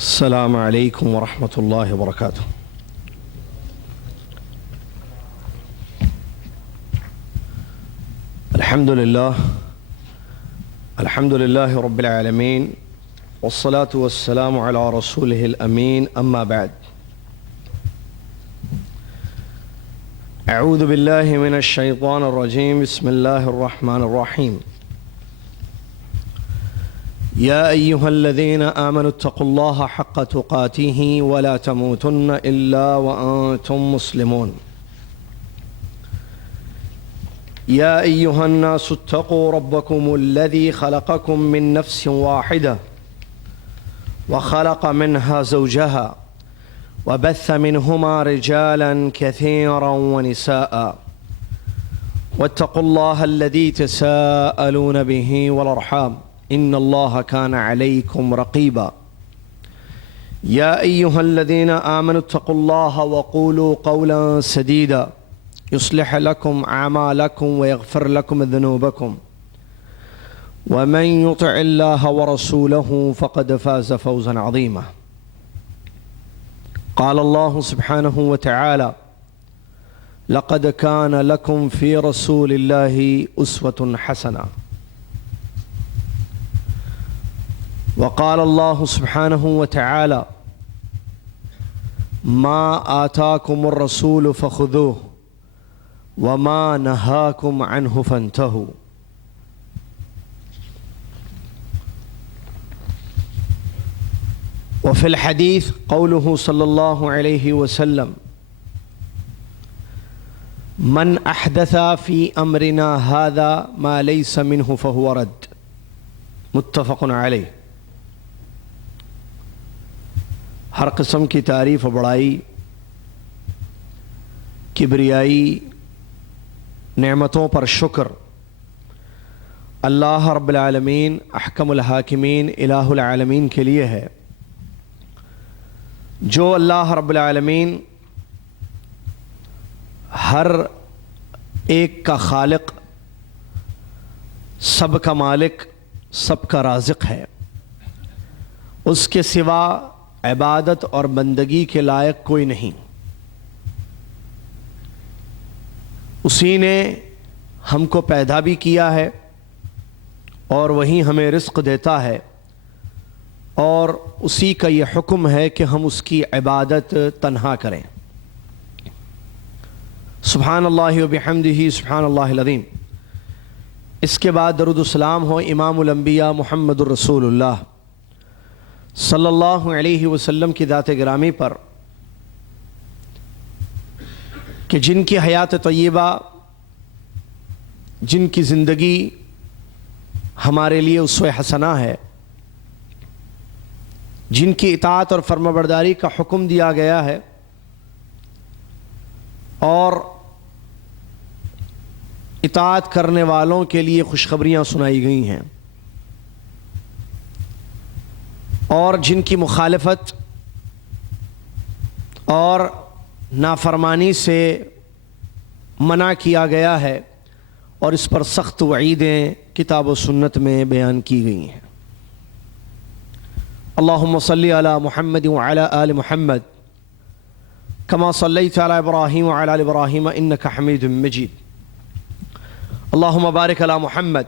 السلام عليكم ورحمة الله وبركاته. الحمد لله رب العالمين، والصلاة والسلام على رسوله الأمين، أما بعد. أعوذ بالله من الشيطان الرجيم، بسم الله الرحمن الرحيم. يا أيها الذين آمنوا اتقوا الله حق تقاته ولا تموتن إلا وأنتم مسلمون. يا أيها الناس اتقوا ربكم الذي خلقكم من نفس واحدة وخلق منها زوجها وبث منهما رجالا كثيرا ونساء، واتقوا الله الذي تساءلون به والأرحام إن الله كان عليكم رقيبا. يا أيها الذين آمنوا اتقوا الله وقولوا قولا سديدا يصلح لكم أعمالكم ويغفر لكم ذنوبكم، ومن يطع الله ورسوله فقد فاز فوزا عظيما. قال الله سبحانه وتعالى: لقد كان لكم في رسول الله أسوة حسنة. وقال الله سبحانه وتعالى: ما آتاكم الرسول فخذوه وما نهاكم عنه فانتهوا. وفي الحديث قوله صلى الله عليه وسلم: من أحدث في أمرنا هذا ما ليس منه فهو رد. متفق علیہ۔ ہر قسم کی تعریف و بڑائی، کبریائی، نعمتوں پر شکر اللہ رب العالمین احکم الحاکمین الہ العالمین کے لیے ہے، جو اللہ رب العالمین ہر ایک کا خالق، سب کا مالک، سب کا رازق ہے۔ اس کے سوا عبادت اور بندگی کے لائق کوئی نہیں۔ اسی نے ہم کو پیدا بھی کیا ہے اور وہی ہمیں رزق دیتا ہے، اور اسی کا یہ حکم ہے کہ ہم اس کی عبادت تنہا کریں۔ سبحان اللہ و بحمدہ سبحان اللہ العظیم۔ اس کے بعد درود و سلام ہو امام الانبیاء محمد الرسول اللہ صلی اللہ علیہ وسلم کی ذات گرامی پر، کہ جن کی حیات طیبہ، جن کی زندگی ہمارے لیے اسوہ حسنہ ہے، جن کی اطاعت اور فرمانبرداری کا حکم دیا گیا ہے، اور اطاعت کرنے والوں کے لیے خوشخبریاں سنائی گئی ہیں، اور جن کی مخالفت اور نافرمانی سے منع کیا گیا ہے، اور اس پر سخت وعیدیں کتاب و سنت میں بیان کی گئی ہیں۔ اللہم صلی علی محمد وعلی آل محمد کما صلیت علی ابراہیم وعلی آل ابراہیم انک حمید مجید۔ اللہم بارک علی محمد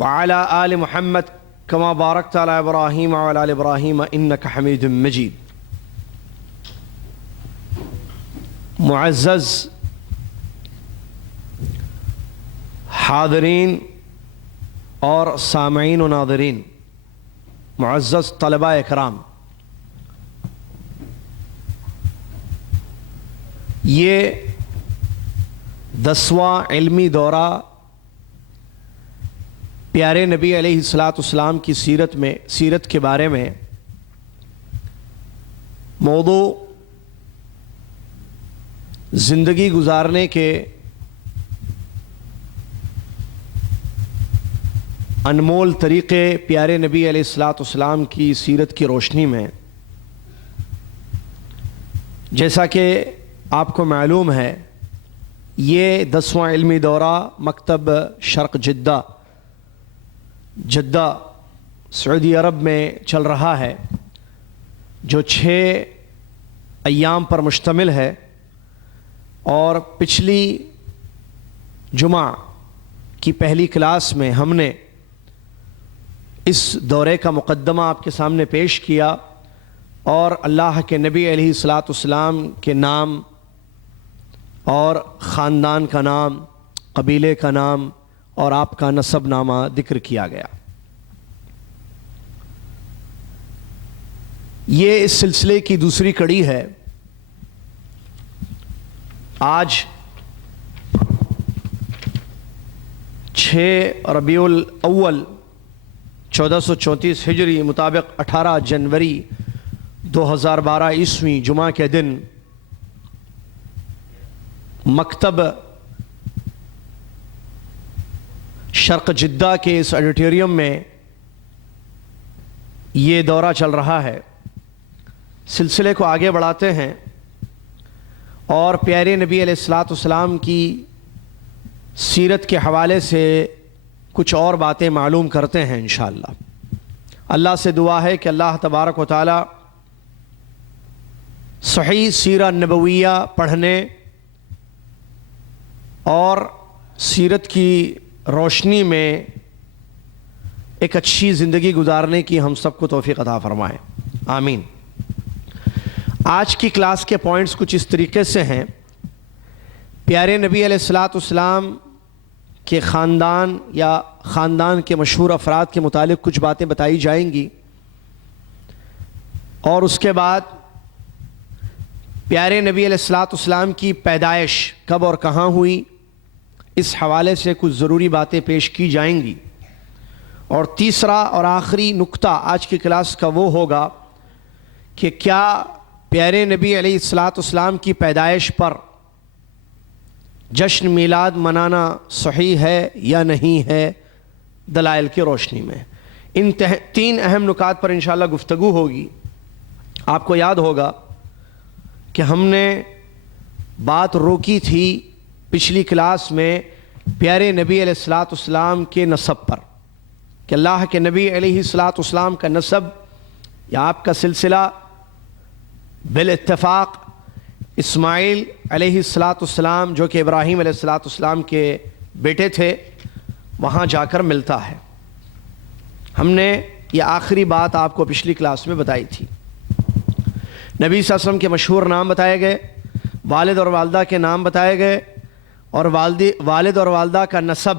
وعلی آل محمد کما بارکت علی ابراہیم وعلی آل ابراہیم انک حمید مجید۔ معزز حاضرین اور سامعین و ناظرین، معزز طلباء کرام، یہ 10واں علمی دورہ پیارے نبی علیہ السلام کی سیرت کے بارے میں موضوع زندگی گزارنے کے انمول طریقے پیارے نبی علیہ السلام کی سیرت کی روشنی میں، جیسا کہ آپ کو معلوم ہے، یہ 10واں علمی دورہ مکتب شرق جدہ سعودی عرب میں چل رہا ہے، جو 6 ایام پر مشتمل ہے، اور پچھلی جمعہ کی پہلی کلاس میں ہم نے اس دورے کا مقدمہ آپ کے سامنے پیش کیا اور اللہ کے نبی علیہ الصلاۃ والسلام کے نام اور خاندان کا نام، قبیلے کا نام اور آپ کا نسب نامہ ذکر کیا گیا۔ یہ اس سلسلے کی دوسری کڑی ہے۔ آج 6 ربیع الاول 1434 ہجری مطابق 18 جنوری 2012 عیسوی جمعہ کے دن مکتب شرق جدہ کے اس آڈیٹوریم میں یہ دورہ چل رہا ہے۔ سلسلے کو آگے بڑھاتے ہیں اور پیارے نبی علیہ الصلاۃ والسلام کی سیرت کے حوالے سے کچھ اور باتیں معلوم کرتے ہیں انشاءاللہ۔ اللہ سے دعا ہے کہ اللہ تبارک و تعالی صحیح سیرت نبویہ پڑھنے اور سیرت کی روشنی میں ایک اچھی زندگی گزارنے کی ہم سب کو توفیق عطا فرمائے، آمین۔ آج کی کلاس کے پوائنٹس کچھ اس طریقے سے ہیں۔ پیارے نبی علیہ الصلاۃ والسلام کے خاندان یا خاندان کے مشہور افراد کے متعلق کچھ باتیں بتائی جائیں گی، اور اس کے بعد پیارے نبی علیہ الصلاۃ والسلام کی پیدائش کب اور کہاں ہوئی، اس حوالے سے کچھ ضروری باتیں پیش کی جائیں گی۔ اور تیسرا اور آخری نقطہ آج کی کلاس کا وہ ہوگا کہ کیا پیارے نبی علیہ الصلاۃ والسلام کی پیدائش پر جشن میلاد منانا صحیح ہے یا نہیں ہے، دلائل کی روشنی میں۔ ان 3 اہم نکات پر انشاءاللہ گفتگو ہوگی۔ آپ کو یاد ہوگا کہ ہم نے بات روکی تھی پچھلی کلاس میں پیارے نبی علیہ الصلاۃ والسلام کے نسب پر، کہ اللہ کے نبی علیہ الصلاۃ والسلام کا نسب یا آپ کا سلسلہ بالاتفاق اسماعیل علیہ الصلاۃ والسلام جو کہ ابراہیم علیہ الصلاۃ والسلام کے بیٹے تھے وہاں جا کر ملتا ہے۔ ہم نے یہ آخری بات آپ کو پچھلی کلاس میں بتائی تھی۔ نبی صلی اللہ علیہ وسلم کے مشہور نام بتائے گئے، والد اور والدہ کے نام بتائے گئے، اور والد اور والدہ کا نسب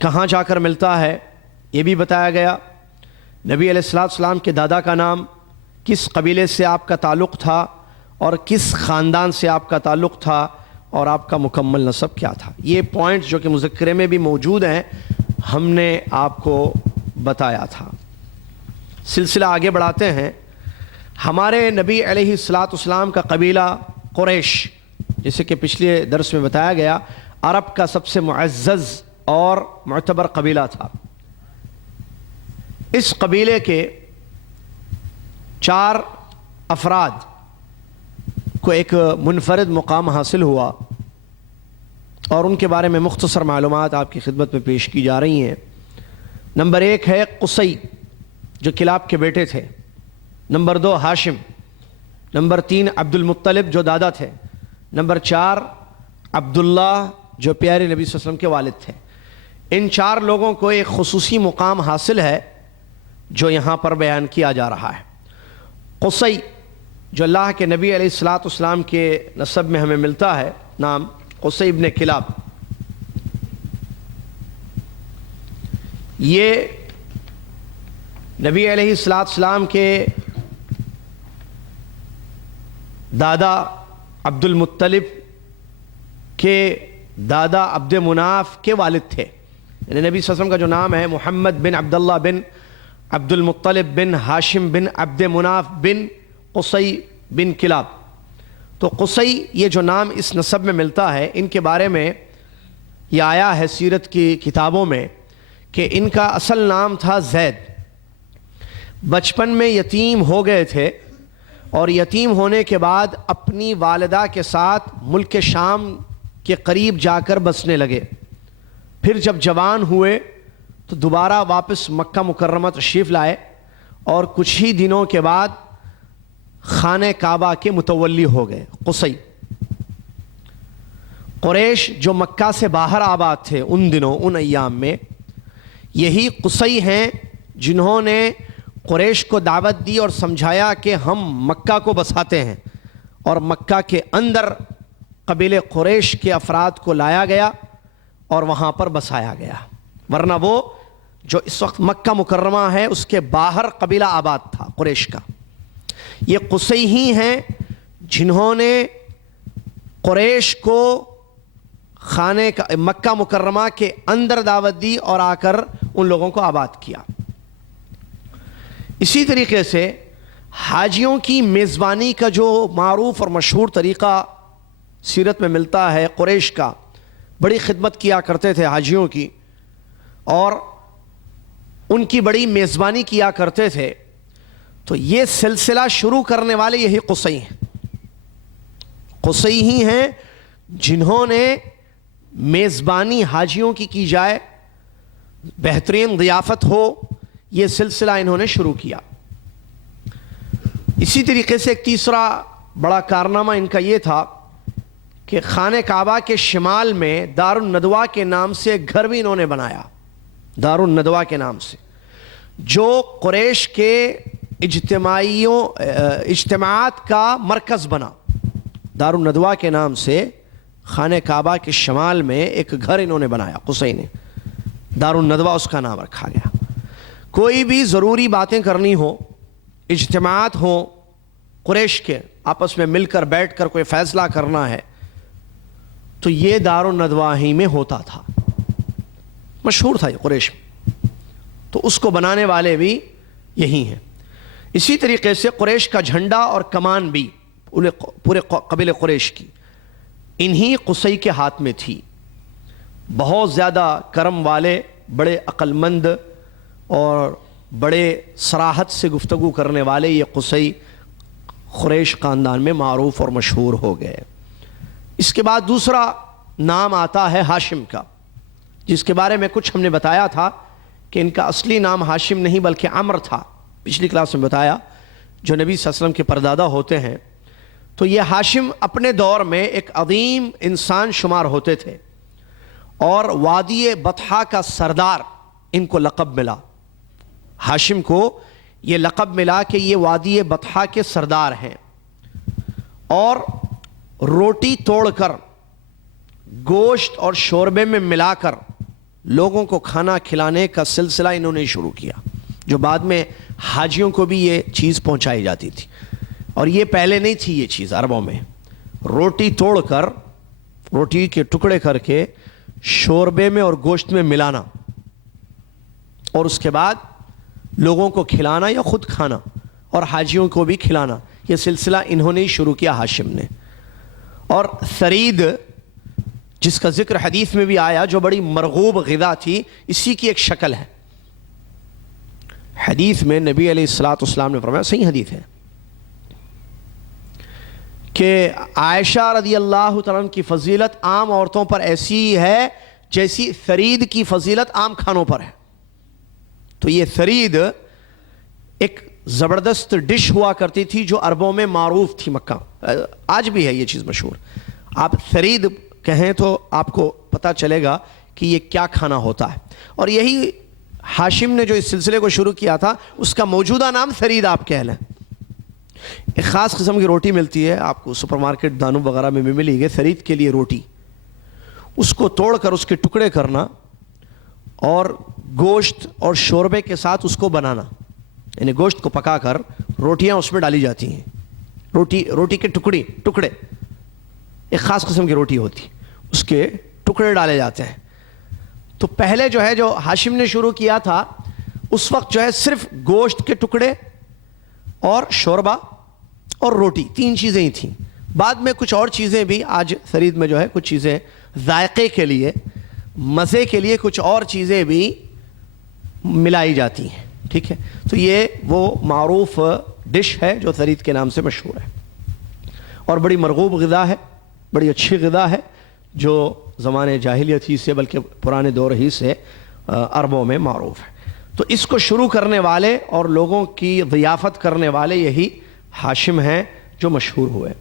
کہاں جا کر ملتا ہے یہ بھی بتایا گیا۔ نبی علیہ الصلاۃ والسلام کے دادا کا نام، کس قبیلے سے آپ کا تعلق تھا اور کس خاندان سے آپ کا تعلق تھا، اور آپ کا مکمل نسب کیا تھا۔ یہ پوائنٹس جو کہ مذکرے میں بھی موجود ہیں ہم نے آپ کو بتایا تھا۔ سلسلہ آگے بڑھاتے ہیں۔ ہمارے نبی علیہ الصلاۃ والسلام کا قبیلہ قریش، جیسے کہ پچھلے درس میں بتایا گیا، عرب کا سب سے معزز اور معتبر قبیلہ تھا۔ اس قبیلے کے 4 افراد کو ایک منفرد مقام حاصل ہوا، اور ان کے بارے میں مختصر معلومات آپ کی خدمت میں پیش کی جا رہی ہیں۔ نمبر 1 ہے قصی جو کلاب کے بیٹے تھے، نمبر 2 ہاشم، نمبر 3 عبد المطلب جو دادا تھے، نمبر 4 عبداللہ جو پیارے نبی صلی اللہ علیہ وسلم کے والد تھے۔ ان 4 لوگوں کو ایک خصوصی مقام حاصل ہے جو یہاں پر بیان کیا جا رہا ہے۔ قصی جو اللہ کے نبی علیہ الصلاۃ والسلام کے نسب میں ہمیں ملتا ہے، نام قصی ابن کلاب، یہ نبی علیہ الصلاۃ والسلام کے دادا عبد المطلب کے دادا عبد مناف کے والد تھے۔ یعنی نبی صلی اللہ علیہ وسلم کا جو نام ہے محمد بن عبداللہ بن عبد المطلب بن ہاشم بن عبد مناف بن قصی بن کلاب، تو قصی یہ جو نام اس نسب میں ملتا ہے، ان کے بارے میں یہ آیا ہے سیرت کی کتابوں میں کہ ان کا اصل نام تھا زید۔ بچپن میں یتیم ہو گئے تھے، اور یتیم ہونے کے بعد اپنی والدہ کے ساتھ ملک شام کے قریب جا کر بسنے لگے۔ پھر جب جوان ہوئے تو دوبارہ واپس مکہ مکرمہ تشریف لائے، اور کچھ ہی دنوں کے بعد خانہ کعبہ کے متولی ہو گئے قصی۔ قریش جو مکہ سے باہر آباد تھے ان دنوں، ان ایام میں، یہی قصی ہیں جنہوں نے قریش کو دعوت دی اور سمجھایا کہ ہم مکہ کو بساتے ہیں، اور مکہ کے اندر قبیلے قریش کے افراد کو لایا گیا اور وہاں پر بسایا گیا، ورنہ وہ جو اس وقت مکہ مکرمہ ہے اس کے باہر قبیلہ آباد تھا قریش کا۔ یہ قصی ہی ہیں جنہوں نے قریش کو مکہ مکرمہ کے اندر دعوت دی اور آ کر ان لوگوں کو آباد کیا۔ اسی طریقے سے حاجیوں کی میزبانی کا جو معروف اور مشہور طریقہ سیرت میں ملتا ہے، قریش کا بڑی خدمت کیا کرتے تھے حاجیوں کی، اور ان کی بڑی میزبانی کیا کرتے تھے، تو یہ سلسلہ شروع کرنے والے یہی قصی ہیں۔ قصی ہی ہیں جنہوں نے میزبانی حاجیوں کی جائے، بہترین ضیافت ہو، یہ سلسلہ انہوں نے شروع کیا۔ اسی طریقے سے ایک تیسرا بڑا کارنامہ ان کا یہ تھا کہ خانہ کعبہ کے شمال میں دار الندوہ کے نام سے ایک گھر بھی انہوں نے بنایا، دار الندوہ کے نام سے، جو قریش کے اجتماعات کا مرکز بنا۔ دار الندوہ کے نام سے خانہ کعبہ کے شمال میں ایک گھر انہوں نے بنایا قصی نے، دار الندوہ اس کا نام رکھا گیا۔ کوئی بھی ضروری باتیں کرنی ہو، اجتماعات ہوں قریش کے، آپس میں مل کر بیٹھ کر کوئی فیصلہ کرنا ہے، تو یہ دار الندوہ ہی میں ہوتا تھا، مشہور تھا یہ قریش میں، تو اس کو بنانے والے بھی یہی ہیں۔ اسی طریقے سے قریش کا جھنڈا اور کمان بھی پورے قبیلے قریش کی انہی قصی کے ہاتھ میں تھی۔ بہت زیادہ کرم والے، بڑے عقل مند اور بڑے صراحت سے گفتگو کرنے والے یہ قصی قریش خاندان میں معروف اور مشہور ہو گئے۔ اس کے بعد دوسرا نام آتا ہے ہاشم کا، جس کے بارے میں کچھ ہم نے بتایا تھا کہ ان کا اصلی نام ہاشم نہیں بلکہ عمر تھا، پچھلی کلاس میں بتایا، جو نبی صلی اللہ علیہ وسلم کے پردادا ہوتے ہیں۔ تو یہ ہاشم اپنے دور میں ایک عظیم انسان شمار ہوتے تھے، اور وادی بطحا کا سردار ان کو لقب ملا۔ ہاشم کو یہ لقب ملا کہ یہ وادی بطحا کے سردار ہیں، اور روٹی توڑ کر گوشت اور شوربے میں ملا کر لوگوں کو کھانا کھلانے کا سلسلہ انہوں نے شروع کیا، جو بعد میں حاجیوں کو بھی یہ چیز پہنچائی جاتی تھی۔ اور یہ پہلے نہیں تھی یہ چیز عربوں میں، روٹی توڑ کر، روٹی کے ٹکڑے کر کے شوربے میں اور گوشت میں ملانا، اور اس کے بعد لوگوں کو کھلانا یا خود کھانا اور حاجیوں کو بھی کھلانا، یہ سلسلہ انہوں نے ہی شروع کیا ہاشم نے۔ اور ثرید، جس کا ذکر حدیث میں بھی آیا، جو بڑی مرغوب غذا تھی، اسی کی ایک شکل ہے۔ حدیث میں نبی علیہ الصلوۃ والسلام نے فرمایا، صحیح حدیث ہے، کہ عائشہ رضی اللہ تعالیٰ عنہ کی فضیلت عام عورتوں پر ایسی ہے جیسی ثرید کی فضیلت عام کھانوں پر ہے۔ تو یہ ثرید ایک زبردست ڈش ہوا کرتی تھی جو عربوں میں معروف تھی، مکہ آج بھی ہے یہ چیز مشہور۔ آپ ثرید کہیں تو آپ کو پتہ چلے گا کہ یہ کیا کھانا ہوتا ہے، اور یہی ہاشم نے جو اس سلسلے کو شروع کیا تھا، اس کا موجودہ نام ثرید آپ کہہ لیں۔ ایک خاص قسم کی روٹی ملتی ہے آپ کو سپر مارکیٹ دانوں وغیرہ میں بھی ملے گی ثرید کے لیے روٹی، اس کو توڑ کر اس کے ٹکڑے کرنا اور گوشت اور شوربے کے ساتھ اس کو بنانا، یعنی گوشت کو پکا کر روٹیاں اس میں ڈالی جاتی ہیں، روٹی کے ٹکڑے، ایک خاص قسم کی روٹی ہوتی، اس کے ٹکڑے ڈالے جاتے ہیں۔ تو پہلے جو ہے، جو ہاشم نے شروع کیا تھا، اس وقت جو ہے صرف گوشت کے ٹکڑے اور شوربہ اور روٹی، 3 چیزیں ہی تھیں۔ بعد میں کچھ اور چیزیں بھی آج ثرید میں جو ہے، کچھ چیزیں ذائقے کے لیے، مزے کے لیے کچھ اور چیزیں بھی ملائی جاتی ہیں، ٹھیک ہے۔ تو یہ وہ معروف ڈش ہے جو ثرید کے نام سے مشہور ہے، اور بڑی مرغوب غذا ہے، بڑی اچھی غذا ہے، جو زمانے جاہلیت ہی سے بلکہ پرانے دور ہی سے عربوں میں معروف ہے۔ تو اس کو شروع کرنے والے اور لوگوں کی ضیافت کرنے والے یہی ہاشم ہیں جو مشہور ہوئے،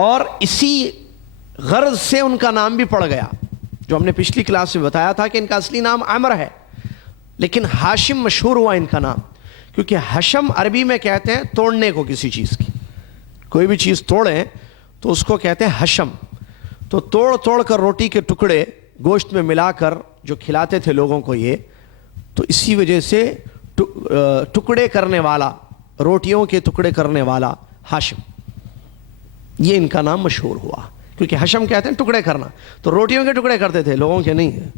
اور اسی غرض سے ان کا نام بھی پڑ گیا، جو ہم نے پچھلی کلاس میں بتایا تھا کہ ان کا اصلی نام عمر ہے، لیکن ہاشم مشہور ہوا ان کا نام، کیونکہ حشم عربی میں کہتے ہیں توڑنے کو کسی چیز کی، کوئی بھی چیز توڑیں تو اس کو کہتے ہیں حشم۔ تو توڑ توڑ کر روٹی کے ٹکڑے گوشت میں ملا کر جو کھلاتے تھے لوگوں کو، یہ تو اسی وجہ سے ٹکڑے کرنے والا، روٹیوں کے ٹکڑے کرنے والا ہاشم، یہ ان کا نام مشہور ہوا، کیونکہ حشم کہتے ہیں ٹکڑے کرنا، تو روٹیوں کے ٹکڑے کرتے تھے، لوگوں کے نہیں،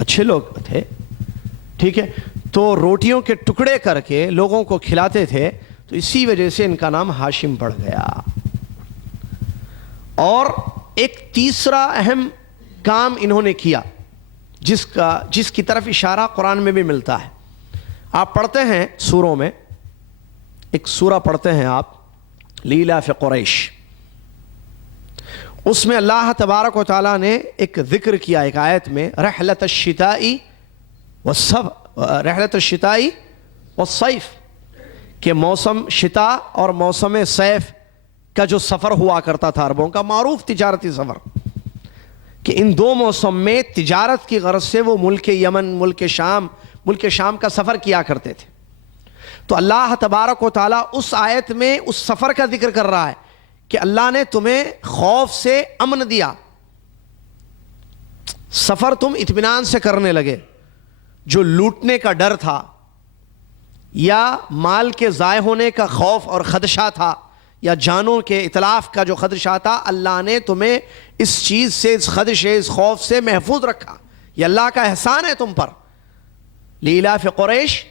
اچھے لوگ تھے، ٹھیک ہے، تو روٹیوں کے ٹکڑے کر کے لوگوں کو کھلاتے تھے، تو اسی وجہ سے ان کا نام ہاشم پڑ گیا۔ اور ایک تیسرا اہم کام انہوں نے کیا، جس کی طرف اشارہ قرآن میں بھی ملتا ہے۔ آپ پڑھتے ہیں سوروں میں، ایک سورہ پڑھتے ہیں آپ، لیلاف قریش، اس میں اللہ تبارک و تعالیٰ نے ایک ذکر کیا ایک آیت میں، رحلت الشتاء والصیف، کہ موسم شتا اور موسم صیف کا جو سفر ہوا کرتا تھا عربوں کا، معروف تجارتی سفر، کہ ان دو موسم میں تجارت کی غرض سے وہ ملک یمن، ملک شام کا سفر کیا کرتے تھے۔ تو اللہ تبارک و تعالیٰ اس آیت میں اس سفر کا ذکر کر رہا ہے کہ اللہ نے تمہیں خوف سے امن دیا، سفر تم اطمینان سے کرنے لگے، جو لوٹنے کا ڈر تھا یا مال کے ضائع ہونے کا خوف اور خدشہ تھا یا جانوں کے اتلاف کا جو خدشہ تھا، اللہ نے تمہیں اس چیز سے، اس خدشے، اس خوف سے محفوظ رکھا، یہ اللہ کا احسان ہے تم پر۔ لیلاف قریش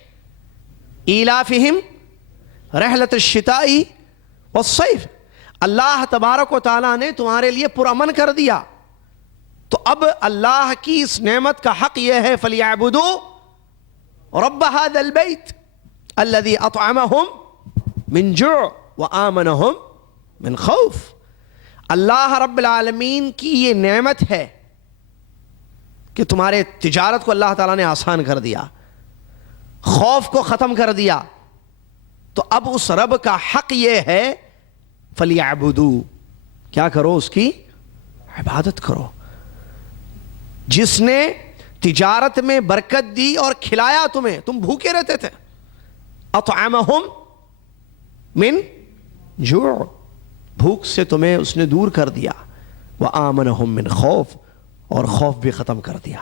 ایلافہم رحلت الشتاء والصیف، اللہ تبارک و تعالیٰ نے تمہارے لیے پرامن کر دیا، تو اب اللہ کی اس نعمت کا حق یہ ہے، فَلْيَعْبُدُوا رَبَّ هَذَا الْبَيْتِ الَّذِي أَطْعَمَهُمْ مِنْ جُوعٍ وَآمَنَهُمْ مِنْ خَوْفٍ۔ اللہ رب العالمین کی یہ نعمت ہے کہ تمہارے تجارت کو اللہ تعالیٰ نے آسان کر دیا، خوف کو ختم کر دیا، تو اب اس رب کا حق یہ ہے فَلْيَعْبُدُوا، کیا کرو، اس کی عبادت کرو، جس نے تجارت میں برکت دی اور کھلایا تمہیں، تم بھوکے رہتے تھے، اطعمہم من جوع، بھوک سے تمہیں اس نے دور کر دیا، وآمنہم من خوف، اور خوف بھی ختم کر دیا۔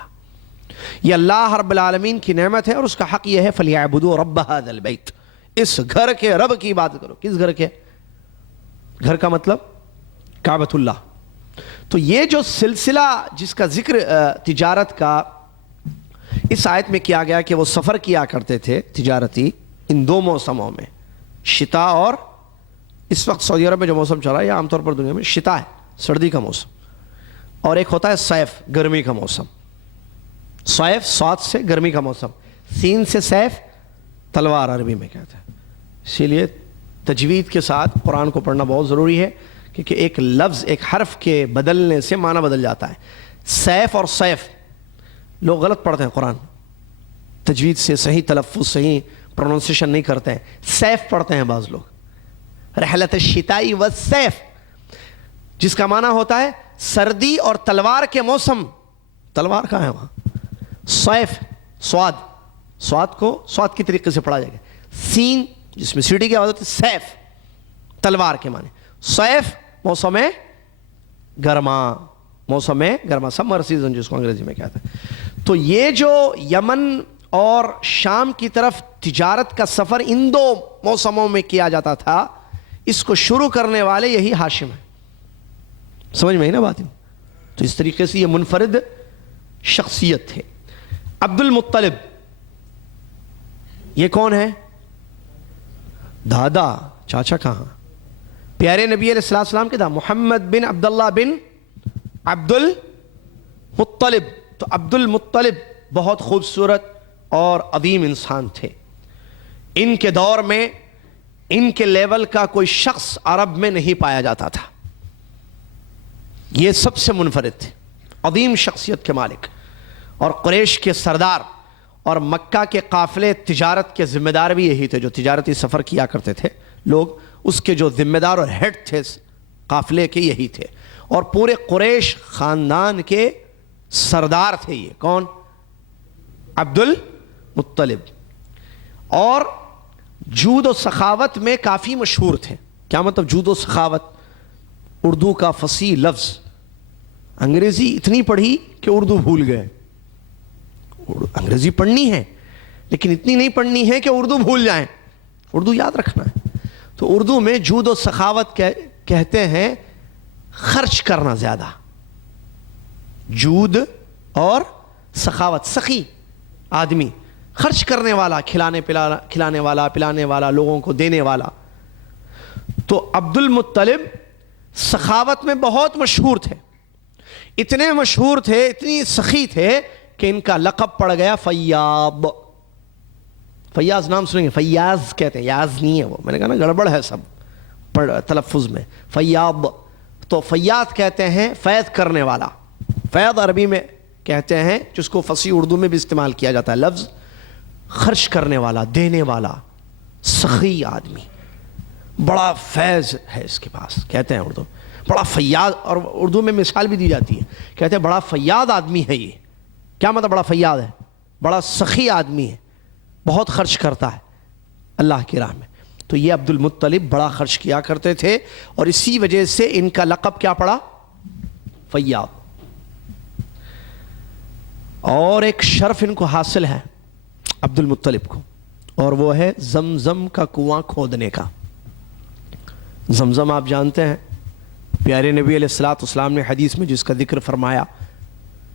یہ اللہ رب العالمین کی نعمت ہے، اور اس کا حق یہ ہے فَلْيَعْبُدُوا رَبَّ هَذَا الْبَيْتِ، اس گھر کے رب کی عبادت کرو۔ کس گھر کے؟ گھر کا مطلب کعبۃ اللہ۔ تو یہ جو سلسلہ جس کا ذکر تجارت کا اس آیت میں کیا گیا کہ وہ سفر کیا کرتے تھے تجارتی ان دو موسموں میں، شتا، اور اس وقت سعودی عرب میں جو موسم چل رہا ہے یا عام طور پر دنیا میں شتا ہے، سردی کا موسم، اور ایک ہوتا ہے سیف، گرمی کا موسم۔ سیف صاد سے گرمی کا موسم، سین سے سیف تلوار عربی میں کہتے ہیں۔ اسی لیے تجوید کے ساتھ قرآن کو پڑھنا بہت ضروری ہے، کیونکہ ایک لفظ، ایک حرف کے بدلنے سے معنی بدل جاتا ہے۔ سیف اور سیف لوگ غلط پڑھتے ہیں، قرآن تجوید سے صحیح تلفظ، صحیح پروننسیشن نہیں کرتے ہیں، سیف پڑھتے ہیں بعض لوگ۔ رحلت الشتاء والسیف، جس کا معنی ہوتا ہے سردی اور تلوار کے موسم۔ تلوار کہاں ہے وہاں؟ سیف، سواد کی طریقے سے پڑھا جائے گا، سین جس میں سیٹی کی آواز ہوتی ہے، سیف تلوار کے معنی۔ سیف موسم گرما، سمر سیزن جس کو انگریزی میں کہتے ہیں۔ تو یہ جو یمن اور شام کی طرف تجارت کا سفر ان دو موسموں میں کیا جاتا تھا، اس کو شروع کرنے والے یہی ہاشم ہیں۔ سمجھ میں ہی نا بات؟ تو اس طریقے سے یہ منفرد شخصیت تھے۔ عبد المطلب، یہ کون ہے؟ دادا، چاچا کہاں؟ پیارے نبی علیہ السلام کے دا محمد بن عبداللہ بن عبد المطلب۔ تو عبد المطلب بہت خوبصورت اور عظیم انسان تھے۔ ان کے دور میں ان کے لیول کا کوئی شخص عرب میں نہیں پایا جاتا تھا، یہ سب سے منفرد تھے، عظیم شخصیت کے مالک، اور قریش کے سردار اور مکہ کے قافلے تجارت کے ذمہ دار بھی یہی تھے، جو تجارتی سفر کیا کرتے تھے لوگ، اس کے جو ذمہ دار اور ہیڈ تھے قافلے کے یہی تھے، اور پورے قریش خاندان کے سردار تھے یہ۔ کون؟ عبد المطلب۔ اور جود و سخاوت میں کافی مشہور تھے۔ کیا مطلب جود و سخاوت؟ اردو کا فصیح لفظ، انگریزی اتنی پڑھی کہ اردو بھول گئے۔ انگریزی پڑھنی ہے لیکن اتنی نہیں پڑھنی ہے کہ اردو بھول جائیں، اردو یاد رکھنا ہے۔ تو اردو میں جود و سخاوت کہتے ہیں خرچ کرنا زیادہ، جود اور سخاوت، سخی آدمی، خرچ کرنے والا، کھلانے والا، پلانے والا، لوگوں کو دینے والا۔ تو عبد المطلب سخاوت میں بہت مشہور تھے، اتنے مشہور تھے، اتنی سخی تھے کہ ان کا لقب پڑ گیا فیاض۔ فیاض نام سنیں گے، فیاض کہتے ہیں، یاز نہیں ہے وہ، میں نے کہا نا گڑبڑ ہے سب تلفظ میں۔ فیاض، تو فیاض کہتے ہیں فیض کرنے والا، فیض عربی میں کہتے ہیں، جس کو فصیح اردو میں بھی استعمال کیا جاتا ہے لفظ، خرچ کرنے والا، دینے والا، سخی آدمی، بڑا فیض ہے اس کے پاس، کہتے ہیں اردو بڑا فیاض۔ اور اردو میں مثال بھی دی جاتی ہے، کہتے ہیں بڑا فیاض آدمی ہے یہ۔ کیا مطلب بڑا فیاض ہے؟ بڑا سخی آدمی ہے، بہت خرچ کرتا ہے اللہ کی راہ میں۔ تو یہ عبد المطلب بڑا خرچ کیا کرتے تھے، اور اسی وجہ سے ان کا لقب کیا پڑا؟ فیاض۔ اور ایک شرف ان کو حاصل ہے عبد المطلب کو، اور وہ ہے زمزم کا کنواں کھودنے کا۔ زمزم آپ جانتے ہیں، پیارے نبی علیہ الصلوۃ والسلام نے حدیث میں جس کا ذکر فرمایا،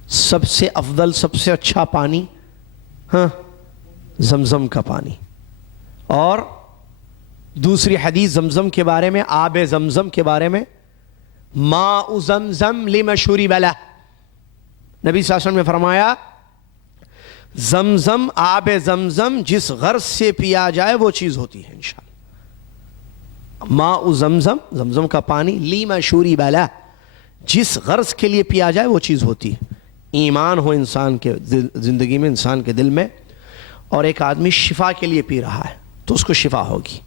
سب سے افضل، سب سے اچھا پانی زمزم کا پانی۔ اور دوسری حدیث زمزم کے بارے میں، آب زمزم کے بارے میں، ماء زمزم لما شرب لہ، نبی صلی اللہ علیہ وسلم نے فرمایا زمزم، آب زمزم جس غرض سے پیا جائے وہ چیز ہوتی ہے انشاءاللہ۔ ماء زمزم، زمزم کا پانی، لما شرب لہ، جس غرض کے لیے پیا جائے وہ چیز ہوتی ہے۔ ایمان ہو انسان کے زندگی میں، انسان کے دل میں، اور ایک آدمی شفا کے لیے پی رہا ہے تو اس کو شفا ہوگی۔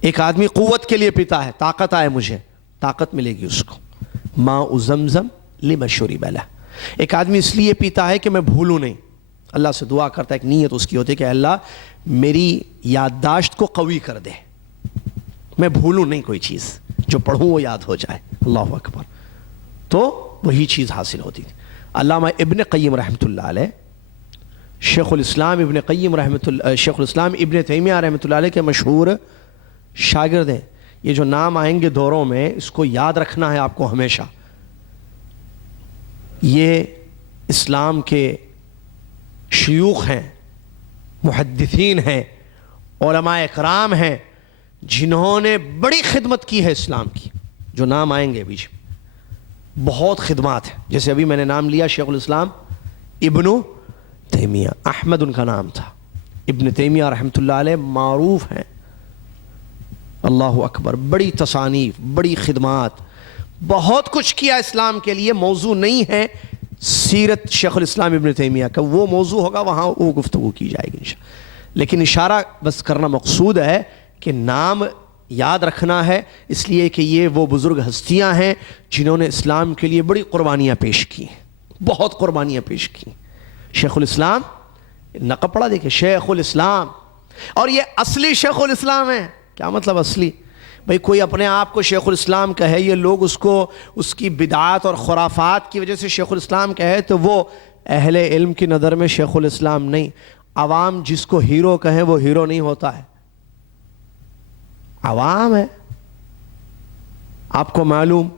ایک آدمی قوت کے لیے پیتا ہے، طاقت آئے مجھے، طاقت ملے گی اس کو۔ ماء زمزم لما شرب لہ۔ ایک آدمی اس لیے پیتا ہے کہ میں بھولوں نہیں، اللہ سے دعا کرتا ہے، ایک نیت اس کی ہوتی ہے کہ اللہ میری یادداشت کو قوی کر دے، میں بھولوں نہیں کوئی چیز، جو پڑھوں وہ یاد ہو جائے۔ اللہ اکبر۔ تو وہی چیز حاصل ہوتی تھی۔ علامہ ابن قیم رحمۃ اللہ علیہ، شیخ الاسلام ابن تیمیہ رحمۃ اللہ علیہ کے مشہور شاگرد ہیں۔ یہ جو نام آئیں گے دوروں میں، اس کو یاد رکھنا ہے آپ کو ہمیشہ۔ یہ اسلام کے شیوخ ہیں، محدثین ہیں، علماء اکرام ہیں، جنہوں نے بڑی خدمت کی ہے اسلام کی۔ جو نام آئیں گے بیچ میں بہت خدمات ہیں، جیسے ابھی میں نے نام لیا شیخ الاسلام ابن تیمیہ، احمد ان کا نام تھا، ابن تیمیہ رحمۃ اللہ علیہ معروف ہیں۔ اللہ اکبر، بڑی تصانیف، بڑی خدمات، بہت کچھ کیا اسلام کے لیے۔ موضوع نہیں ہے سیرت شیخ الاسلام ابن تیمیہ کا، وہ موضوع ہوگا وہاں وہ گفتگو کی جائے گی انشاءاللہ، لیکن اشارہ بس کرنا مقصود ہے کہ نام یاد رکھنا ہے، اس لیے کہ یہ وہ بزرگ ہستیاں ہیں جنہوں نے اسلام کے لیے بڑی قربانیاں پیش کی ہیں، بہت قربانیاں پیش کی۔ شیخ الاسلام، نقب پڑھا دیکھیں، شیخ الاسلام، اور یہ اصلی شیخ الاسلام ہے۔ کیا مطلب اصلی؟ بھئی کوئی اپنے آپ کو شیخ الاسلام کہے، یہ لوگ اس کو اس کی بدعات اور خرافات کی وجہ سے شیخ الاسلام کہے، تو وہ اہل علم کی نظر میں شیخ الاسلام نہیں۔ عوام جس کو ہیرو کہیں وہ ہیرو نہیں ہوتا ہے، عوام ہے۔ آپ کو معلوم،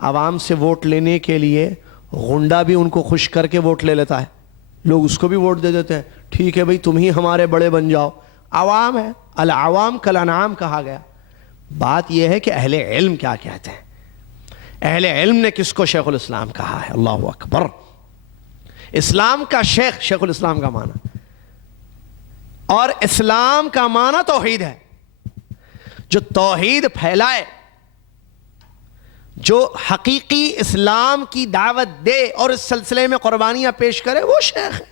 عوام سے ووٹ لینے کے لیے غنڈہ بھی ان کو خوش کر کے ووٹ لے لیتا ہے، لوگ اس کو بھی ووٹ دے دیتے ہیں، ٹھیک ہے بھئی تم ہی ہمارے بڑے بن جاؤ۔ عوام ہے، العوام کالانعام کہا گیا۔ بات یہ ہے کہ اہل علم کیا کہتے ہیں، اہل علم نے کس کو شیخ الاسلام کہا ہے۔ اللہ اکبر۔ اسلام کا شیخ، شیخ الاسلام کا معنی، اور اسلام کا معنی توحید ہے۔ جو توحید پھیلائے، جو حقیقی اسلام کی دعوت دے اور اس سلسلے میں قربانیاں پیش کرے وہ شیخ ہے.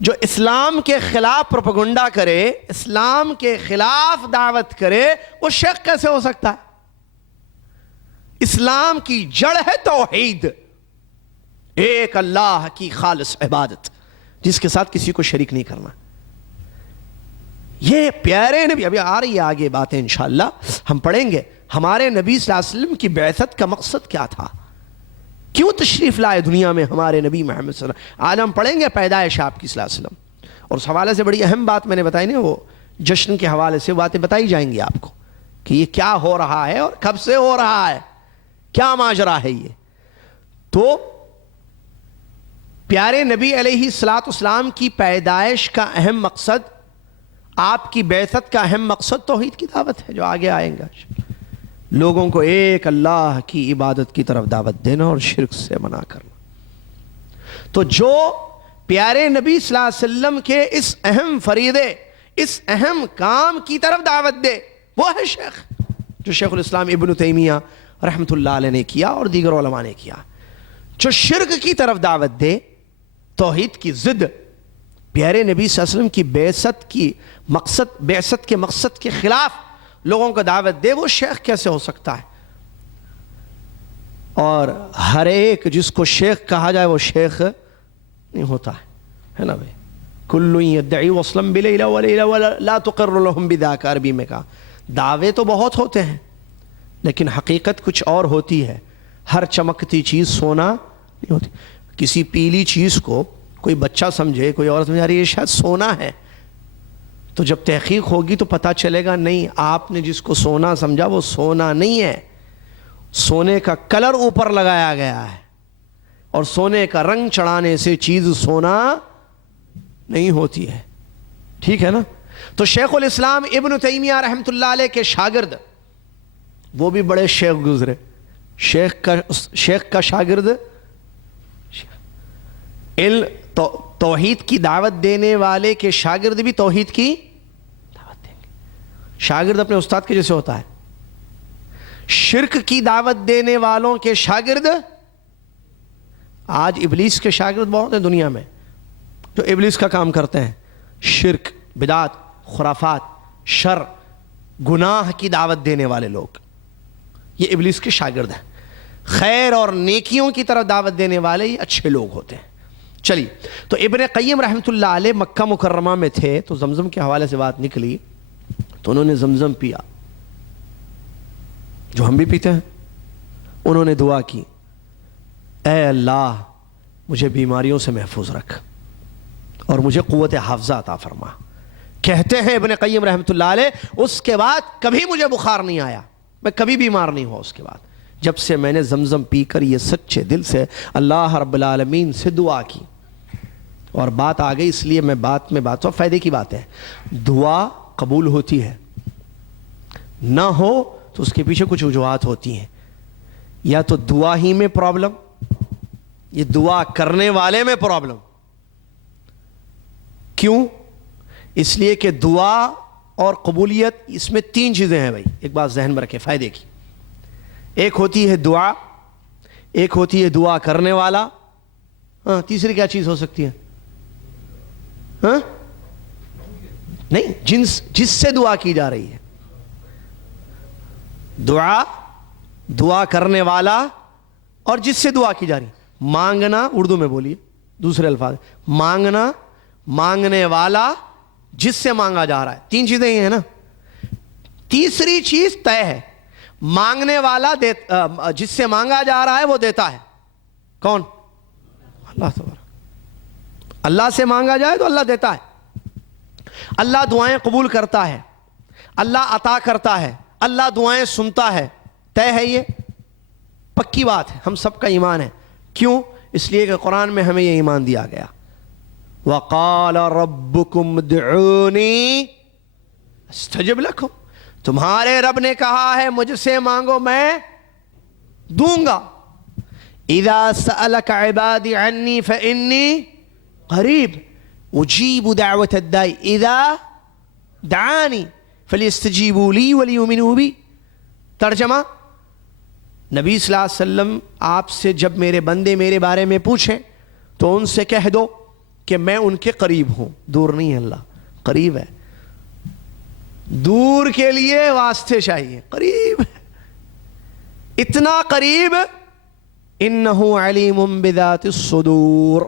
جو اسلام کے خلاف پروپیگنڈا کرے، اسلام کے خلاف دعوت کرے، وہ شیخ کیسے ہو سکتا ہے؟ اسلام کی جڑ ہے توحید، ایک اللہ کی خالص عبادت جس کے ساتھ کسی کو شریک نہیں کرنا. یہ پیارے نبی، ابھی آ رہی ہے آگے باتیں انشاءاللہ ہم پڑھیں گے. ہمارے نبی صلی اللہ علیہ وسلم کی بعثت کا مقصد کیا تھا؟ کیوں تشریف لائے دنیا میں ہمارے نبی محمد صلی اللہ علیہ وسلم؟ آج ہم پڑھیں گے پیدائش آپ کی صلی اللہ علیہ وسلم. اور اس حوالے سے بڑی اہم بات میں نے بتائی نا، وہ جشن کے حوالے سے باتیں بتائی جائیں گی آپ کو کہ یہ کیا ہو رہا ہے اور کب سے ہو رہا ہے، کیا ماجرا ہے یہ. تو پیارے نبی علیہ الصلوۃ والسلام کی پیدائش کا اہم مقصد، آپ کی بعثت کا اہم مقصد توحید کی دعوت ہے، جو آگے آئیں گا. لوگوں کو ایک اللہ کی عبادت کی طرف دعوت دینا اور شرک سے منع کرنا. تو جو پیارے نبی صلی اللہ علیہ وسلم کے اس اہم فریضے، اس اہم کام کی طرف دعوت دے، وہ ہے شیخ. جو شیخ الاسلام ابن تیمیہ رحمۃ اللہ علیہ نے کیا اور دیگر علماء نے کیا. جو شرک کی طرف دعوت دے، توحید کی ضد، پیارے نبی صلی اللہ علیہ وسلم کی بعثت کے مقصد کے خلاف لوگوں کو دعوت دے، وہ شیخ کیسے ہو سکتا ہے؟ اور ہر ایک جس کو شیخ کہا جائے وہ شیخ نہیں ہوتا ہے نا بھائی. کل یدعی وصلا بلیلہ ولیلہ ولا تقر لهم بذاک، عربی میں کہا. دعوے تو بہت ہوتے ہیں لیکن حقیقت کچھ اور ہوتی ہے. ہر چمکتی چیز سونا نہیں ہوتی. کسی پیلی چیز کو کوئی بچہ سمجھے، کوئی اور سمجھے یہ شاید سونا ہے، تو جب تحقیق ہوگی تو پتہ چلے گا نہیں، آپ نے جس کو سونا سمجھا وہ سونا نہیں ہے. سونے کا کلر اوپر لگایا گیا ہے، اور سونے کا رنگ چڑھانے سے چیز سونا نہیں ہوتی ہے. ٹھیک ہے نا؟ تو شیخ الاسلام ابن تیمیہ رحمۃ اللہ علیہ کے شاگرد، وہ بھی بڑے شیخ گزرے. شیخ کا شاگرد توحید کی دعوت دینے والے کے شاگرد بھی توحید کی دعوت دیں گے. شاگرد اپنے استاد کے جیسے ہوتا ہے. شرک کی دعوت دینے والوں کے شاگرد، آج ابلیس کے شاگرد بہت ہیں دنیا میں جو ابلیس کا کام کرتے ہیں. شرک، بدعت، خرافات، شر، گناہ کی دعوت دینے والے لوگ، یہ ابلیس کے شاگرد ہیں. خیر اور نیکیوں کی طرف دعوت دینے والے یہ اچھے لوگ ہوتے ہیں. چلیے، تو ابن قیم رحمۃ اللہ علیہ مکہ مکرمہ میں تھے تو زمزم کے حوالے سے بات نکلی تو انہوں نے زمزم پیا جو ہم بھی پیتے ہیں. انہوں نے دعا کی، اے اللہ مجھے بیماریوں سے محفوظ رکھ اور مجھے قوت حافظہ عطا فرما. کہتے ہیں ابن قیم رحمۃ اللہ علیہ، اس کے بعد کبھی مجھے بخار نہیں آیا، میں کبھی بیمار نہیں ہوا اس کے بعد، جب سے میں نے زمزم پی کر یہ سچے دل سے اللہ رب العالمین سے دعا کی. اور بات آ گئی، اس لیے میں بات فائدے کی بات ہے. دعا قبول ہوتی ہے، نہ ہو تو اس کے پیچھے کچھ وجوہات ہوتی ہیں. یا تو دعا ہی میں پرابلم، یہ دعا کرنے والے میں پرابلم. کیوں؟ اس لیے کہ دعا اور قبولیت اس میں تین چیزیں ہیں بھائی. ایک بات ذہن میں رکھیں فائدے کی. ایک ہوتی ہے دعا، ایک ہوتی ہے دعا کرنے والا، تیسری کیا چیز ہو سکتی ہے؟ نہیں، جس سے دعا کی جا رہی ہے. دعا کرنے والا اور جس سے دعا کی جا رہی. مانگنا، اردو میں بولیے دوسرے الفاظ، مانگنا، مانگنے والا، جس سے مانگا جا رہا ہے. تین چیزیں ہی ہیں نا. تیسری چیز طے ہے. مانگنے والا جس سے مانگا جا رہا ہے وہ دیتا ہے. کون؟ اللہ تبارک. اللہ سے مانگا جائے تو اللہ دیتا ہے. اللہ دعائیں قبول کرتا ہے، اللہ عطا کرتا ہے، اللہ دعائیں سنتا ہے. طے ہے، یہ پکی بات ہے، ہم سب کا ایمان ہے. کیوں؟ اس لیے کہ قرآن میں ہمیں یہ ایمان دیا گیا. وَقَالَ رَبُّكُمْ ادْعُونِي أَسْتَجِبْ لَكُمْ. تمہارے رب نے کہا ہے مجھ سے مانگو میں دوں گا. اِذَا سَأَلَكَ عِبَادِي عَنِّي فَإِنِّي قَرِيبٌ أُجِيبُ دَعْوَةَ الدَّاعِ إِذَا دَعَانِي فَلْيَسْتَجِيبُوا لِي وَلْيُؤْمِنُوا بِي. ترجمہ، نبی صلی اللہ علیہ وسلم آپ سے جب میرے بندے میرے بارے میں پوچھیں تو ان سے کہہ دو کہ میں ان کے قریب ہوں. دور نہیں ہے اللہ, قریب ہے. دور کے لیے واسطے چاہیے, قریب ہے, اتنا قریب. انہ علیم بذات الصدور,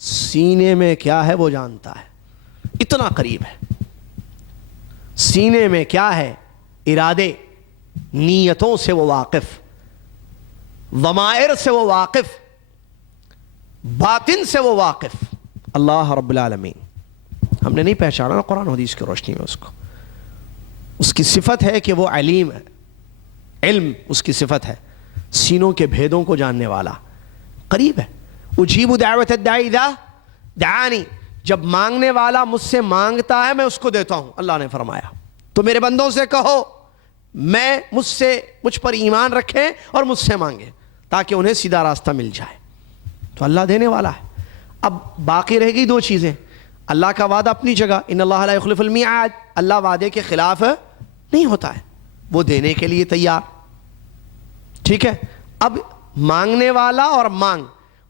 سینے میں کیا ہے وہ جانتا ہے, اتنا قریب ہے. سینے میں کیا ہے, ارادے, نیتوں سے وہ واقف, ضمائر سے وہ واقف, باطن سے وہ واقف. اللہ رب العالمین. ہم نے نہیں پہچانا نا قرآن حدیث کی روشنی میں اس کو. اس کی صفت ہے کہ وہ علیم ہے, علم اس کی صفت ہے, سینوں کے بھیدوں کو جاننے والا, قریب ہے. اجیب دعوت الداعی اذا دعانی, جب مانگنے والا مجھ سے مانگتا ہے میں اس کو دیتا ہوں. اللہ نے فرمایا تو میرے بندوں سے کہو میں مجھ پر ایمان رکھیں اور مجھ سے مانگیں تاکہ انہیں سیدھا راستہ مل جائے. تو اللہ دینے والا ہے. اب باقی رہ گئی دو چیزیں. اللہ کا وعدہ اپنی جگہ, ان اللہ لا یخلف المیعاد, اللہ وعدے کے خلاف نہیں ہوتا ہے, وہ دینے کے لیے تیار. ٹھیک ہے. اب مانگنے والا اور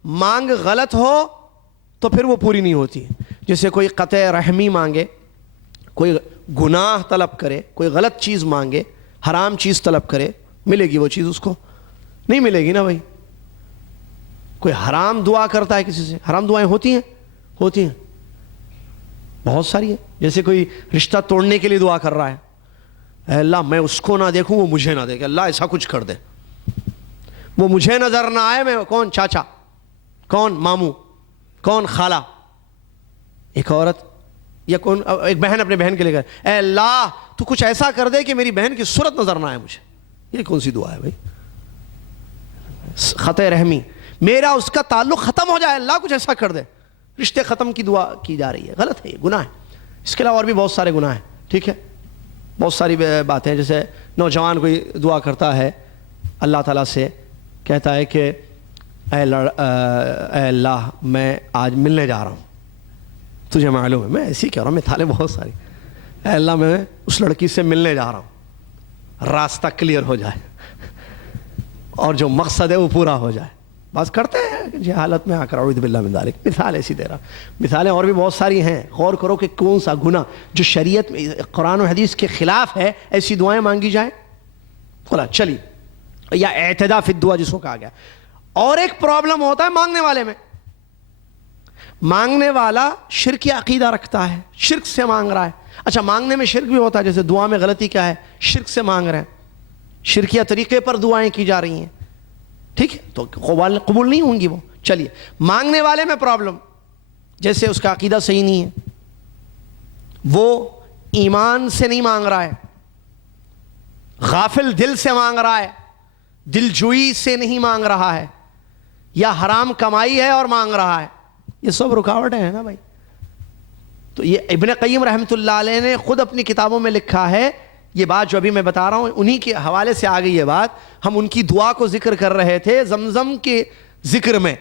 مانگ غلط ہو تو پھر وہ پوری نہیں ہوتی. جیسے کوئی قطع رحمی مانگے, کوئی گناہ طلب کرے, کوئی غلط چیز مانگے, حرام چیز طلب کرے, ملے گی وہ چیز اس کو؟ نہیں ملے گی نا بھائی. کوئی حرام دعا کرتا ہے کسی سے, حرام دعائیں ہوتی ہیں بہت ساری ہیں. جیسے کوئی رشتہ توڑنے کے لیے دعا کر رہا ہے, اے اللہ میں اس کو نہ دیکھوں وہ مجھے نہ دیکھے, اللہ ایسا کچھ کر دے, وہ مجھے نظر نہ آئے, میں کون چاچا, کون ماموں, کون خالہ. ایک عورت یا ایک بہن اپنے بہن کے لیے کہے, اے اللہ تو کچھ ایسا کر دے کہ میری بہن کی صورت نظر نہ آئے مجھے. یہ کون سی دعا ہے بھائی؟ خطۂ رحمی, میرا اس کا تعلق ختم ہو جائے, اللہ کچھ ایسا کر دے. رشتے ختم کی دعا کی جا رہی ہے, غلط ہے, یہ گناہ ہے. اس کے علاوہ اور بھی بہت سارے گناہ ہیں. ٹھیک ہے, بہت ساری باتیں. جیسے نوجوان کوئی دعا کرتا ہے اللہ تعالیٰ سے, کہتا ہے کہ اے اللہ میں آج ملنے جا رہا ہوں, تجھے معلوم ہے, میں ایسی کہہ رہا ہوں, مثالیں بہت ساری. اے اللہ میں اس لڑکی سے ملنے جا رہا ہوں, راستہ کلیئر ہو جائے اور جو مقصد ہے وہ پورا ہو جائے. بس کرتے ہیں جہالت میں آ کر, اعوذ باللہ من ذالک. مثال ایسی دے رہا. مثالیں اور بھی بہت ساری ہیں. غور کرو کہ کون سا گناہ جو شریعت میں قرآن و حدیث کے خلاف ہے ایسی دعائیں مانگی جائیں. بولا چلی, یا اعتداء فی الدعا جس کو کہا گیا. اور ایک پرابلم ہوتا ہے مانگنے والے میں, مانگنے والا شرک عقیدہ رکھتا ہے, شرک سے مانگ رہا ہے. اچھا مانگنے میں شرک بھی ہوتا ہے, جیسے دعا میں غلطی کیا ہے, شرک سے مانگ رہے ہیں, شرکیہ طریقے پر دعائیں کی جا رہی ہیں. ٹھیک ہے, تو قبول نہیں ہوں گی وہ. چلیے, مانگنے والے میں پرابلم, جیسے اس کا عقیدہ صحیح نہیں ہے, وہ ایمان سے نہیں مانگ رہا ہے, غافل دل سے مانگ رہا ہے, دل جوئی سے نہیں مانگ رہا ہے, یا حرام کمائی ہے اور مانگ رہا ہے. یہ سب رکاوٹیں ہیں نا بھائی. تو یہ ابن قیم رحمۃ اللہ علیہ نے خود اپنی کتابوں میں لکھا ہے. یہ بات جو ابھی میں بتا رہا ہوں انہی کے حوالے سے آ گئی یہ بات. ہم ان کی دعا کو ذکر کر رہے تھے زمزم کے ذکر میں,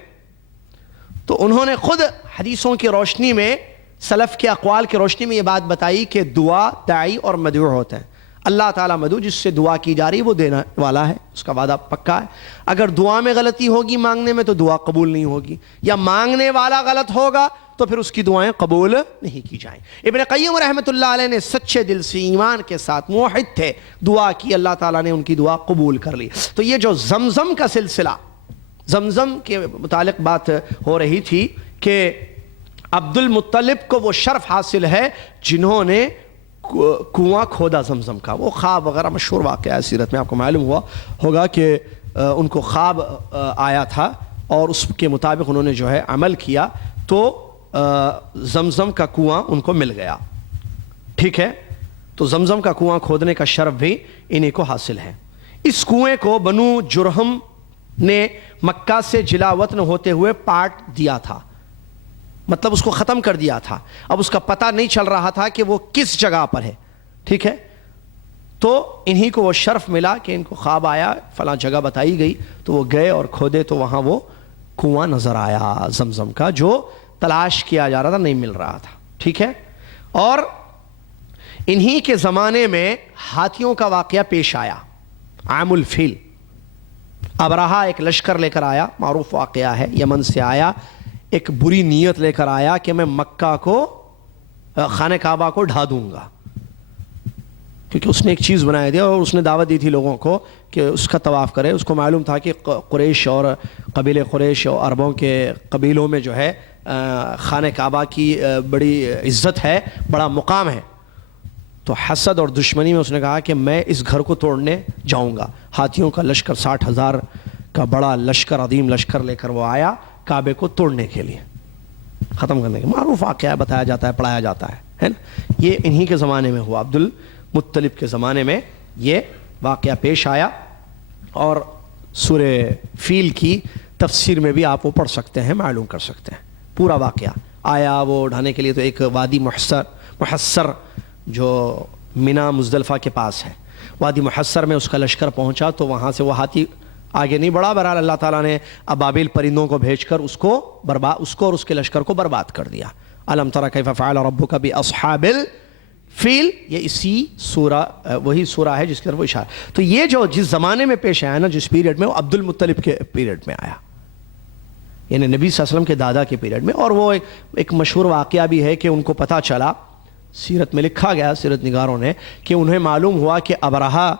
تو انہوں نے خود حدیثوں کی روشنی میں, سلف کے اقوال کی روشنی میں یہ بات بتائی کہ دعا داعی اور مدعو ہوتے ہیں. اللہ تعالیٰ مدعو, جس سے دعا کی جا رہی وہ دینے والا ہے, اس کا وعدہ پکا ہے. اگر دعا میں غلطی ہوگی مانگنے میں تو دعا قبول نہیں ہوگی, یا مانگنے والا غلط ہوگا تو پھر اس کی دعائیں قبول نہیں کی جائیں. ابن قیم رحمۃ اللہ علیہ نے سچے دل سے ایمان کے ساتھ موحد تھے, دعا کی, اللہ تعالیٰ نے ان کی دعا قبول کر لی. تو یہ جو زمزم کا سلسلہ, زمزم کے متعلق بات ہو رہی تھی کہ عبد المطلب کو وہ شرف حاصل ہے جنہوں نے کنواں کھودا زمزم کا. وہ خواب وغیرہ مشہور واقعہ ہے سیرت میں, آپ کو معلوم ہوا ہوگا کہ ان کو خواب آیا تھا اور اس کے مطابق انہوں نے جو ہے عمل کیا تو زمزم کا کنواں ان کو مل گیا. ٹھیک ہے, تو زمزم کا کنواں کھودنے کا شرف بھی انہیں کو حاصل ہے. اس کنویں کو بنو جرہم نے مکہ سے جلا وطن ہوتے ہوئے پاٹ دیا تھا, مطلب اس کو ختم کر دیا تھا. اب اس کا پتہ نہیں چل رہا تھا کہ وہ کس جگہ پر ہے. ٹھیک ہے, تو انہی کو وہ شرف ملا کہ ان کو خواب آیا, فلاں جگہ بتائی گئی, تو وہ گئے اور کھودے تو وہاں وہ کنواں نظر آیا زمزم کا, جو تلاش کیا جا رہا تھا, نہیں مل رہا تھا. ٹھیک ہے, اور انہی کے زمانے میں ہاتھیوں کا واقعہ پیش آیا, عام الفیل. ابراہا ایک لشکر لے کر آیا، معروف واقعہ ہے، یمن سے آیا، ایک بری نیت لے کر آیا کہ میں مکہ کو، خانہ کعبہ کو ڈھا دوں گا، کیونکہ اس نے ایک چیز بنائی تھی اور اس نے دعوت دی تھی لوگوں کو کہ اس کا طواف کرے۔ اس کو معلوم تھا کہ قریش اور قبیلے قریش اور عربوں کے قبیلوں میں جو ہے خانہ کعبہ کی بڑی عزت ہے، بڑا مقام ہے۔ تو حسد اور دشمنی میں اس نے کہا کہ میں اس گھر کو توڑنے جاؤں گا۔ ہاتھیوں کا لشکر، 60,000 کا بڑا لشکر، عظیم لشکر لے کر وہ آیا کعبے کو توڑنے کے لیے، ختم کرنے کے۔ معروف واقعہ بتایا جاتا ہے، پڑھایا جاتا ہے نا۔ یہ انہی کے زمانے میں ہوا، عبد المطلب کے زمانے میں یہ واقعہ پیش آیا، اور سورہ فیل کی تفسیر میں بھی آپ وہ پڑھ سکتے ہیں، معلوم کر سکتے ہیں پورا واقعہ۔ آیا وہ اٹھانے کے لیے تو ایک وادی محصر جو منی مزدلفہ کے پاس ہے، وادی محصر میں اس کا لشکر پہنچا تو وہاں سے وہ ہاتھی آگے نہیں بڑھا۔ بہرحال اللہ تعالیٰ نے ابابیل پرندوں کو بھیج کر اس کو اور اس کے لشکر کو برباد کر دیا۔ الم تر کیف فعل ربک باصحاب الفیل، یہ اسی سورہ، وہی سورہ ہے جس کی طرف وہ اشارہ۔ تو یہ جو جس زمانے میں پیش آیا نا، جس پیریڈ میں، وہ عبد المطلب کے پیریڈ میں آیا، یعنی نبی صلی اللہ علیہ وسلم کے دادا کے پیریڈ میں۔ اور وہ ایک مشہور واقعہ بھی ہے کہ ان کو پتہ چلا، سیرت میں لکھا گیا سیرت نگاروں نے، کہ انہیں معلوم ہوا کہ ابرہا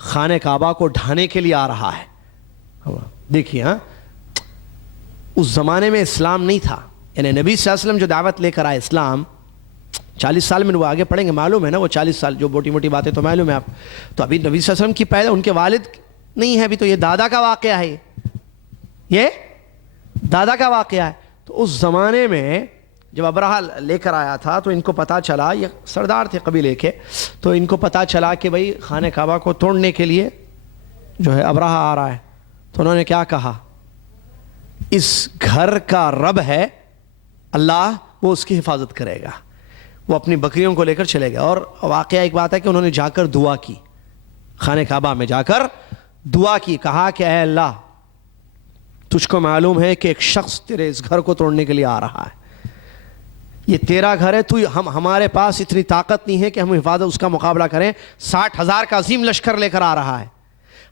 خانہ کعبہ کو ڈھانے کے لیے آ رہا ہے۔ دیکھیے ہاں، اس زمانے میں اسلام نہیں تھا، یعنی نبی صلی اللہ علیہ وسلم جو دعوت لے کر آئے اسلام 40 سال میں، وہ آگے پڑھیں گے، معلوم ہے نا، وہ 40 سال جو موٹی موٹی باتیں تو معلوم ہے آپ۔ تو ابھی نبی صلی اللہ علیہ وسلم کی پیدا، ان کے والد نہیں ہے ابھی، تو یہ دادا کا واقعہ ہے، یہ دادا کا واقعہ ہے۔ تو اس زمانے میں جب ابرہا لے کر آیا تھا تو ان کو پتہ چلا، یہ سردار تھے قبیلے کے، تو ان کو پتہ چلا کہ بھئی خانہ کعبہ کو توڑنے کے لیے جو ہے ابرہا آ رہا ہے۔ تو انہوں نے کیا کہا، اس گھر کا رب ہے اللہ، وہ اس کی حفاظت کرے گا۔ وہ اپنی بکریوں کو لے کر چلے گئے، اور واقعہ ایک بات ہے کہ انہوں نے جا کر دعا کی، خانہ کعبہ میں جا کر دعا کی، کہا کہ اے اللہ، تجھ کو معلوم ہے کہ ایک شخص تیرے اس گھر کو توڑنے کے لیے آ رہا ہے، یہ تیرا گھر ہے، ہمارے پاس اتنی طاقت نہیں ہے کہ ہم حفاظت اس کا مقابلہ کریں، 60,000 کا عظیم لشکر لے کر آ رہا ہے،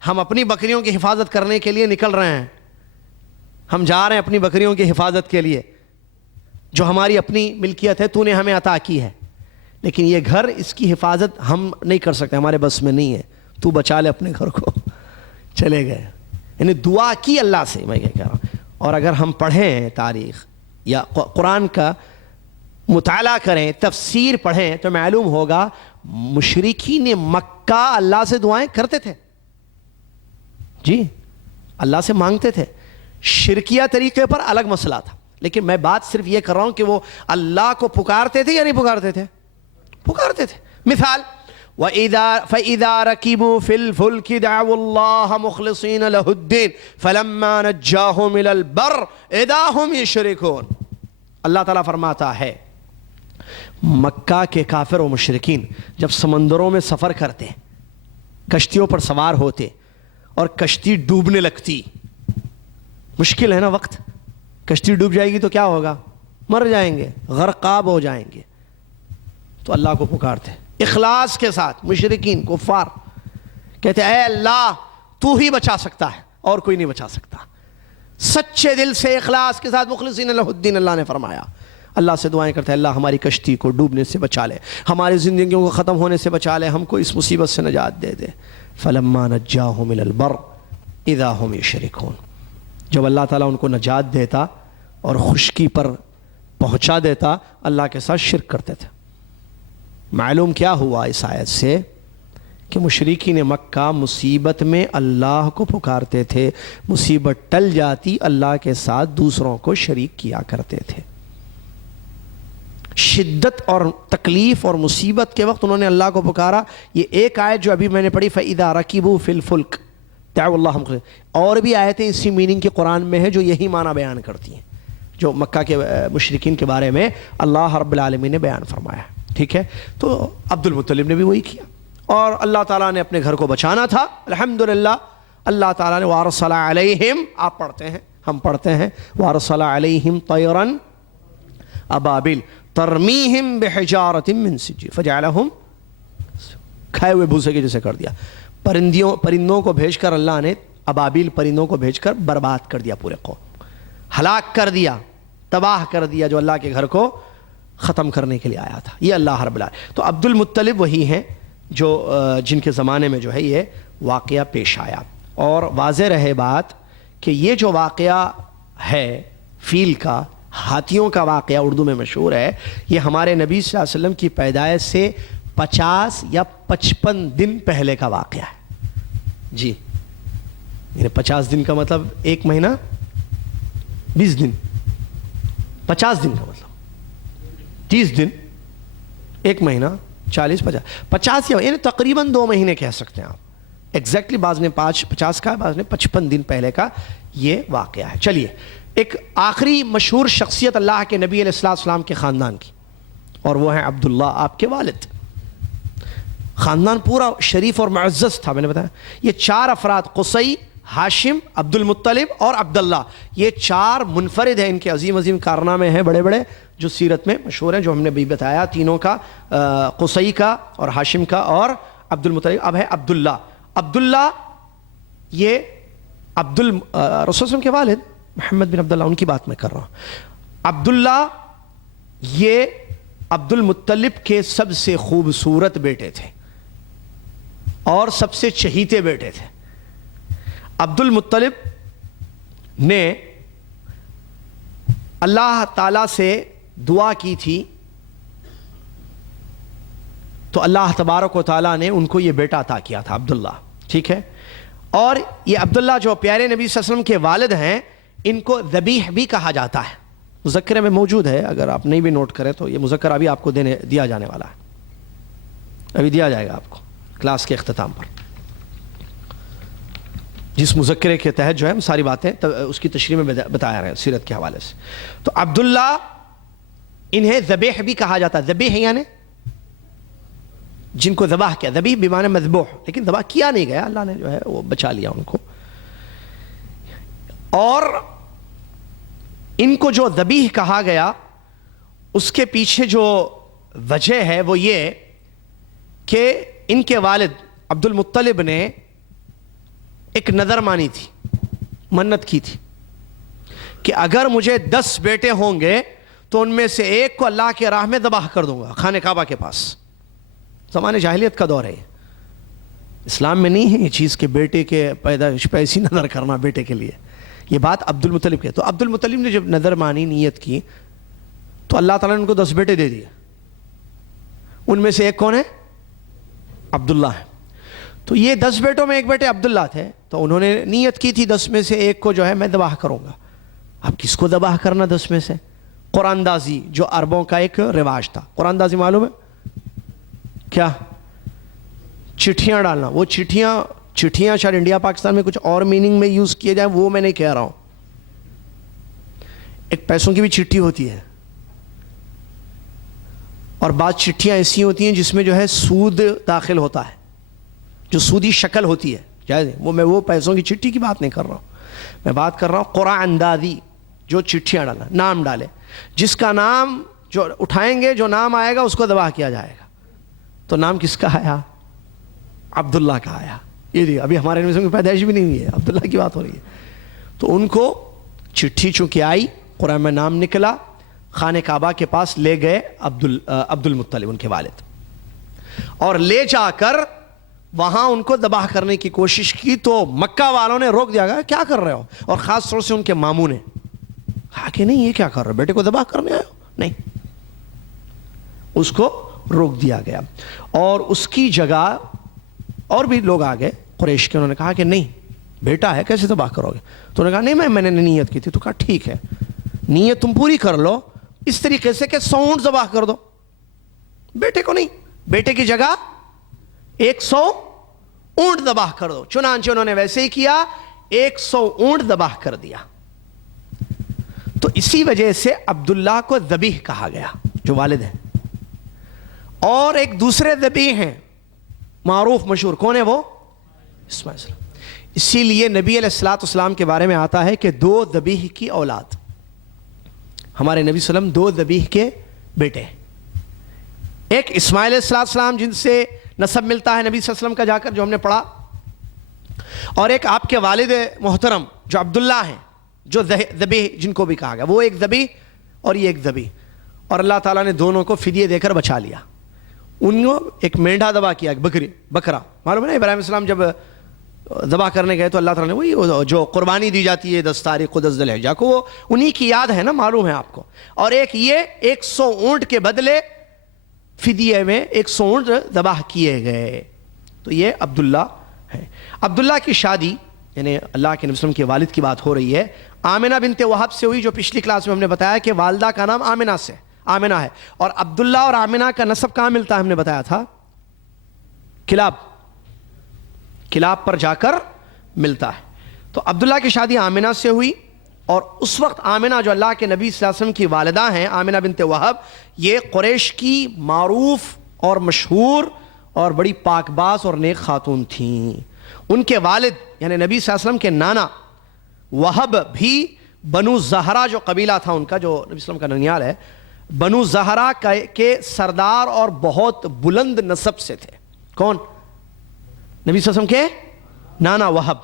ہم اپنی بکریوں کی حفاظت کرنے کے لیے نکل رہے ہیں، ہم جا رہے ہیں اپنی بکریوں کی حفاظت کے لیے، جو ہماری اپنی ملکیت ہے، تو نے ہمیں عطا کی ہے، لیکن یہ گھر، اس کی حفاظت ہم نہیں کر سکتے، ہمارے بس میں نہیں ہے، تو بچا لے اپنے گھر کو۔ چلے گئے، یعنی دعا کی اللہ سے، میں کیا کہہ رہا ہوں۔ اور اگر ہم پڑھیں تاریخ یا قرآن کا مطالعہ کریں، تفسیر پڑھیں، تو معلوم ہوگا مشرکین مکہ اللہ سے دعائیں کرتے تھے، جی اللہ سے مانگتے تھے، شرکیہ طریقے پر الگ مسئلہ تھا، لیکن میں بات صرف یہ کر رہا ہوں کہ وہ اللہ کو پکارتے تھے یا نہیں پکارتے تھے؟ پکارتے تھے۔ مثال، فَإِذَا رَكِبُوا فِي الْفُلْكِ دَعَوُا اللَّهَ مُخْلِصِينَ لَهُ الدِّينَ فَلَمَّا نَجَّاهُمْ إِلَى الْبَرِّ إِذَا هُمْ يُشْرِكُونَ۔ اللہ تعالیٰ فرماتا ہے، مکہ کے کافر و مشرکین جب سمندروں میں سفر کرتے، کشتیوں پر سوار ہوتے، اور کشتی ڈوبنے لگتی، مشکل ہے نا وقت، کشتی ڈوب جائے گی تو کیا ہوگا، مر جائیں گے، غرقاب ہو جائیں گے، تو اللہ کو پکارتے اخلاص کے ساتھ، مشرکین کفار کہتے اے اللہ تو ہی بچا سکتا ہے اور کوئی نہیں بچا سکتا، سچے دل سے اخلاص کے ساتھ، مخلصین لہ الدین، اللہ نے فرمایا، اللہ سے دعائیں کرتے ہیں، اللہ ہماری کشتی کو ڈوبنے سے بچا لے، ہماری زندگیوں کو ختم ہونے سے بچا لے، ہم کو اس مصیبت سے نجات دے دے۔ فَلَمَّا نَجَّاهُمْ إِلَى الْبَرِّ إِذَا هُمْ يُشْرِكُونَ، جب اللہ تعالیٰ ان کو نجات دیتا اور خشکی پر پہنچا دیتا، اللہ کے ساتھ شرک کرتے تھے۔ معلوم کیا ہوا اس آیت سے کہ مشرکین مکہ مصیبت میں اللہ کو پکارتے تھے، مصیبت ٹل جاتی اللہ کے ساتھ دوسروں کو شریک کیا کرتے تھے۔ شدت اور تکلیف اور مصیبت کے وقت انہوں نے اللہ کو پکارا۔ یہ ایک آیت جو ابھی میں نے پڑھی، فَإِذَا رَكِبُوا فِي الْفُلْكِ دَعَوُا اللَّهَ مُخْلِصِينَ، اور بھی آیتیں اسی میننگ کے قرآن میں ہیں جو یہی معنی بیان کرتی ہیں، جو مکہ کے مشرکین کے بارے میں اللہ رب العالمین نے بیان فرمایا، ٹھیک ہے۔ تو عبد المطلب نے بھی وہی کیا، اور اللہ تعالیٰ نے اپنے گھر کو بچانا تھا، الحمدللہ اللہ تعالیٰ نے وَأَرْسَلَ عَلَيْهِمْ، آپ پڑھتے ہیں، ہم پڑھتے ہیں، وَأَرْسَلَ عَلَيْهِمْ طَيْرًا أَبَابِيلَ تَرْمِيهِمْ بِحِجَارَةٍ مِّن سِجِّيلٍ فَجَعَلَهُمْ، کھائے ہوئے بھوسے کے جیسے کر دیا۔ پرندوں کو بھیج کر اللہ نے ابابیل پرندوں کو بھیج کر برباد کر دیا، پورے قوم ہلاک کر دیا، تباہ کر دیا، جو اللہ کے گھر کو ختم کرنے کے لیے آیا تھا۔ یہ اللہ رب العالمین۔ تو عبد المطلب وہی ہیں جو جن کے زمانے میں جو ہے یہ واقعہ پیش آیا۔ اور واضح رہے بات کہ یہ جو واقعہ ہے فیل کا، ہاتھیوں کا واقعہ اردو میں مشہور ہے، یہ ہمارے نبی صلی اللہ علیہ وسلم کی پیدائش سے 50 یا 55 دن پہلے کا واقعہ ہے جی۔ یعنی 50 دن کا مطلب 1 مہینہ 20 دن، 50 دن کا مطلب 30 دن، 1 مہینہ 40-50 یعنی تقریباً 2 مہینے کہہ سکتے ہیں آپ ایگزیکٹلی۔ بعض نے 50 کا، بعض نے 55 دن پہلے کا یہ واقعہ ہے۔ چلیے ایک آخری مشہور شخصیت اللہ کے نبی علیہ السلام کے خاندان کی، اور وہ ہیں عبداللہ، آپ کے والد۔ خاندان پورا شریف اور معزز تھا، میں نے بتایا یہ 4 افراد، قصی، ہاشم، عبد المطلب اور عبداللہ، یہ 4 منفرد ہیں۔ ان کے عظیم عظیم کارنامے ہیں بڑے بڑے جو سیرت میں مشہور ہیں، جو ہم نے بھی بتایا تینوں کا، قصی کا اور ہاشم کا اور عبد المطلب۔ اب ہے عبداللہ۔ عبداللہ یہ رسول اللہ صلی اللہ علیہ وسلم کے والد محمد بن عبداللہ، ان کی بات میں کر رہا ہوں۔ عبداللہ یہ عبد المطلب کے سب سے خوبصورت بیٹے تھے اور سب سے چہیتے بیٹے تھے۔ عبد المطلب نے اللہ تعالیٰ سے دعا کی تھی تو اللہ تبارک و تعالیٰ نے ان کو یہ بیٹا عطا کیا تھا، عبداللہ، ٹھیک ہے۔ اور یہ عبداللہ جو پیارے نبی صلی اللہ علیہ وسلم کے والد ہیں، ان کو ذبیح بھی کہا جاتا ہے۔ مذکرے میں موجود ہے، اگر آپ نہیں بھی نوٹ کریں تو یہ مذکرہ ابھی آپ کو دیا جانے والا ہے، ابھی دیا جائے گا آپ کو کلاس کے اختتام پر، جس مذکرے کے تحت جو ہے ہم ساری باتیں اس کی تشریح میں بتایا رہے ہیں سیرت کے حوالے سے۔ تو عبداللہ انہیں ذبیح بھی کہا جاتا ہے۔ ذبیح یعنی جن کو ذبح کیا، ذبیح بمعنی مذبوح، لیکن ذبح کیا نہیں گیا، اللہ نے جو ہے وہ بچا لیا ان کو۔ اور ان کو جو ذبیح کہا گیا اس کے پیچھے جو وجہ ہے وہ یہ کہ ان کے والد عبد المطلب نے ایک نظر مانی تھی، منت کی تھی کہ اگر مجھے 10 بیٹے ہوں گے تو ان میں سے ایک کو اللہ کے راہ میں ذبح کر دوں گا، خانہ کعبہ کے پاس۔ زمانے جاہلیت کا دور ہے، اسلام میں نہیں ہے یہ چیز کہ بیٹے کے پیدائش پہ ایسی نظر کرنا بیٹے کے لیے۔ یہ بات عبد المطلب کی۔ تو عبد المطلب نے جب نظر مانی، نیت کی، تو اللہ تعالیٰ نے ان کو 10 بیٹے دے دیے۔ ان میں سے ایک کون ہے؟ عبداللہ ہے۔ تو یہ 10 بیٹوں میں ایک بیٹے عبداللہ تھے، تو انہوں نے نیت کی تھی 10 میں سے ایک کو جو ہے میں ذبح کروں گا۔ اب کس کو ذبح کرنا 10 میں سے؟ قرآن اندازی جو عربوں کا ایک رواج تھا۔ قرآن اندازی معلوم ہے کیا؟ چٹھیاں ڈالنا۔ وہ چٹھیاں شاید انڈیا پاکستان میں کچھ اور میننگ میں یوز کیے جائیں، وہ میں نہیں کہہ رہا ہوں۔ ایک پیسوں کی بھی چٹھی ہوتی ہے، اور بعض چٹھیاں ایسی ہوتی ہیں جس میں جو ہے سود داخل ہوتا ہے، جو سودی شکل ہوتی ہے، جائز ہے۔ میں وہ پیسوں کی چٹھی کی بات نہیں کر رہا ہوں، میں بات کر رہا ہوں قرآن اندازی، جو چٹھیاں ڈالنا، نام ڈالے، جس کا نام جو اٹھائیں گے، جو نام آئے گا اس کو ذبح کیا جائے گا۔ تو نام کس کا آیا؟ عبداللہ کا آیا۔ یہ دیکھ، ابھی ہمارے نبی کی پیدائش بھی نہیں ہوئی ہے، عبداللہ کی بات ہو رہی ہے۔ تو ان کو چٹھی چونکہ آئی، قرآن میں نام نکلا، خانہ کعبہ کے پاس لے گئے عبد المطلب ان کے والد، اور لے جا کر وہاں ان کو ذبح کرنے کی کوشش کی۔ تو مکہ والوں نے روک دیا، کیا کر رہے ہو؟ اور خاص طور سے ان کے ماموں نے کہا کہ نہیں، یہ کیا کر رہے ہو، بیٹے کو ذبح کرنے آئے ہو؟ نہیں، اس کو روک دیا گیا۔ اور اس کی جگہ اور بھی لوگ آ گئے قریش کے، انہوں نے کہا کہ نہیں، بیٹا ہے کیسے ذبح کرو گے؟ تو انہوں نے کہا نہیں، میں نے نیت کی تھی۔ تو کہا ٹھیک ہے، نیت تم پوری کر لو اس طریقے سے کہ 100 اونٹ ذبح کر دو، بیٹے کو نہیں، بیٹے کی جگہ 100 اونٹ ذبح کر دو۔ چنانچہ انہوں نے ویسے ہی کیا، 100 اونٹ ذبح کر دیا۔ تو اسی وجہ سے عبداللہ کو ذبیح کہا گیا، جو والد ہیں۔ اور ایک دوسرے ذبیح ہیں معروف مشہور، کون ہے وہ؟ اسماعیل۔ اسی لیے نبی علیہ السلام کے بارے میں آتا ہے کہ 2 ذبیح کی اولاد، ہمارے نبی صلی اللہ علیہ وسلم 2 ذبیح کے بیٹے ہیں۔ ایک اسماعیل علیہ السلام جن سے نسب ملتا ہے نبی صلی اللہ علیہ وسلم کا جا کر، جو ہم نے پڑھا، اور ایک آپ کے والد محترم جو عبداللہ ہیں، جو ذبیح جن کو بھی کہا گیا، وہ ایک ذبیح اور یہ ایک ذبیح، اور اللہ تعالیٰ نے دونوں کو فدیے دے کر بچا لیا. ان کو ایک مینڈھا ذبح کیا، ایک بکرا. معلوم ہے نا ابراہیم السلام جب ذبح کرنے گئے تو اللہ تعالیٰ نے وہی جو قربانی دی جاتی ہے 10 تاریخ کو 10 ذی الحجہ کو، وہ انہی کی یاد ہے نا، معلوم ہے آپ کو. اور ایک یہ 100 اونٹ کے بدلے فدیے میں 100 اونٹ ذبح کیے گئے. تو یہ عبداللہ ہے. عبداللہ کی شادی یعنی اللہ کے نبی صلی اللہ علیہ وسلم کے والد کی بات ہو رہی ہے، آمنہ بنت وہب سے ہوئی، جو پچھلی کلاس میں ہم نے بتایا کہ والدہ کا نام آمنہ ہے. اور عبداللہ اور آمنہ کا نسب کہاں ملتا ہے؟ ہم نے بتایا تھا کلاب پر جا کر ملتا ہے. تو عبداللہ کی شادی آمنہ سے ہوئی، اور اس وقت آمنہ جو اللہ کے نبی صلی اللہ علیہ وسلم کی والدہ ہیں، آمنہ بنت وہب، یہ قریش کی معروف اور مشہور اور بڑی پاک باز اور نیک خاتون تھیں. ان کے والد یعنی نبی صلی اللہ علیہ وسلم کے نانا وہب بھی بنو زہرہ جو قبیلہ تھا ان کا، جو نبی صلی اللہ علیہ وسلم کا ننیال ہے، بنو زہرہ کے سردار اور بہت بلند نسب سے تھے. کون؟ نبی صلی اللہ علیہ وسلم کے نانا وہب.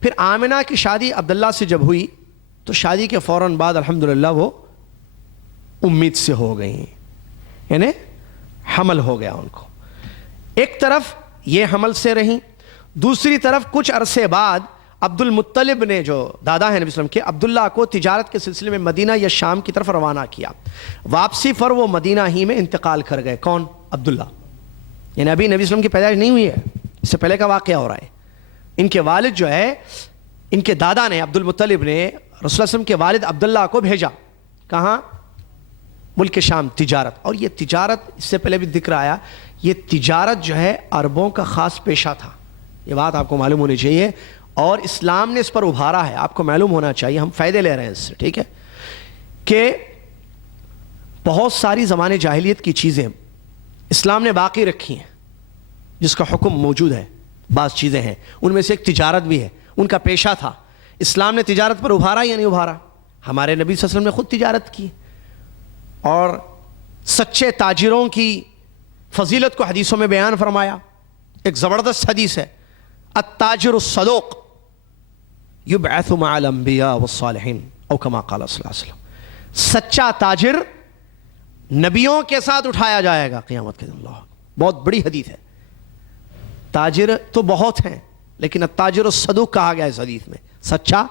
پھر آمنہ کی شادی عبداللہ سے جب ہوئی تو شادی کے فوراً بعد الحمدللہ وہ امید سے ہو گئیں، یعنی حمل ہو گیا ان کو. ایک طرف یہ حمل سے رہیں، دوسری طرف کچھ عرصے بعد عبد المطلب نے، جو دادا ہیں نبی صلی اللہ علیہ وسلم کے، عبداللہ کو تجارت کے سلسلے میں مدینہ یا شام کی طرف روانہ کیا. واپسی پر وہ مدینہ ہی میں انتقال کر گئے. کون؟ عبداللہ. یعنی ابھی نبی صلی اللہ علیہ وسلم کی پیدائش نہیں ہوئی ہے، اس سے پہلے کا واقعہ ہو رہا ہے. ان کے والد جو ہے، ان کے دادا نے، عبد المطلب نے رسول اللہ صلی اللہ علیہ وسلم کے والد عبداللہ کو بھیجا. کہاں؟ ملک شام، تجارت. اور یہ تجارت اس سے پہلے بھی ذکر آیا، یہ تجارت جو ہے عربوں کا خاص پیشہ تھا. یہ بات آپ کو معلوم ہونی چاہیے، اور اسلام نے اس پر ابھارا ہے. آپ کو معلوم ہونا چاہیے، ہم فائدے لے رہے ہیں اس سے، ٹھیک ہے، کہ بہت ساری زمانے جاہلیت کی چیزیں اسلام نے باقی رکھی ہیں، جس کا حکم موجود ہے. بعض چیزیں ہیں، ان میں سے ایک تجارت بھی ہے. ان کا پیشہ تھا. اسلام نے تجارت پر ابھارا یا نہیں ابھارا؟ ہمارے نبی صلی اللہ علیہ وسلم نے خود تجارت کی، اور سچے تاجروں کی فضیلت کو حدیثوں میں بیان فرمایا. ایک زبردست حدیث ہے، التاجر الصدوق یبعث مع الانبیاء والصالحین او کما قال صلی اللہ علیہ وسلم. سچا تاجر نبیوں کے ساتھ اٹھایا جائے گا قیامت کے دن. اللہ، بہت بڑی حدیث ہے. تاجر تو بہت ہیں، لیکن التاجر الصدوق کہا گیا اس حدیث میں. سچا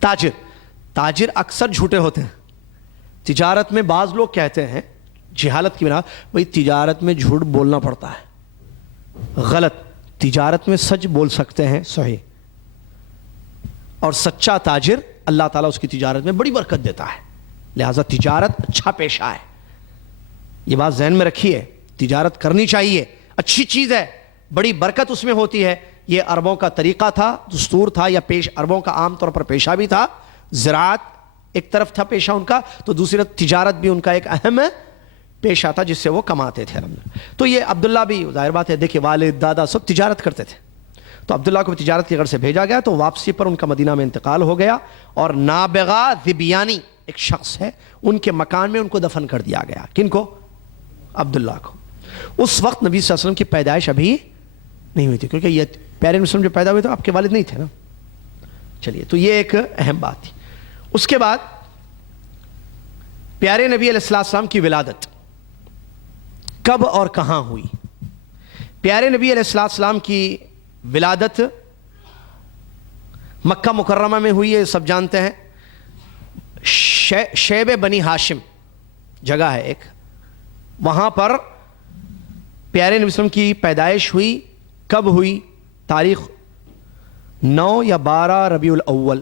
تاجر. تاجر اکثر جھوٹے ہوتے ہیں. تجارت میں بعض لوگ کہتے ہیں جہالت کی بنا، بھئی تجارت میں جھوٹ بولنا پڑتا ہے. غلط. تجارت میں سچ بول سکتے ہیں، صحیح. اور سچا تاجر اللہ تعالیٰ اس کی تجارت میں بڑی برکت دیتا ہے. لہٰذا تجارت اچھا پیشہ ہے. یہ بات ذہن میں رکھیے، تجارت کرنی چاہیے، اچھی چیز ہے، بڑی برکت اس میں ہوتی ہے. یہ عربوں کا طریقہ تھا، دستور تھا، یا عربوں کا عام طور پر پیشہ بھی تھا. زراعت ایک طرف تھا پیشہ ان کا، تو دوسری طرف تجارت بھی ان کا ایک اہم پیشہ تھا جس سے وہ کماتے تھے. تو یہ عبداللہ بھی ظاہر بات ہے، دیکھیں والد دادا سب تجارت کرتے تھے. تو عبداللہ کو تجارت کی غرض سے بھیجا گیا، تو واپسی پر ان کا مدینہ میں انتقال ہو گیا، اور نابغہ ذبیانی ایک شخص ہے، ان کے مکان میں ان کو دفن کر دیا گیا. کن کو؟ عبداللہ کو. اس وقت نبی صلی اللہ علیہ وسلم کی پیدائش ابھی نہیں ہوئی تھی، کیونکہ یہ پیارے نبی صلی اللہ علیہ وسلم جو پیدا ہوئے تھے آپ کے والد نہیں تھے نا. چلیے، تو یہ ایک اہم بات تھی. اس کے بعد پیارے نبی علیہ السلام کی ولادت کب اور کہاں ہوئی؟ پیارے نبی علیہ السلام کی ولادت مکہ مکرمہ میں ہوئی ہے، سب جانتے ہیں. شیب بنی ہاشم جگہ ہے ایک، وہاں پر پیارے نبی صلی اللہ علیہ وسلم کی پیدائش ہوئی. کب ہوئی؟ تاریخ 9 یا 12 ربیع الاول.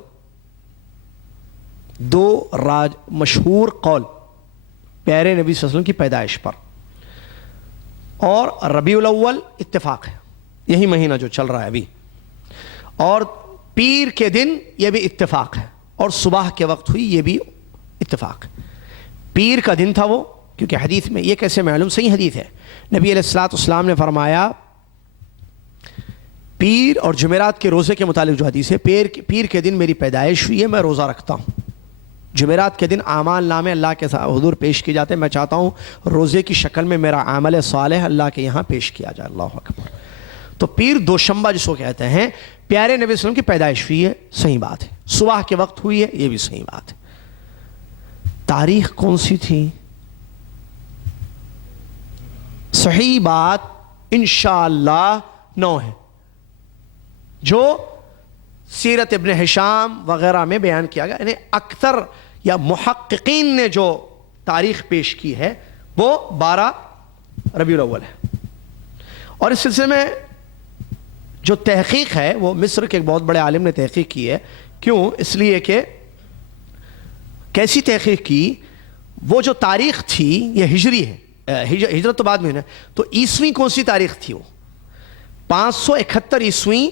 دو مشہور قول پیارے نبی صلی اللہ علیہ وسلم کی پیدائش پر. اور ربیع الاول اتفاق ہے، یہی مہینہ جو چل رہا ہے ابھی. اور پیر کے دن یہ بھی اتفاق ہے، اور صبح کے وقت ہوئی یہ بھی اتفاق. پیر کا دن تھا وہ، کیونکہ حدیث میں یہ کیسے معلوم؟ صحیح حدیث ہے، نبی علیہ السلام نے فرمایا پیر اور جمعرات کے روزے کے متعلق جو حدیث ہے، پیر کے دن میری پیدائش ہوئی ہے، میں روزہ رکھتا ہوں. جمعرات کے دن اعمال نامے اللہ کے حضور پیش کیے جاتے ہیں، میں چاہتا ہوں روزے کی شکل میں میرا عمل صالح اللہ کے یہاں پیش کیا جائے. اللہ اکبر. تو پیر دوشنبہ جس کو کہتے ہیں، پیارے نبی صلی اللہ علیہ وسلم کی پیدائش ہوئی ہے، صحیح بات ہے، صبح کے وقت ہوئی ہے، یہ بھی صحیح بات ہے۔ تاریخ کون سی تھی؟ صحیح بات انشاءاللہ 9 ہے، جو سیرت ابن ہشام وغیرہ میں بیان کیا گیا، یعنی اکثر یا محققین نے جو تاریخ پیش کی ہے وہ 12 ربیع الاول ہے۔ اور اس سلسلے میں جو تحقیق ہے وہ مصر کے ایک بہت بڑے عالم نے تحقیق کی ہے۔ کیوں؟ اس لیے کہ کیسی تحقیق کی؟ وہ جو تاریخ تھی یہ ہجری ہے، ہجرت تو بعد میں ہے نا، تو عیسوی کون سی تاریخ تھی؟ وہ 571 عیسوی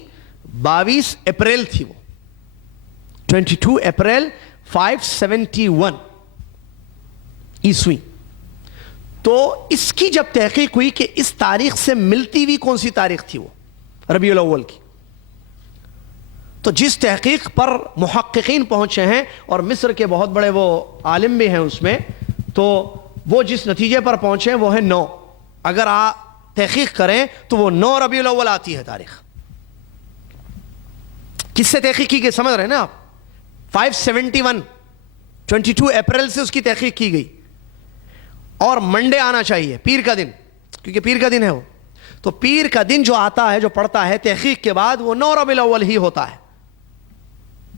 22 اپریل تھی، وہ 22 اپریل 571 عیسوی۔ تو اس کی جب تحقیق ہوئی کہ اس تاریخ سے ملتی ہوئی کون سی تاریخ تھی، وہ ربیع الاول کی، تو جس تحقیق پر محققین پہنچے ہیں اور مصر کے بہت بڑے وہ عالم بھی ہیں اس میں، تو وہ جس نتیجے پر پہنچے ہیں وہ ہے 9۔ اگر آپ تحقیق کریں تو وہ 9 ربیع الاول آتی ہے تاریخ۔ کس سے تحقیق کی گئی سمجھ رہے ہیں نا آپ؟ 571 22 اپریل سے اس کی تحقیق کی گئی، اور منڈے آنا چاہیے، پیر کا دن، کیونکہ پیر کا دن ہے وہ، تو پیر کا دن جو آتا ہے، جو پڑتا ہے تحقیق کے بعد، وہ 9 ربیع الاول ہی ہوتا ہے۔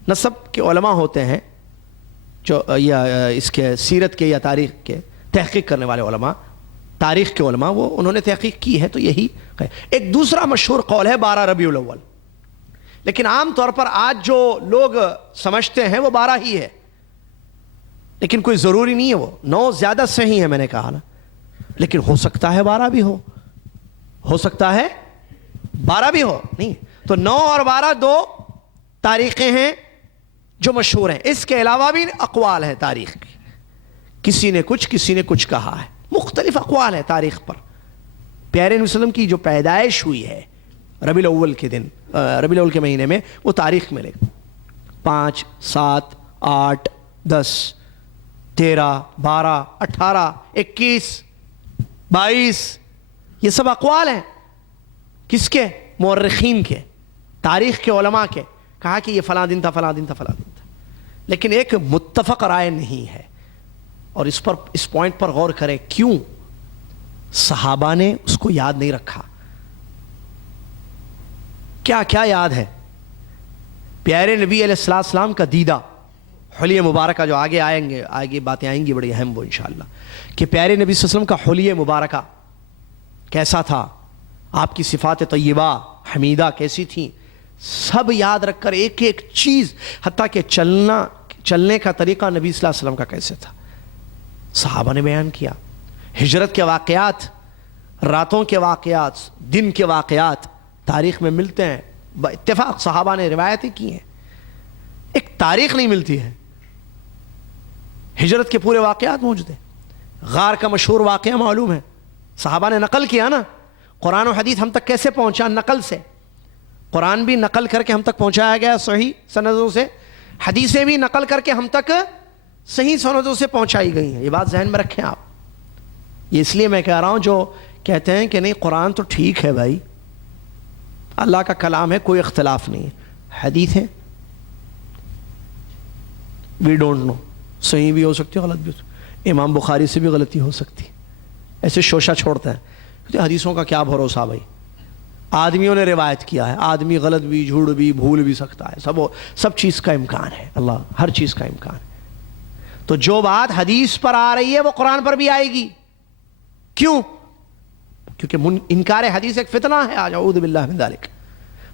نسب کے علماء ہوتے ہیں جو یا اس کے سیرت کے یا تاریخ کے تحقیق کرنے والے علماء، تاریخ کے علماء، وہ انہوں نے تحقیق کی ہے تو یہی ہے۔ ایک دوسرا مشہور قول ہے 12 ربیع الاول، لیکن عام طور پر آج جو لوگ سمجھتے ہیں وہ 12 ہی ہے، لیکن کوئی ضروری نہیں ہے، وہ 9 زیادہ صحیح ہے، میں نے کہا نا، لیکن ہو سکتا ہے 12 بھی ہو سکتا ہے 12 بھی ہو، نہیں تو 9 اور 12 2 تاریخیں ہیں جو مشہور ہیں۔ اس کے علاوہ بھی اقوال ہیں تاریخ کی، کسی نے کچھ کہا ہے، مختلف اقوال ہیں تاریخ پر۔ پیارے نبی صلی اللہ علیہ وسلم کی جو پیدائش ہوئی ہے ربیع الاول کے دن، ربیع الاول کے مہینے میں، وہ تاریخ ملے گا 5 7 8 10 13 12 18 21 22، یہ سب اقوال ہیں کس کے؟ مورخین کے، تاریخ کے علماء کے، کہا کہ یہ فلاں دن تھا، فلاں دن تھا، فلاں دن تھا، لیکن ایک متفق رائے نہیں ہے۔ اور اس پوائنٹ پر غور کریں، کیوں صحابہ نے اس کو یاد نہیں رکھا؟ کیا یاد ہے؟ پیارے نبی علیہ السلام کا دیدہ حلیہ مبارکہ، جو آگے باتیں آئیں گی بڑی اہم وہ انشاءاللہ، کہ پیارے نبی صلی اللہ علیہ وسلم کا حلیہ مبارکہ کیسا تھا، آپ کی صفات طیبہ حمیدہ کیسی تھیں، سب یاد رکھ کر ایک ایک چیز، حتیٰ کہ چلنے کا طریقہ نبی صلی اللہ علیہ وسلم کا کیسے تھا، صحابہ نے بیان کیا۔ ہجرت کے واقعات، راتوں کے واقعات، دن کے واقعات تاریخ میں ملتے ہیں، اتفاق صحابہ نے روایتیں کی ہیں۔ ایک تاریخ نہیں ملتی ہے، ہجرت کے پورے واقعات موجود ہیں۔ غار کا مشہور واقعہ معلوم ہے، صحابہ نے نقل کیا نا۔ قرآن و حدیث ہم تک کیسے پہنچا؟ نقل سے۔ قرآن بھی نقل کر کے ہم تک پہنچایا گیا صحیح سندوں سے، حدیثیں بھی نقل کر کے ہم تک صحیح سندوں سے پہنچائی گئی ہیں۔ یہ بات ذہن میں رکھیں آپ۔ یہ اس لیے میں کہہ رہا ہوں، جو کہتے ہیں کہ نہیں قرآن تو ٹھیک ہے بھائی، اللہ کا کلام ہے، کوئی اختلاف نہیں ہے، حدیث ہے وی ڈونٹ نو، صحیح بھی ہو سکتی ہے، غلط بھی ہو سکتی ہے، امام بخاری سے بھی غلطی ہو سکتی ہے، ایسے شوشہ چھوڑتا ہے کہ حدیثوں کا کیا بھروسہ بھائی، آدمیوں نے روایت کیا ہے، آدمی غلط بھی، جھوٹ بھی، بھول بھی سکتا ہے، سب چیز کا امکان ہے، اللہ ہر چیز کا امکان ہے۔ تو جو بات حدیث پر آ رہی ہے وہ قرآن پر بھی آئے گی۔ کیوں؟ کیونکہ انکار حدیث ایک فتنہ ہے آج، اعوذ باللہ من ذالک۔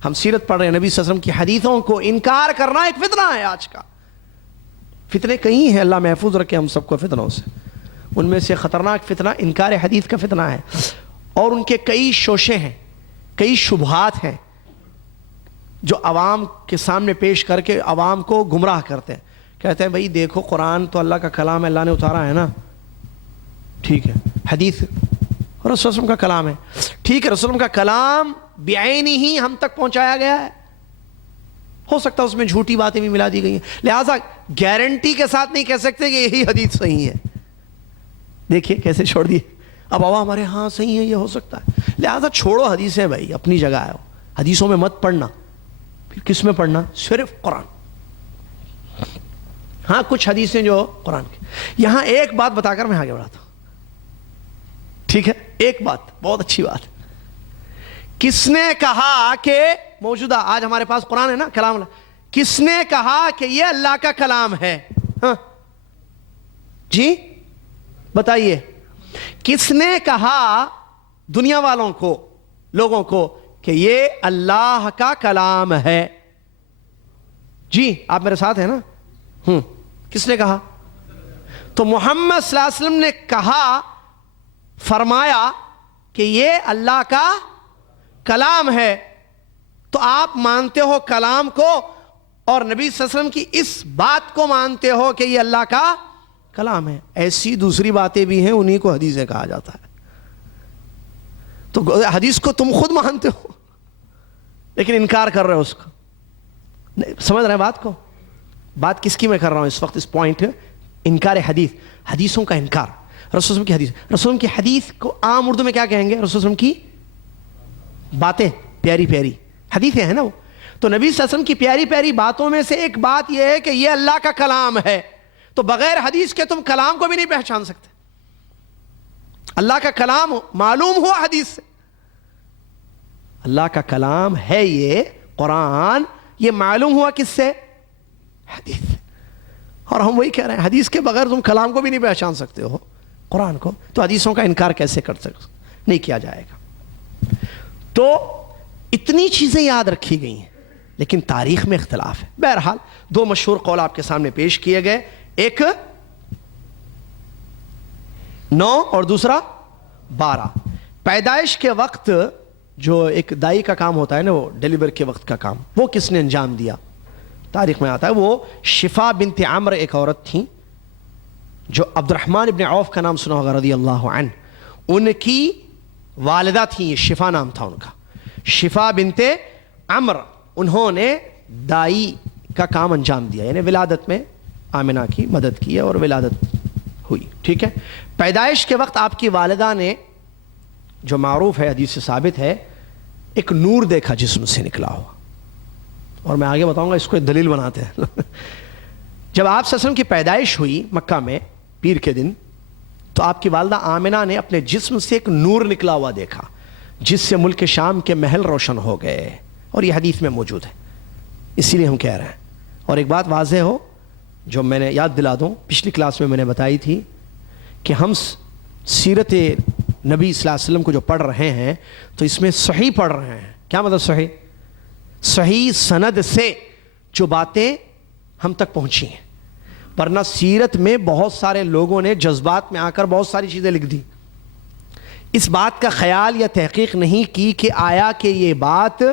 ہم سیرت پڑھ رہے ہیں، نبی صلی اللہ علیہ وسلم کی حدیثوں کو انکار کرنا ایک فتنہ ہے آج کا۔ فتنے کئی ہیں، اللہ محفوظ رکھے ہم سب کو فتنوں سے۔ ان میں سے خطرناک فتنہ انکار حدیث کا فتنہ ہے، اور ان کے کئی شوشے ہیں، کئی شبہات ہیں جو عوام کے سامنے پیش کر کے عوام کو گمراہ کرتے ہیں۔ کہتے ہیں بھائی دیکھو قرآن تو اللہ کا کلام ہے، اللہ نے اتارا ہے نا، ٹھیک ہے، حدیث رسول اللہ صلی اللہ علیہ وسلم کا کلام ہے، ٹھیک ہے، رسول اللہ کا کلام بعینی ہی ہم تک پہنچایا گیا ہے، ہو سکتا ہے اس میں جھوٹی باتیں بھی ملا دی گئی ہیں، لہٰذا گارنٹی کے ساتھ نہیں کہہ سکتے کہ یہی حدیث صحیح ہے۔ دیکھیے کیسے چھوڑ دیے، اب ہوا ہمارے ہاں صحیح ہے، یہ ہو سکتا ہے، لہذا چھوڑو حدیثیں بھائی، اپنی جگہ ہے، حدیثوں میں مت پڑھنا. پھر کس میں پڑھنا؟ صرف قرآن. ہاں کچھ حدیثیں جو قرآن کی. یہاں ایک بات بتا کر میں آگے بڑھاتا ہوں، ٹھیک ہے؟ ایک بات بہت اچھی بات. کس نے کہا کہ موجودہ آج ہمارے پاس قرآن ہے نا، کلام اللہ، کس نے کہا کہ یہ اللہ کا کلام ہے؟ ہاں جی بتائیے، کس نے کہا دنیا والوں کو، لوگوں کو، کہ یہ اللہ کا کلام ہے؟ جی آپ میرے ساتھ ہیں نا؟ کس نے کہا؟ تو محمد صلی اللہ علیہ وسلم نے کہا، فرمایا کہ یہ اللہ کا کلام ہے. تو آپ مانتے ہو کلام کو، اور نبی صلی اللہ علیہ وسلم کی اس بات کو مانتے ہو کہ یہ اللہ کا کلام ہے. ایسی دوسری باتیں بھی ہیں، انہی کو حدیثیں کہا جاتا ہے. تو حدیث کو تم خود مانتے ہو لیکن انکار کر رہے ہو اس کا. سمجھ رہے ہیں بات کو؟ بات کس کی میں کر رہا ہوں اس وقت؟ اس پوائنٹ انکار حدیث، حدیثوں کا انکار. رسول اللہ کی حدیث، رسول اللہ کی حدیث کو عام اردو میں کیا کہیں گے؟ رسول اللہ کی باتیں، پیاری پیاری حدیثیں ہیں نا وہ. تو نبی صلی اللہ علیہ وسلم کی پیاری پیاری باتوں میں سے ایک بات یہ ہے کہ یہ اللہ کا کلام ہے. تو بغیر حدیث کے تم کلام کو بھی نہیں پہچان سکتے. اللہ کا کلام معلوم ہوا حدیث سے، اللہ کا کلام ہے یہ قرآن، یہ معلوم ہوا کس سے؟ حدیث. اور ہم وہی کہہ رہے ہیں، حدیث کے بغیر تم کلام کو بھی نہیں پہچان سکتے ہو، قرآن کو. تو حدیثوں کا انکار کیسے کر سکتے؟ نہیں کیا جائے گا. تو اتنی چیزیں یاد رکھی گئی ہیں لیکن تاریخ میں اختلاف ہے. بہرحال دو مشہور قول آپ کے سامنے پیش کیے گئے، ایک 9 اور دوسرا 12. پیدائش کے وقت جو ایک دائی کا کام ہوتا ہے نا، وہ ڈیلیور کے وقت کا کام، وہ کس نے انجام دیا؟ تاریخ میں آتا ہے وہ شفا بنت عمر ایک عورت تھیں جو عبد الرحمن ابن عوف کا نام سنا ہوگا رضی اللہ عنہ. ان کی والدہ تھیں، یہ شفا نام تھا ان کا، شفا بنت عمر. انہوں نے دائی کا کام انجام دیا، یعنی ولادت میں آمنہ کی مدد کی اور ولادت ہوئی. ٹھیک ہے؟ پیدائش کے وقت آپ کی والدہ نے، جو معروف ہے حدیث سے ثابت ہے، ایک نور دیکھا جسم سے نکلا ہوا. اور میں آگے بتاؤں گا اس کو ایک دلیل بناتے ہیں. جب آپ صلی اللہ علیہ وسلم کی پیدائش ہوئی مکہ میں پیر کے دن، تو آپ کی والدہ آمنہ نے اپنے جسم سے ایک نور نکلا ہوا دیکھا جس سے ملک شام کے محل روشن ہو گئے. اور یہ حدیث میں موجود ہے، اسی لیے ہم کہہ رہے ہیں. اور ایک بات واضح ہو جو میں نے یاد دلا دوں، پچھلی کلاس میں نے بتائی تھی کہ ہم سیرت نبی صلی اللہ علیہ وسلم کو جو پڑھ رہے ہیں تو اس میں صحیح پڑھ رہے ہیں. کیا مطلب صحیح؟ صحیح سند سے جو باتیں ہم تک پہنچی ہیں. ورنہ سیرت میں بہت سارے لوگوں نے جذبات میں آ کر بہت ساری چیزیں لکھ دی، اس بات کا خیال یا تحقیق نہیں کی کہ آیا کہ یہ بات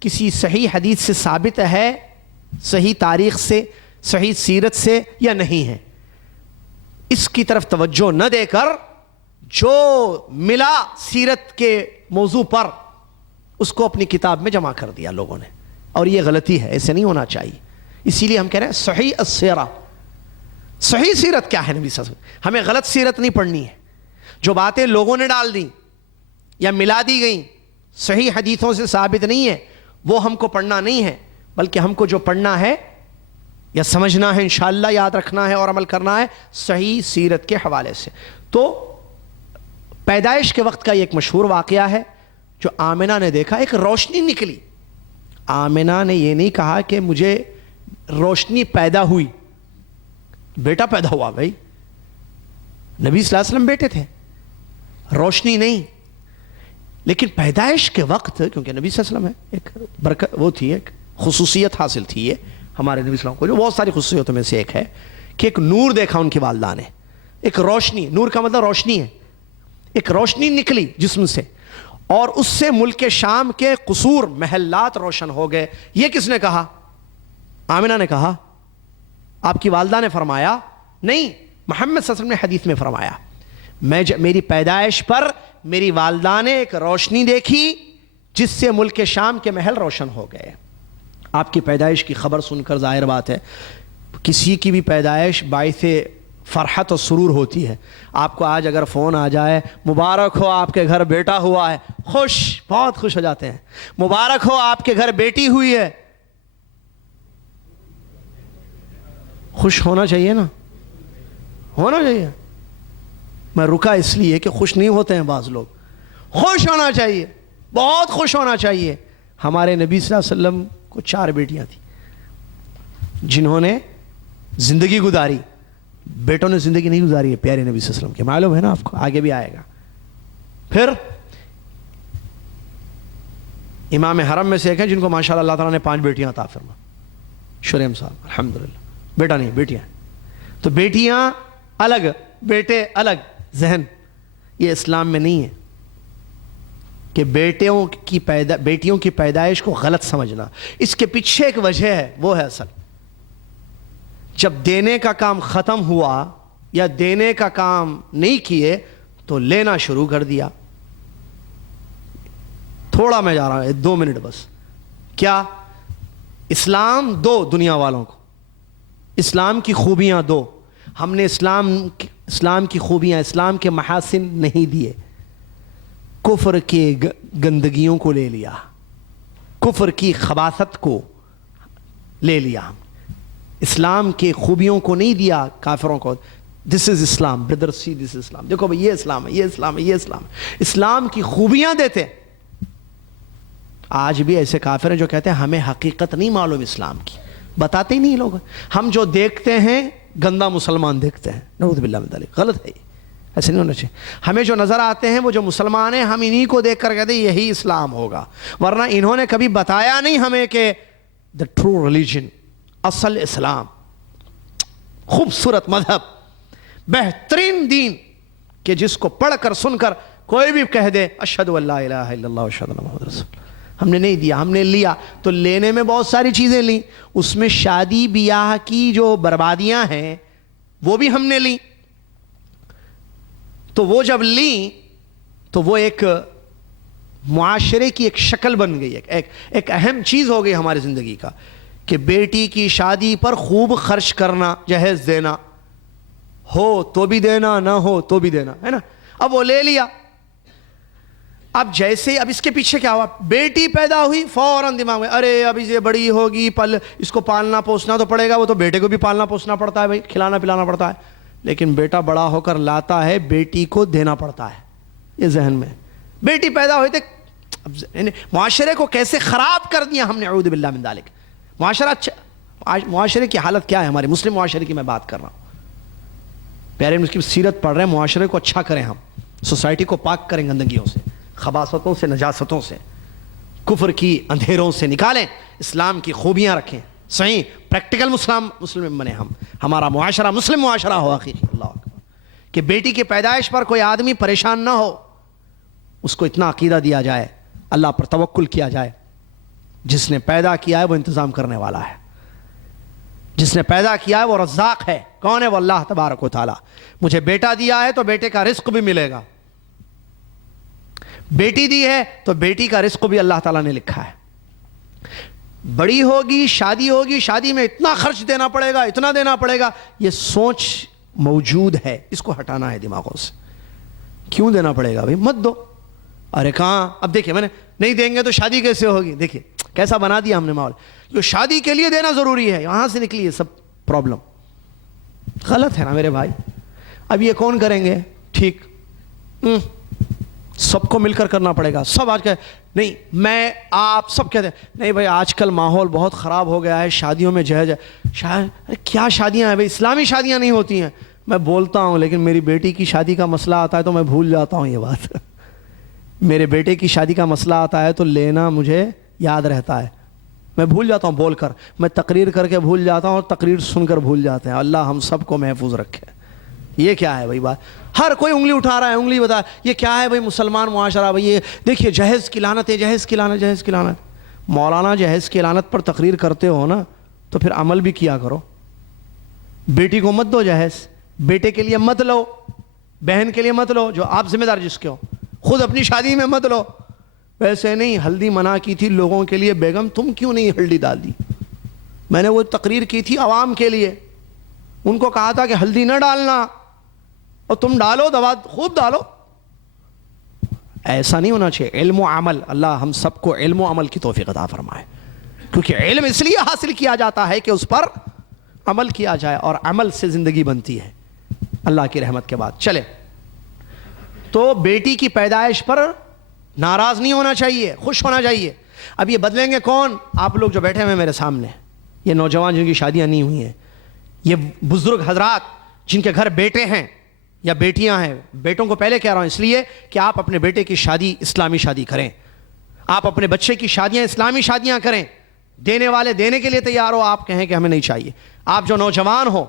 کسی صحیح حدیث سے ثابت ہے، صحیح تاریخ سے، صحیح سیرت سے، یا نہیں ہے. اس کی طرف توجہ نہ دے کر جو ملا سیرت کے موضوع پر اس کو اپنی کتاب میں جمع کر دیا لوگوں نے، اور یہ غلطی ہے، ایسے نہیں ہونا چاہیے. اسی لیے ہم کہہ رہے ہیں صحیح السیرہ. صحیح سیرت کیا ہے نبی صلی اللہ علیہ وسلم؟ ہمیں غلط سیرت نہیں پڑھنی ہے. جو باتیں لوگوں نے ڈال دیں یا ملا دی گئیں، صحیح حدیثوں سے ثابت نہیں ہے، وہ ہم کو پڑھنا نہیں ہے. بلکہ ہم کو جو پڑھنا ہے یا سمجھنا ہے، انشاءاللہ یاد رکھنا ہے اور عمل کرنا ہے صحیح سیرت کے حوالے سے. تو پیدائش کے وقت کا یہ ایک مشہور واقعہ ہے جو آمنہ نے دیکھا، ایک روشنی نکلی. آمنہ نے یہ نہیں کہا کہ مجھے روشنی پیدا ہوئی، بیٹا پیدا ہوا. بھائی نبی صلی اللہ علیہ وسلم بیٹے تھے، روشنی نہیں. لیکن پیدائش کے وقت، کیونکہ نبی صلی اللہ علیہ وسلم ہے، ایک برکت وہ تھی، ایک خصوصیت حاصل تھی یہ ہمارے نبی صلی اللہ علیہ وسلم کو، جو بہت ساری خصوصیتوں میں سے ایک ہے کہ ایک نور دیکھا ان کی والدہ نے. ایک روشنی، نور کا مطلب روشنی ہے. ایک روشنی نکلی جسم سے اور اس سے ملک شام کے قصور، محلات روشن ہو گئے. یہ کس نے کہا؟ آمنہ نے کہا؟ آپ کی والدہ نے فرمایا؟ نہیں، محمد صلی اللہ علیہ وسلم نے حدیث میں فرمایا. میری پیدائش پر میری والدہ نے ایک روشنی دیکھی جس سے ملک شام کے محل روشن ہو گئے. آپ کی پیدائش کی خبر سن کر ظاہر بات ہے کسی کی بھی پیدائش باعث فرحت و سرور ہوتی ہے. آپ کو آج اگر فون آ جائے مبارک ہو آپ کے گھر بیٹا ہوا ہے, بہت خوش ہو جاتے ہیں. مبارک ہو آپ کے گھر بیٹی ہوئی ہے, خوش ہونا چاہیے نا, ہونا چاہیے. میں رکا اس لیے کہ خوش نہیں ہوتے ہیں بعض لوگ. خوش ہونا چاہیے, بہت خوش ہونا چاہیے. ہمارے نبی صلی اللہ علیہ وسلم کو 4 بیٹیاں تھیں جنہوں نے زندگی گزاری. بیٹوں نے زندگی نہیں گزاری ہے پیارے نبی صلی اللہ علیہ وسلم کے, معلوم ہے نا آپ کو, آگے بھی آئے گا. پھر امام حرم میں سے ایک ہیں جن کو ماشاءاللہ اللہ تعالیٰ نے 5 بیٹیاں عطا فرما. شریم صاحب الحمدللہ, بیٹا نہیں بیٹیاں. تو بیٹیاں الگ, بیٹے الگ. ذہن یہ اسلام میں نہیں ہے کہ بیٹیوں کی پیدائش کو غلط سمجھنا. اس کے پیچھے ایک وجہ ہے, وہ ہے اصل جب دینے کا کام ختم ہوا یا دینے کا کام نہیں کیے تو لینا شروع کر دیا. تھوڑا میں جا رہا ہوں 2 منٹ بس. کیا اسلام 2 دنیا والوں کو, اسلام کی خوبیاں 2. ہم نے اسلام کی خوبیاں, اسلام کے محاسن نہیں دیے, کفر کے گندگیوں کو لے لیا, کفر کی خباثت کو لے لیا. ہم اسلام کے خوبیوں کو نہیں دیا کافروں کو. دس از اسلام بردر, سی دس از اسلام, دیکھو بھائی یہ اسلام ہے, یہ اسلام ہے, یہ اسلام ہے. اسلام کی خوبیاں دیتے. آج بھی ایسے کافر ہیں جو کہتے ہیں ہمیں حقیقت نہیں معلوم اسلام کی, بتاتے ہی نہیں لوگ. ہم جو دیکھتے ہیں گندا مسلمان دیکھتے ہیں, نعوذ باللہ من ذلک. غلط ہے, ایسے نہیں ہونا چاہیے. ہمیں جو نظر آتے ہیں وہ جو مسلمان ہیں, ہم انہی کو دیکھ کر کہتے ہیں یہی اسلام ہوگا, ورنہ انہوں نے کبھی بتایا نہیں ہمیں کہ the true religion, اصل اسلام, خوبصورت مذہب, بہترین دین کہ جس کو پڑھ کر سن کر کوئی بھی کہہ دے اشہد ان لا الہ الا اللہ واشہد ان محمد رسول اللہ. ہم نے نہیں دیا, ہم نے لیا. تو لینے میں بہت ساری چیزیں لیں, اس میں شادی بیاہ کی جو بربادیاں ہیں وہ بھی ہم نے لیں. تو وہ جب لیں تو وہ ایک معاشرے کی ایک شکل بن گئی, ایک اہم چیز ہو گئی ہماری زندگی کا کہ بیٹی کی شادی پر خوب خرچ کرنا, جہیز دینا, ہو تو بھی دینا, نہ ہو تو بھی دینا, ہے نا. اب وہ لے لیا. اب اس کے پیچھے کیا ہوا, بیٹی پیدا ہوئی فوراً دماغ میں ارے اب یہ بڑی ہوگی, اس کو پالنا پوسنا تو پڑے گا. وہ تو بیٹے کو بھی پالنا پوسنا پڑتا ہے بھائی, کھلانا پلانا پڑتا ہے. لیکن بیٹا بڑا ہو کر لاتا ہے, بیٹی کو دینا پڑتا ہے. یہ ذہن میں بیٹی پیدا ہوئی تھے, معاشرے کو کیسے خراب کر دیا ہم نے, اعوذ باللہ من ذالک. معاشرے کی حالت کیا ہے, ہمارے مسلم معاشرے کی میں بات کر رہا ہوں. پیارے مسلم سیرت پڑھ رہے ہیں, معاشرے کو اچھا کریں, ہم سوسائٹی کو پاک کریں گندگیوں سے, خباثتوں سے, نجاستوں سے, کفر کی اندھیروں سے نکالیں, اسلام کی خوبیاں رکھیں, صحیح پریکٹیکل مسلم بنے ہم. ہمارا معاشرہ مسلم معاشرہ ہو حقیقی. اللہ اکبر. کہ بیٹی کی پیدائش پر کوئی آدمی پریشان نہ ہو, اس کو اتنا عقیدہ دیا جائے, اللہ پر توکل کیا جائے, جس نے پیدا کیا ہے وہ انتظام کرنے والا ہے, جس نے پیدا کیا ہے وہ رزاق ہے. کون ہے وہ؟ اللہ تبارک و تعالی. مجھے بیٹا دیا ہے تو بیٹے کا رزق بھی ملے گا, بیٹی دی ہے تو بیٹی کا رزق بھی اللہ تعالیٰ نے لکھا ہے. بڑی ہوگی, شادی میں اتنا خرچ دینا پڑے گا, اتنا دینا پڑے گا, یہ سوچ موجود ہے, اس کو ہٹانا ہے دماغوں سے. کیوں دینا پڑے گا بھائی, مت دو. ارے کہاں, اب دیکھیں میں نے نہیں دیں گے تو شادی کیسے ہوگی, دیکھیں کیسا بنا دیا ہم نے ماحول. جو شادی کے لیے دینا ضروری ہے, یہاں سے نکلی ہے سب پرابلم. غلط ہے نا میرے بھائی. اب یہ کون کریں گے, ٹھیک سب کو مل کر کرنا پڑے گا. سب آج کل نہیں, میں آپ سب کہتے ہیں نہیں بھائی آج کل ماحول بہت خراب ہو گیا ہے, شادیوں میں جہیز ہے. کیا شادیاں ہیں بھائی, اسلامی شادیاں نہیں ہوتی ہیں. میں بولتا ہوں لیکن میری بیٹی کی شادی کا مسئلہ آتا ہے تو میں بھول جاتا ہوں یہ بات. میرے بیٹے کی شادی کا مسئلہ آتا ہے تو لینا مجھے یاد رہتا ہے, میں بھول جاتا ہوں بول کر, میں تقریر کر کے بھول جاتا ہوں اور تقریر سن کر بھول جاتے ہیں. اللہ ہم سب کو محفوظ رکھے. یہ کیا ہے بھائی بات, ہر کوئی انگلی اٹھا رہا ہے, انگلی بتا یہ کیا ہے بھائی مسلمان معاشرہ. بھائی یہ دیکھیے جہیز کی لعنت ہے, جہیز کی لعنت, جہیز کی لعنت. مولانا جہیز کی لعنت پر تقریر کرتے ہو نا تو پھر عمل بھی کیا کرو. بیٹی کو مت دو جہیز, بیٹے کے لیے مت لو, بہن کے لیے مت لو, جو آپ ذمہ دار جس کے ہو. خود اپنی شادی میں مت لو. ویسے نہیں, ہلدی منع کی تھی لوگوں کے لیے, بیگم تم کیوں نہیں ہلدی ڈال دی. میں نے وہ تقریر کی تھی عوام کے لیے, ان کو کہا تھا کہ ہلدی نہ ڈالنا اور تم ڈالو دوا خوب ڈالو. ایسا نہیں ہونا چاہیے. علم و عمل, اللہ ہم سب کو علم و عمل کی توفیق عطا فرمائے, کیونکہ علم اس لیے حاصل کیا جاتا ہے کہ اس پر عمل کیا جائے, اور عمل سے زندگی بنتی ہے اللہ کی رحمت کے بعد. چلے, تو بیٹی کی پیدائش پر ناراض نہیں ہونا چاہیے, خوش ہونا چاہیے. اب یہ بدلیں گے کون؟ آپ لوگ جو بیٹھے ہوئے میرے سامنے, یہ نوجوان جن کی شادیاں نہیں ہوئی ہیں, یہ بزرگ حضرات جن کے گھر بیٹے ہیں یا بیٹیاں ہیں. بیٹوں کو پہلے کہہ رہا ہوں اس لیے کہ آپ اپنے بیٹے کی شادی اسلامی شادی کریں, آپ اپنے بچے کی شادیاں اسلامی شادیاں کریں. دینے والے دینے کے لیے تیار ہو, آپ کہیں کہ ہمیں نہیں چاہیے. آپ جو نوجوان ہو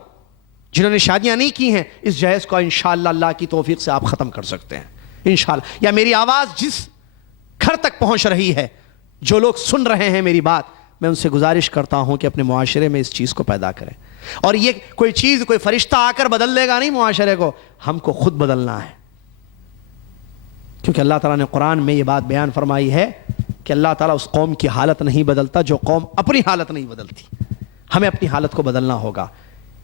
جنہوں نے شادیاں نہیں کی ہیں, اس جہیز کو انشاءاللہ اللہ کی توفیق سے آپ ختم کر سکتے ہیں انشاءاللہ. یا میری آواز جس گھر تک پہنچ رہی ہے, جو لوگ سن رہے ہیں میری بات, میں ان سے گزارش کرتا ہوں کہ اپنے معاشرے میں اس چیز کو پیدا کریں. اور یہ کوئی چیز کوئی فرشتہ آ کر بدل دے گا نہیں معاشرے کو, ہم کو خود بدلنا ہے. کیونکہ اللہ تعالیٰ نے قرآن میں یہ بات بیان فرمائی ہے کہ اللہ تعالیٰ اس قوم کی حالت نہیں بدلتا جو قوم اپنی حالت نہیں بدلتی. ہمیں اپنی حالت کو بدلنا ہوگا,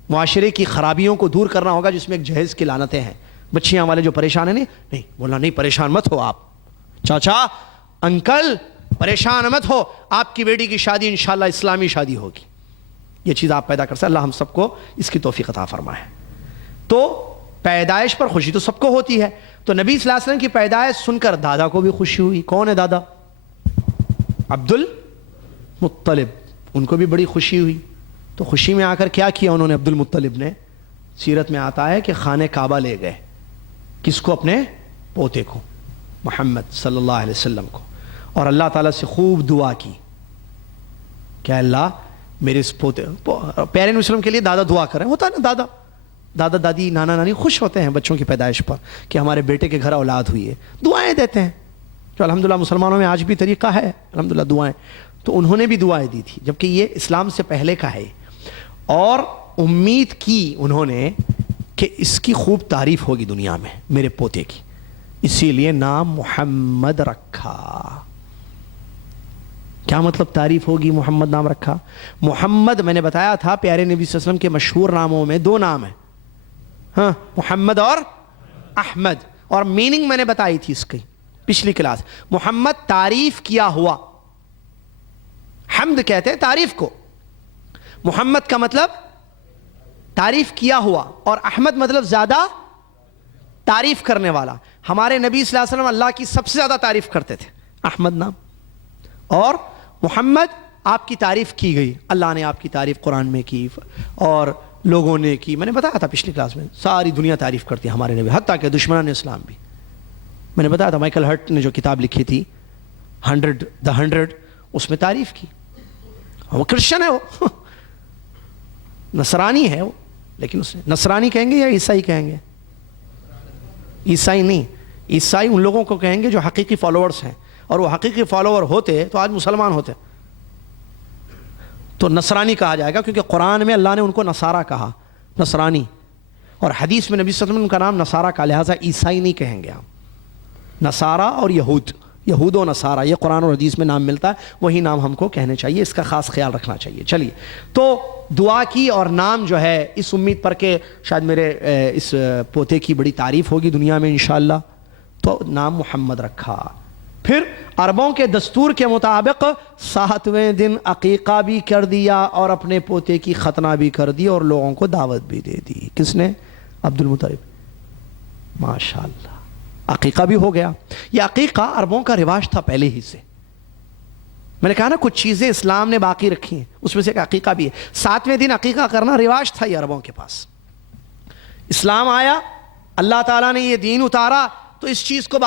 معاشرے کی خرابیوں کو دور کرنا ہوگا جس میں ایک جہیز کی لعنتیں ہیں. بچیاں والے جو پریشان ہیں, نہیں بولنا نہیں, پریشان مت ہو آپ, چاچا انکل پریشان مت ہو, آپ کی بیٹی کی شادی انشاءاللہ اسلامی شادی ہوگی. یہ چیز آپ پیدا کر سکتے. اللہ ہم سب کو اس کی توفیق عطا فرمائے. تو پیدائش پر خوشی تو سب کو ہوتی ہے, تو نبی صلی اللہ علیہ وسلم کی پیدائش سن کر دادا کو بھی خوشی ہوئی. کون ہے دادا؟ عبد المطلب. ان کو بھی بڑی خوشی ہوئی. تو خوشی میں آ کر کیا کیا انہوں نے؟ عبد المطلب نے, سیرت میں آتا ہے کہ خانہ کعبہ لے گئے. کس کو؟ اپنے پوتے کو, محمد صلی اللہ علیہ وسلم کو, اور اللہ تعالیٰ سے خوب دعا کی کہ اللہ میرے اس پوتے. پیارے نبی وسلم کے لیے دادا دعا کریں, ہوتا ہے نا, دادا دادی نانا نانی خوش ہوتے ہیں بچوں کی پیدائش پر کہ ہمارے بیٹے کے گھر اولاد ہوئی ہے, دعائیں دیتے ہیں, جو الحمدللہ مسلمانوں میں آج بھی طریقہ ہے الحمدللہ دعائیں. تو انہوں نے بھی دعائیں دی تھی, جبکہ یہ اسلام سے پہلے کا ہے, اور امید کی انہوں نے کہ اس کی خوب تعریف ہوگی دنیا میں میرے پوتے کی, اسی لیے نام محمد رکھا. کیا مطلب تعریف ہوگی؟ محمد نام رکھا. محمد میں نے بتایا تھا پیارے نبی صلی اللہ علیہ وسلم کے مشہور ناموں میں دو نام ہیں, ہاں, محمد اور احمد. اور میننگ میں نے بتائی تھی اس کی پچھلی کلاس. محمد تعریف کیا ہوا, حمد کہتے ہیں تعریف کو. محمد کا مطلب تعریف کیا ہوا, اور احمد مطلب زیادہ تعریف کرنے والا. ہمارے نبی صلی اللہ علیہ وسلم اللہ کی سب سے زیادہ تعریف کرتے تھے, احمد نام. اور محمد آپ کی تعریف کی گئی, اللہ نے آپ کی تعریف قرآن میں کی اور لوگوں نے کی. میں نے بتایا تھا پچھلی کلاس میں, ساری دنیا تعریف کرتی ہے ہمارے نبی, حتیٰ کہ دشمنان اسلام بھی. میں نے بتایا تھا مائیکل ہرٹ نے جو کتاب لکھی تھی 100 اس میں تعریف کی. وہ کرسچن ہے, وہ نصرانی ہے وہ, لیکن اس نے نصرانی کہیں گے یا عیسائی کہیں گے؟ عیسائی نہیں, عیسائی ان لوگوں کو کہیں گے جو حقیقی فالوورز ہیں, اور وہ حقیقی فالوور ہوتے تو آج مسلمان ہوتے. تو نصرانی کہا جائے گا کیونکہ قرآن میں اللہ نے ان کو نصارہ کہا, نصرانی, اور حدیث میں نبی صلی اللہ علیہ وسلم ان کا نام نصارہ کا, لہٰذا عیسائی نہیں کہیں گے ہم. نصارہ اور یہود و نصارہ, یہ قرآن اور حدیث میں نام ملتا ہے, وہی نام ہم کو کہنے چاہیے, اس کا خاص خیال رکھنا چاہیے. چلیے, تو دعا کی اور نام جو ہے اس امید پر کہ شاید میرے اس پوتے کی بڑی تعریف ہوگی دنیا میں انشاءاللہ, تو نام محمد رکھا. پھر عربوں کے دستور کے مطابق 7ویں دن عقیقہ بھی کر دیا اور اپنے پوتے کی ختنہ بھی کر دی اور لوگوں کو دعوت بھی دے دی. کس نے؟ عبد المطلب. ماشاءاللہ, عقیقہ بھی ہو گیا. یہ عقیقہ عربوں کا رواج تھا پہلے ہی سے. میں نے کہا نا کچھ چیزیں اسلام نے باقی رکھی ہیں, اس میں سے ایک عقیقہ بھی ہے. 7ویں دن عقیقہ کرنا رواج تھا یہ عربوں کے پاس. اسلام آیا, اللہ تعالیٰ نے یہ دین اتارا, تو اس چیز کو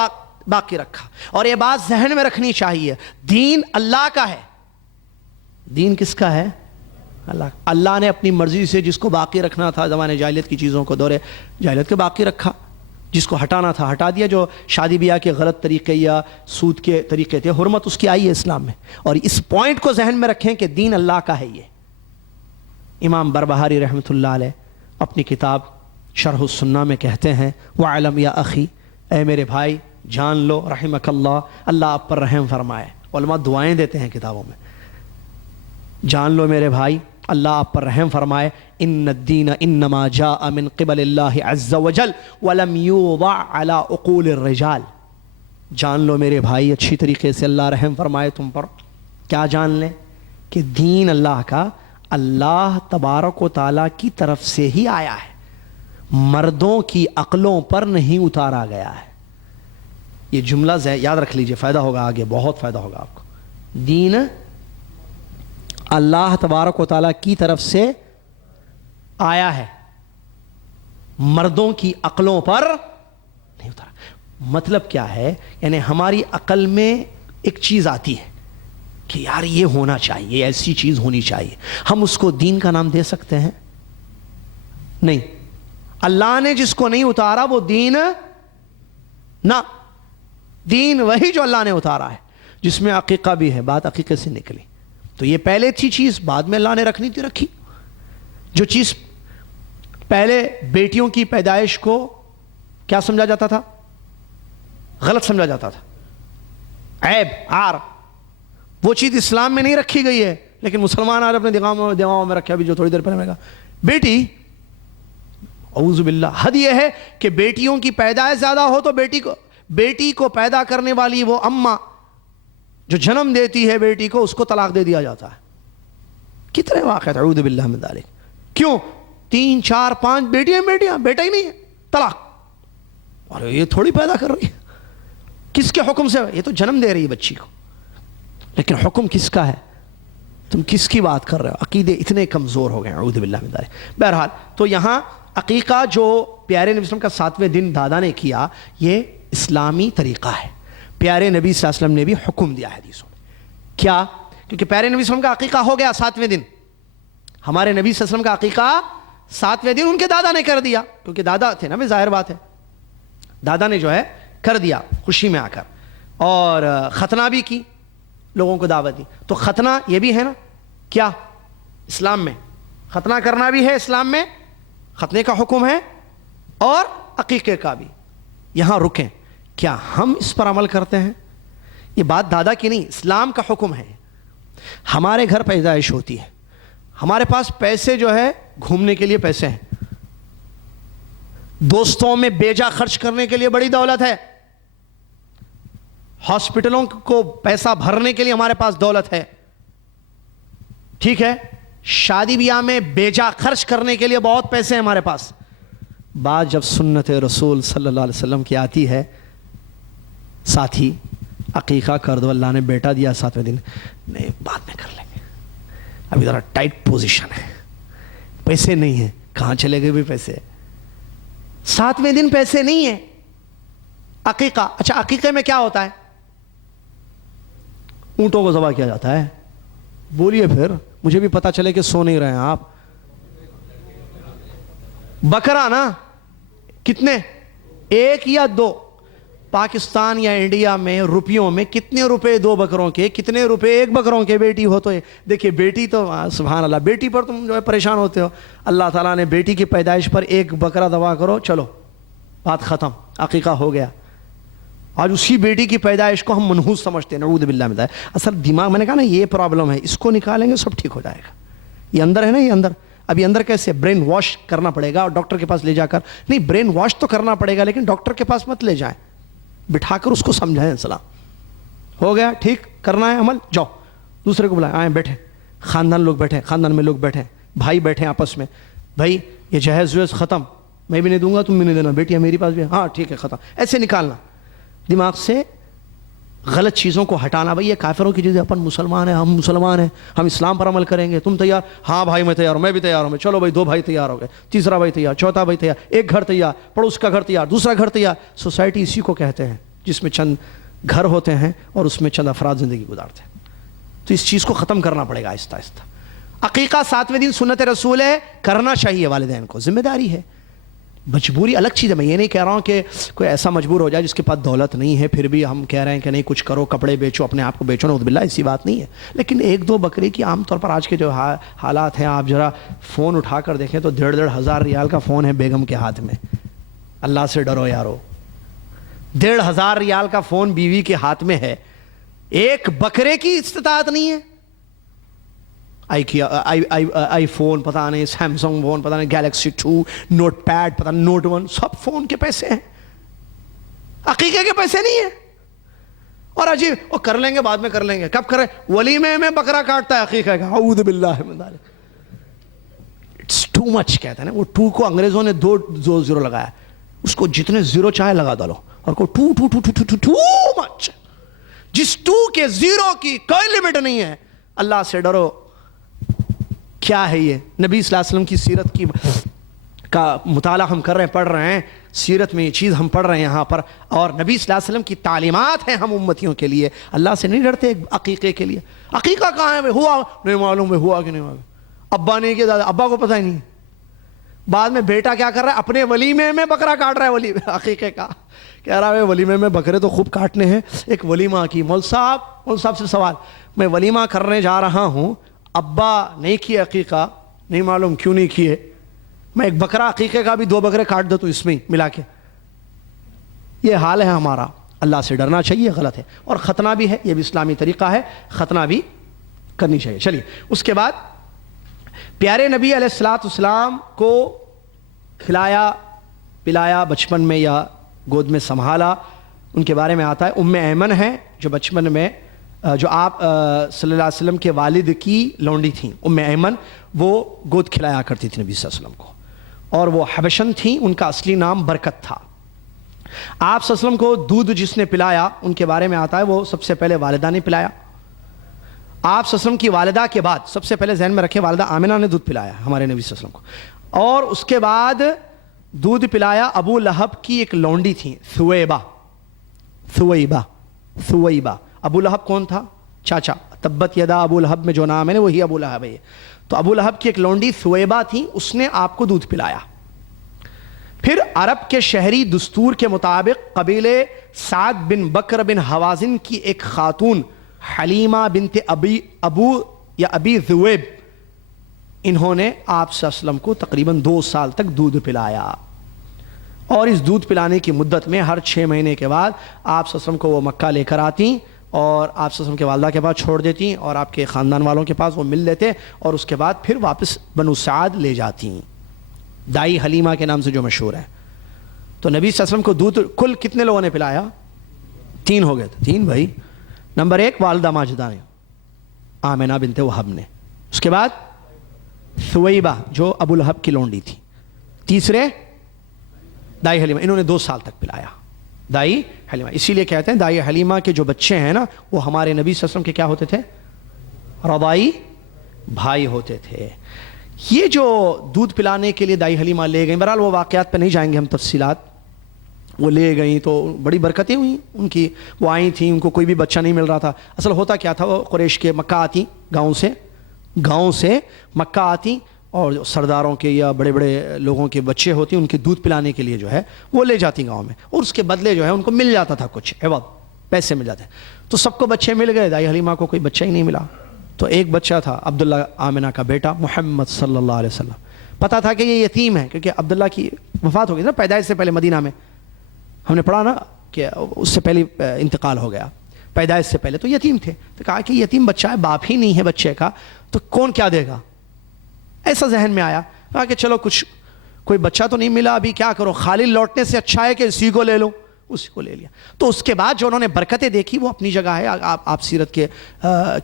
باقی رکھا. اور یہ بات ذہن میں رکھنی چاہیے, دین اللہ کا ہے. دین کس کا ہے؟ اللہ نے اپنی مرضی سے جس کو باقی رکھنا تھا زمانے جاہلیت کی چیزوں کو, دورے جاہلیت کے باقی رکھا, جس کو ہٹانا تھا ہٹا دیا. جو شادی بیاہ کے غلط طریقے یا سود کے طریقے تھے, حرمت اس کی آئی ہے اسلام میں. اور اس پوائنٹ کو ذہن میں رکھیں کہ دین اللہ کا ہے. یہ امام بربہاری رحمۃ اللہ علیہ اپنی کتاب شرح السنہ میں کہتے ہیں, وَعْلَمْ یا اخی, اے میرے بھائی جان لو, رحمک اللہ, اللہ آپ پر رحم فرمائے. علماء دعائیں دیتے ہیں کتابوں میں, جان لو میرے بھائی اللہ آپ پر رحم فرمائے. ان الدین انما جاء من قبل اللہ عز وجل ولم یوضع علی عقول الرجال. جان لو میرے بھائی اچھی طریقے سے, اللہ رحم فرمائے تم پر. کیا جان لیں کہ دین اللہ کا اللہ تبارک و تعالیٰ کی طرف سے ہی آیا ہے, مردوں کی عقلوں پر نہیں اتارا گیا ہے. یہ جملہ یاد رکھ لیجئے, فائدہ ہوگا آگے, بہت فائدہ ہوگا آپ کو. دین اللہ تبارک و تعالیٰ کی طرف سے آیا ہے, مردوں کی عقلوں پر نہیں اتارا. مطلب کیا ہے؟ یعنی ہماری عقل میں ایک چیز آتی ہے کہ یار یہ ہونا چاہیے, ایسی چیز ہونی چاہیے, ہم اس کو دین کا نام دے سکتے ہیں؟ نہیں. اللہ نے جس کو نہیں اتارا وہ دین نہ, دین وہی جو اللہ نے اتارا ہے, جس میں عقیقہ بھی ہے. بات عقیقے سے نکلی تو یہ پہلے تھی چیز, بعد میں اللہ نے رکھنی تھی رکھی. جو چیز پہلے بیٹیوں کی پیدائش کو کیا سمجھا جاتا تھا؟ غلط سمجھا جاتا تھا, عیب عار, وہ چیز اسلام میں نہیں رکھی گئی ہے, لیکن مسلمان آج اپنے دماغوں میں رکھا. ابھی جو تھوڑی دیر پہلے میں کہا بیٹی, اعوذ باللہ, حد یہ ہے کہ بیٹیوں کی پیدائش زیادہ ہو تو بیٹی کو پیدا کرنے والی وہ اماں جو جنم دیتی ہے بیٹی کو, اس کو طلاق دے دیا جاتا ہے. کتنے واقعات اعوذ باللہ من ذالک. کیوں؟ 3 4 5 بیٹیاں, بیٹا ہی نہیں ہے, طلاق. اور یہ تھوڑی پیدا کر رہی ہے, کس کے حکم سے؟ یہ تو جنم دے رہی ہے بچی کو, لیکن حکم کس کا ہے؟ تم کس کی بات کر رہے ہو؟ عقیدے اتنے کمزور ہو گئے, اعوذ باللہ من ذالک. بہرحال تو یہاں عقیقہ جو پیارے نبی صلی اللہ علیہ وسلم کا 7ویں دن دادا نے کیا, یہ اسلامی طریقہ ہے. پیارے نبی صلی اللہ علیہ وسلم نے بھی حکم دیا ہے حدیثوں میں. کیا؟ کیونکہ پیارے نبی صلی اللہ علیہ وسلم کا عقیقہ ہو گیا 7ویں دن. ہمارے نبی صلی اللہ علیہ وسلم کا عقیقہ 7ویں دن ان کے دادا نے کر دیا, کیونکہ دادا تھے نا, میں ظاہر بات ہے, دادا نے جو ہے کر دیا خوشی میں آ کر. اور ختنہ بھی کی, لوگوں کو دعوت دی. تو ختنہ یہ بھی ہے نا, کیا اسلام میں ختنہ کرنا بھی ہے, اسلام میں ختنے کا حکم ہے, اور عقیقے کا بھی. یہاں رکیں, کیا ہم اس پر عمل کرتے ہیں؟ یہ بات دادا کی نہیں, اسلام کا حکم ہے. ہمارے گھر پیدائش ہوتی ہے, ہمارے پاس پیسے جو ہے گھومنے کے لیے پیسے ہیں, دوستوں میں بیجا خرچ کرنے کے لیے بڑی دولت ہے, ہاسپٹلوں کو پیسہ بھرنے کے لیے ہمارے پاس دولت ہے, ٹھیک ہے, شادی بیاہ میں بیجا خرچ کرنے کے لیے بہت پیسے ہیں ہمارے پاس. بات جب سنت رسول صلی اللہ علیہ وسلم کی آتی ہے, ساتھی عقیقہ کر دو, اللہ نے بیٹا دیا 7ویں دن, نہیں بعد میں کر لیں گے, ابھی ذرا ٹائٹ پوزیشن ہے, پیسے نہیں ہیں. کہاں چلے گئے بھی پیسے؟ 7ویں دن پیسے نہیں ہیں. عقیقہ, اچھا عقیقے میں کیا ہوتا ہے؟ اونٹوں کو ذبح کیا جاتا ہے. بولیے پھر, مجھے بھی پتا چلے کہ سو نہیں رہے ہیں آپ. بکرا نا, کتنے؟ 1 یا 2؟ پاکستان یا انڈیا میں روپیوں میں کتنے روپے 2 بکروں کے, کتنے روپے 1 بکروں کے؟ بیٹی ہو تو دیکھیے, بیٹی تو سبحان اللہ, بیٹی پر تم جو ہے پریشان ہوتے ہو, اللہ تعالیٰ نے بیٹی کی پیدائش پر 1 بکرا ذبح کرو, چلو بات ختم, عقیقہ ہو گیا. آج اسی بیٹی کی پیدائش کو ہم منحوس سمجھتے ہیں, نعوذ باللہ من ذالک. اصل دماغ, میں نے کہا نا یہ پرابلم ہے, اس کو نکالیں گے سب ٹھیک ہو جائے گا. یہ اندر ہے نا, یہ اندر. اب یہ اندر کیسے؟ برین واش کرنا پڑے گا, اور ڈاکٹر کے پاس لے جا کر, نہیں برین واش تو کرنا پڑے گا, لیکن ڈاکٹر کے پاس مت لے جائیں, بٹھا کر اس کو سمجھائیں. سلام ہو گیا, ٹھیک کرنا ہے عمل, جاؤ دوسرے کو بلائیں, آئیں بیٹھے, خاندان لوگ بیٹھے, خاندان میں لوگ بیٹھے, بھائی بیٹھے آپس میں, بھائی یہ جہیز وہیز ختم, میں بھی نہیں دوں گا, تم بھی نہیں دینا, بیٹی میری پاس بھی, ہاں ٹھیک ہے ختم. ایسے نکالنا دماغ سے غلط چیزوں کو ہٹانا. بھائی یہ کافروں کی چیزیں, اپن مسلمان ہیں, ہم مسلمان ہیں, ہم اسلام پر عمل کریں گے, تم تیار؟ ہاں بھائی میں تیار ہوں, میں بھی تیار ہوں. چلو بھائی 2 بھائی تیار ہو گئے, تیسرا بھائی تیار, چوتھا بھائی تیار, ایک گھر تیار, پڑوس کا گھر تیار, دوسرا گھر تیار. سوسائٹی اسی کو کہتے ہیں جس میں چند گھر ہوتے ہیں اور اس میں چند افراد زندگی گزارتے ہیں. تو اس چیز کو ختم کرنا پڑے گا آہستہ آہستہ. عقیقہ 7ویں دن سنت رسول ہے, کرنا چاہیے والدین کو, ذمہ داری ہے. مجبوری الگ چیز ہے, میں یہ نہیں کہہ رہا ہوں کہ کوئی ایسا مجبور ہو جائے جس کے پاس دولت نہیں ہے, پھر بھی ہم کہہ رہے ہیں کہ نہیں کچھ کرو, کپڑے بیچو, اپنے آپ کو بیچو, نعوذ باللہ, ایسی بات نہیں ہے. لیکن 1-2 بکرے کی, عام طور پر آج کے جو حالات ہیں, آپ ذرا فون اٹھا کر دیکھیں تو 1,500 ریال کا فون ہے بیگم کے ہاتھ میں. اللہ سے ڈرو یارو, 1,500 ریال کا فون بیوی کے ہاتھ میں ہے, 1 بکرے کی استطاعت نہیں ہے. آئی فون پتہ نہیں، سیمسنگ فون پتہ نہیں، گیلیکسی 2، نوٹ پیڈ پتہ نہیں، نوٹ 1، سب فون کے پیسے ہیں، عقیقے کے پیسے نہیں ہیں. اور عجیب وہ کر لیں گے، بعد میں کر لیں گے. کب کریں؟ ولیمے میں بکرا کاٹتا ہے عقیقہ کا. اعوذ باللہ من ذالک. اٹس ٹو مچ کہتے ہیں نا. وہ ٹو کو انگریزوں نے 2 زیرو لگایا، اس کو جتنے زیرو چاہے لگا ڈالو، اور کو ٹو مچ. جس 2 کے 0 کی کوئی لمٹ نہیں ہے. اللہ سے ڈرو. کیا ہے یہ؟ نبی صلی اللہ علیہ وسلم کی سیرت کی کا مطالعہ ہم کر رہے ہیں، پڑھ رہے ہیں. سیرت میں یہ چیز ہم پڑھ رہے ہیں یہاں پر، اور نبی صلی اللہ علیہ وسلم کی تعلیمات ہیں ہم امتیوں کے لیے. اللہ سے نہیں ڈرتے عقیقے کے لیے. عقیقہ کہاں ہے؟ ہوا نہیں معلوم ہے، ہوا کہ نہیں معلوم. ابا نے کیا، ابا کو پتہ ہی نہیں. بعد میں بیٹا کیا کر رہا ہے؟ اپنے ولیمے میں بکرا کاٹ رہا ہے، ولیمے عقیقے کا. کہہ رہا ہے ولیمے میں بکرے تو خوب کاٹنے ہیں. ایک ولیمہ کی مول صاحب سے سوال، میں ولیمہ کرنے جا رہا ہوں، ابا نہیں کیے عقیقہ، نہیں معلوم کیوں نہیں کیے، میں ایک بکرا عقیقے کا بھی 2 بکرے کاٹ دو تو اس میں ملا کے. یہ حال ہے ہمارا. اللہ سے ڈرنا چاہیے، غلط ہے. اور ختنہ بھی ہے، یہ بھی اسلامی طریقہ ہے، ختنہ بھی کرنی چاہیے. چلیے اس کے بعد پیارے نبی علیہ الصلوۃ والسلام کو کھلایا پلایا بچپن میں یا گود میں سنبھالا، ان کے بارے میں آتا ہے. ام ایمن ہے جو بچپن میں جو آپ صلی اللہ علیہ وسلم کے والد کی لونڈی تھیں. ام ایمن وہ گود کھلایا کرتی تھی نبی صلی اللہ علیہ وسلم کو، اور وہ حبشن تھیں. ان کا اصلی نام برکت تھا. آپ صلی اللہ علیہ وسلم کو دودھ جس نے پلایا ان کے بارے میں آتا ہے، وہ سب سے پہلے والدہ نے پلایا. آپ صلی اللہ علیہ وسلم کی والدہ کے بعد سب سے پہلے ذہن میں رکھے والدہ آمنہ نے دودھ پلایا ہمارے نبی صلی اللہ علیہ وسلم کو. اور اس کے بعد دودھ پلایا ابو لہب کی ایک لونڈی تھی، ثویبہ. ابو لہب کون تھا؟ چاچا. تبت یدا ابو لہب میں جو نام ہے وہی ابو لہب ہے. تو ابو لہب کی ایک لونڈی ثویبہ تھی، اس نے آپ کو دودھ پلایا. پھر عرب کے شہری دستور کے مطابق قبیلے سعد بن بکر بن حوازن کی ایک خاتون حلیمہ بنت ابی ذؤیب، انہوں نے آپ صلی اللہ علیہ وسلم کو تقریباً 2 سال تک دودھ پلایا. اور اس دودھ پلانے کی مدت میں ہر 6 مہینے کے بعد آپ صلی اللہ علیہ وسلم کو وہ مکہ لے کر آتی، اور آپ صلی اللہ علیہ وسلم کے والدہ کے پاس چھوڑ دیتی، اور آپ کے خاندان والوں کے پاس وہ مل لیتے، اور اس کے بعد پھر واپس بنو سعد لے جاتی. دائی حلیمہ کے نام سے جو مشہور ہے. تو نبی صلی اللہ علیہ وسلم کو دودھ کل کتنے لوگوں نے پلایا؟ 3 ہو گئے تھے. 3 بھائی. نمبر 1 والدہ ماجدہ نے، آمنہ بنت وہب نے. اس کے بعد ثویبہ جو ابو لہب کی لونڈی تھی. تیسرے دائی حلیمہ، انہوں نے 2 سال تک پلایا. دائی حلیمہ، اسی لیے کہتے ہیں دائی حلیمہ کے جو بچے ہیں نا وہ ہمارے نبی صلی اللہ علیہ وسلم کے کیا ہوتے تھے؟ رضائی بھائی ہوتے تھے. یہ جو دودھ پلانے کے لیے دائی حلیمہ لے گئیں، بہرحال وہ واقعات پہ نہیں جائیں گے ہم تفصیلات. وہ لے گئیں تو بڑی برکتیں ہوئیں ان کی. وہ آئی تھیں، ان کو کوئی بھی بچہ نہیں مل رہا تھا. اصل ہوتا کیا تھا، وہ قریش کے مکہ آتی، گاؤں سے مکہ آتی، اور سرداروں کے یا بڑے بڑے لوگوں کے بچے ہوتے ان کے دودھ پلانے کے لیے جو ہے وہ لے جاتی گاؤں میں، اور اس کے بدلے جو ہے ان کو مل جاتا تھا کچھ عوض، پیسے مل جاتے. تو سب کو بچے مل گئے، دائی حلیمہ کو کوئی بچہ ہی نہیں ملا. تو ایک بچہ تھا عبداللہ آمنہ کا بیٹا محمد صلی اللہ علیہ وسلم. پتہ تھا کہ یہ یتیم ہے، کیونکہ عبداللہ کی وفات ہو گئی نا پیدائش سے پہلے مدینہ میں. ہم نے پڑھا نا کہ اس سے پہلے انتقال ہو گیا، پیدائش سے پہلے تو یتیم تھے. تو کہا کہ یتیم بچہ ہے، باپ ہی نہیں ہے بچے کا، تو کون کیا دے گا؟ ایسا ذہن میں آیا. کہا کہ چلو کچھ کوئی بچہ تو نہیں ملا، ابھی کیا کرو، خالی لوٹنے سے اچھا ہے کہ اسی کو لے لوں. اسی کو لے لیا. تو اس کے بعد جو انہوں نے برکتیں دیکھی وہ اپنی جگہ ہے. آپ سیرت کے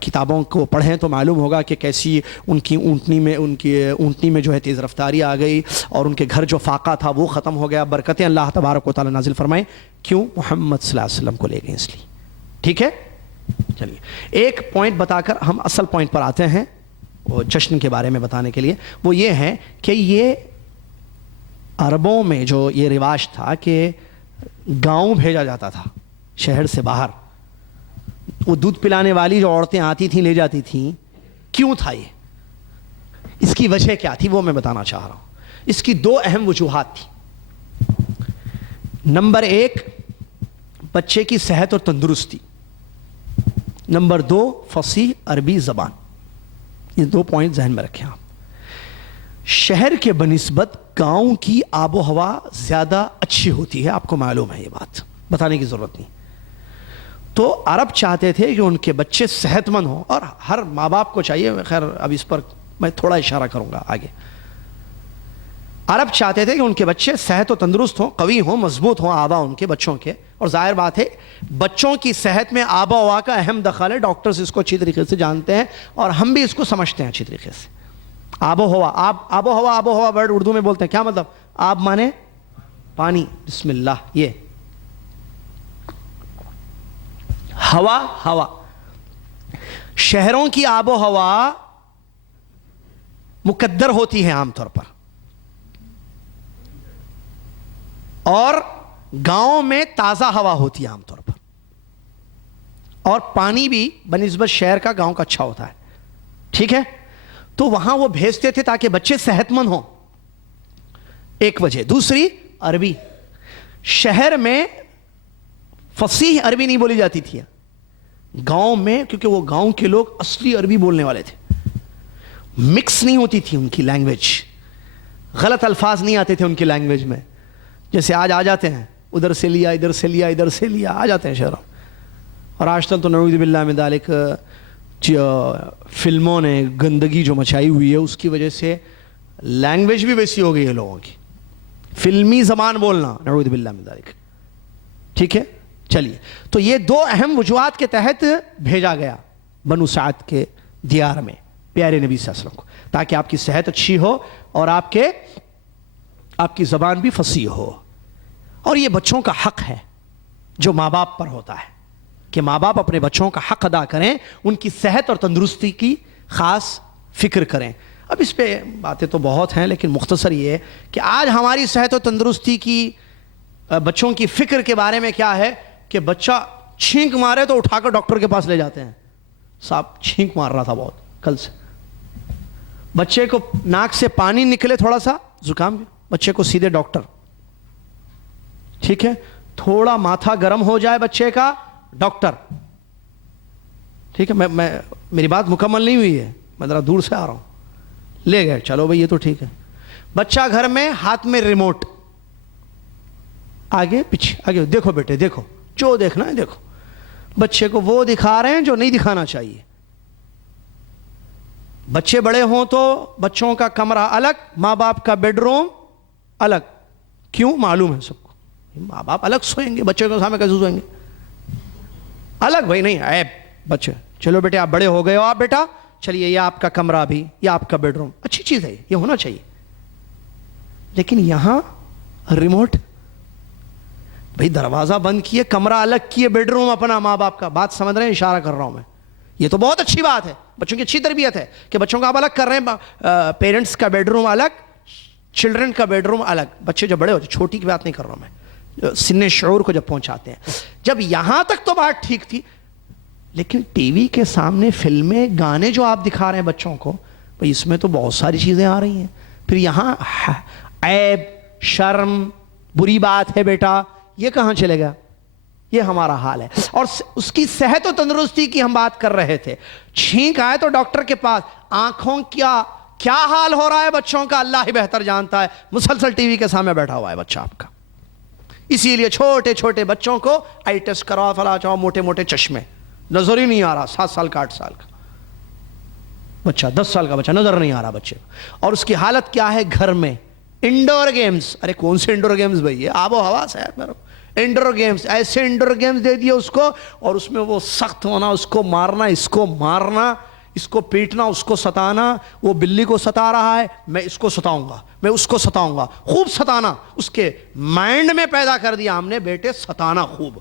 کتابوں کو پڑھیں تو معلوم ہوگا کہ کیسی ان کی اونٹنی میں جو ہے تیز رفتاری آ گئی، اور ان کے گھر جو فاقہ تھا وہ ختم ہو گیا. برکتیں اللہ تبارک و تعالی نازل فرمائیں. کیوں؟ محمد صلی اللہ علیہ وسلم کو لے گئے اس لیے. ٹھیک ہے. چلیے ایک پوائنٹ بتا کر ہم اصل پوائنٹ پر آتے ہیں، وہ جشن کے بارے میں بتانے کے لیے. وہ یہ ہے کہ یہ عربوں میں جو یہ رواج تھا کہ گاؤں بھیجا جاتا تھا شہر سے باہر، وہ دودھ پلانے والی جو عورتیں آتی تھیں لے جاتی تھیں. کیوں تھا یہ؟ اس کی وجہ کیا تھی وہ میں بتانا چاہ رہا ہوں. اس کی 2 اہم وجوہات تھیں. نمبر 1 بچے کی صحت اور تندرستی. نمبر 2 فصیح عربی زبان. یہ 2 پوائنٹ ذہن میں رکھیں آپ. شہر کے بنسبت گاؤں کی آب و ہوا زیادہ اچھی ہوتی ہے، آپ کو معلوم ہے، یہ بات بتانے کی ضرورت نہیں. تو عرب چاہتے تھے کہ ان کے بچے صحت مند ہوں، اور ہر ماں باپ کو چاہیے، خیر اب اس پر میں تھوڑا اشارہ کروں گا آگے. عرب چاہتے تھے کہ ان کے بچے صحت و تندرست ہوں، قوی ہوں، مضبوط ہوں آبا ان کے بچوں کے. اور ظاہر بات ہے بچوں کی صحت میں آبا و ہوا کا اہم دخل ہے. ڈاکٹرز اس کو اچھی طریقے سے جانتے ہیں اور ہم بھی اس کو سمجھتے ہیں اچھی طریقے سے. آب و ہوا، آب و ہوا ورڈ اردو میں بولتے ہیں، کیا مطلب؟ آب مانے پانی، بسم اللہ. یہ ہوا، شہروں کی آب و ہوا مقدر ہوتی ہے عام طور پر، اور گاؤں میں تازہ ہوا ہوتی ہے عام طور پر، اور پانی بھی بنسبت شہر کا گاؤں کا اچھا ہوتا ہے. ٹھیک ہے، تو وہاں وہ بھیجتے تھے تاکہ بچے صحت مند ہوں، ایک وجہ. دوسری عربی، شہر میں فصیح عربی نہیں بولی جاتی تھی، گاؤں میں کیونکہ وہ گاؤں کے لوگ اصلی عربی بولنے والے تھے، مکس نہیں ہوتی تھی ان کی لینگویج، غلط الفاظ نہیں آتے تھے ان کی لینگویج میں، جیسے آج آ جاتے ہیں ادھر سے لیا ادھر سے لیا ادھر سے لیا آ جاتے ہیں شہروں. اور آج تک تو نعوذ باللہ من ذالک فلموں نے گندگی جو مچائی ہوئی ہے اس کی وجہ سے لینگویج بھی ویسی ہو گئی ہے لوگوں کی، فلمی زبان بولنا، نعوذ باللہ من ذالک. ٹھیک ہے، چلیے. تو یہ دو اہم وجوہات کے تحت بھیجا گیا بنو سعد کے دیار میں پیارے نبی صلی اللہ علیہ وسلم کو، تاکہ آپ کی صحت اچھی ہو اور آپ کی زبان بھی فصیح ہو. اور یہ بچوں کا حق ہے جو ماں باپ پر ہوتا ہے کہ ماں باپ اپنے بچوں کا حق ادا کریں، ان کی صحت اور تندرستی کی خاص فکر کریں. اب اس پہ باتیں تو بہت ہیں لیکن مختصر یہ ہے کہ آج ہماری صحت و تندرستی کی بچوں کی فکر کے بارے میں کیا ہے کہ بچہ چھینک مارے تو اٹھا کر ڈاکٹر کے پاس لے جاتے ہیں. صاحب چھینک مار رہا تھا بہت کل سے، بچے کو ناک سے پانی نکلے تھوڑا سا زکام، بچے کو سیدھے ڈاکٹر. ٹھیک ہے، تھوڑا ماتھا گرم ہو جائے بچے کا، ڈاکٹر. ٹھیک ہے، میں میری بات مکمل نہیں ہوئی ہے، میں ذرا دور سے آ رہا ہوں. لے گئے، چلو بھائی یہ تو ٹھیک ہے. بچہ گھر میں ہاتھ میں ریموٹ، آگے پیچھے، آگے دیکھو بیٹے دیکھو، جو دیکھنا ہے دیکھو. بچے کو وہ دکھا رہے ہیں جو نہیں دکھانا چاہیے. بچے بڑے ہوں تو بچوں کا کمرہ الگ، ماں باپ کا بیڈ روم الگ. کیوں؟ معلوم ہے سب کو، ماں باپ الگ سوئیں گے، بچے کے سامنے کیسے سوئیں گے؟ الگ. بھائی نہیں عیب، بچے چلو بیٹے آپ بڑے ہو گئے ہو، آپ بیٹا چلیے یہ آپ کا کمرہ بھی، یہ آپ کا بیڈ روم، اچھی چیز ہے، یہ ہونا چاہیے. لیکن یہاں ریموٹ، بھائی دروازہ بند کیے، کمرہ الگ کیے، بیڈ روم اپنا ماں باپ کا. بات سمجھ رہے ہیں؟ اشارہ کر رہا ہوں میں. یہ تو بہت اچھی بات ہے، بچوں کی اچھی تربیت ہے کہ بچوں کو آپ الگ کر رہے ہیں، پیرنٹس کا بیڈ روم الگ، چلڈرن کا بیڈ روم الگ. بچے جب بڑے ہوتے، چھوٹی کی بات نہیں کر رہا ہوں میں، سن شعور کو جب پہنچاتے ہیں. جب یہاں تک تو بات ٹھیک تھی، لیکن ٹی وی کے سامنے فلمیں، گانے جو آپ دکھا رہے ہیں بچوں کو، بھئی اس میں تو بہت ساری چیزیں آ رہی ہیں. پھر یہاں عیب، شرم، بری بات ہے بیٹا، یہ کہاں چلے گا؟ یہ ہمارا حال ہے. اور اس کی صحت و تندرستی کی ہم بات کر رہے تھے. چھینک آئے تو ڈاکٹر کے پاس. آنکھوں کیا حال ہو رہا ہے بچوں کا اللہ ہی بہتر جانتا ہے. مسلسل ٹی وی کے سامنے بیٹھا ہوا ہے بچہ آپ کا. اسی لیے چھوٹے چھوٹے بچوں کو آئی ٹیسٹ کرواؤ، فلاں چاہو، موٹے موٹے چشمے، نظر ہی نہیں آ رہا. 7 سال کا 8 سال کا بچہ، 10 سال کا بچہ نظر نہیں آ رہا بچے. اور اس کی حالت کیا ہے گھر میں؟ Indoor games. ارے کون سے انڈور گیمز بھائی؟ یہ آب و ہوا سے ہے. انڈور گیمز، ایسے انڈور گیمز دے دیے اس کو، اور اس میں وہ سخت ہونا، اس کو مارنا، اس کو مارنا، اس کو پیٹنا، اس کو ستانا. وہ بلی کو ستا رہا ہے، میں اس کو ستاؤں گا، میں اس کو ستاؤں گا. خوب ستانا اس کے مائنڈ میں پیدا کر دیا ہم نے، بیٹے ستانا خوب.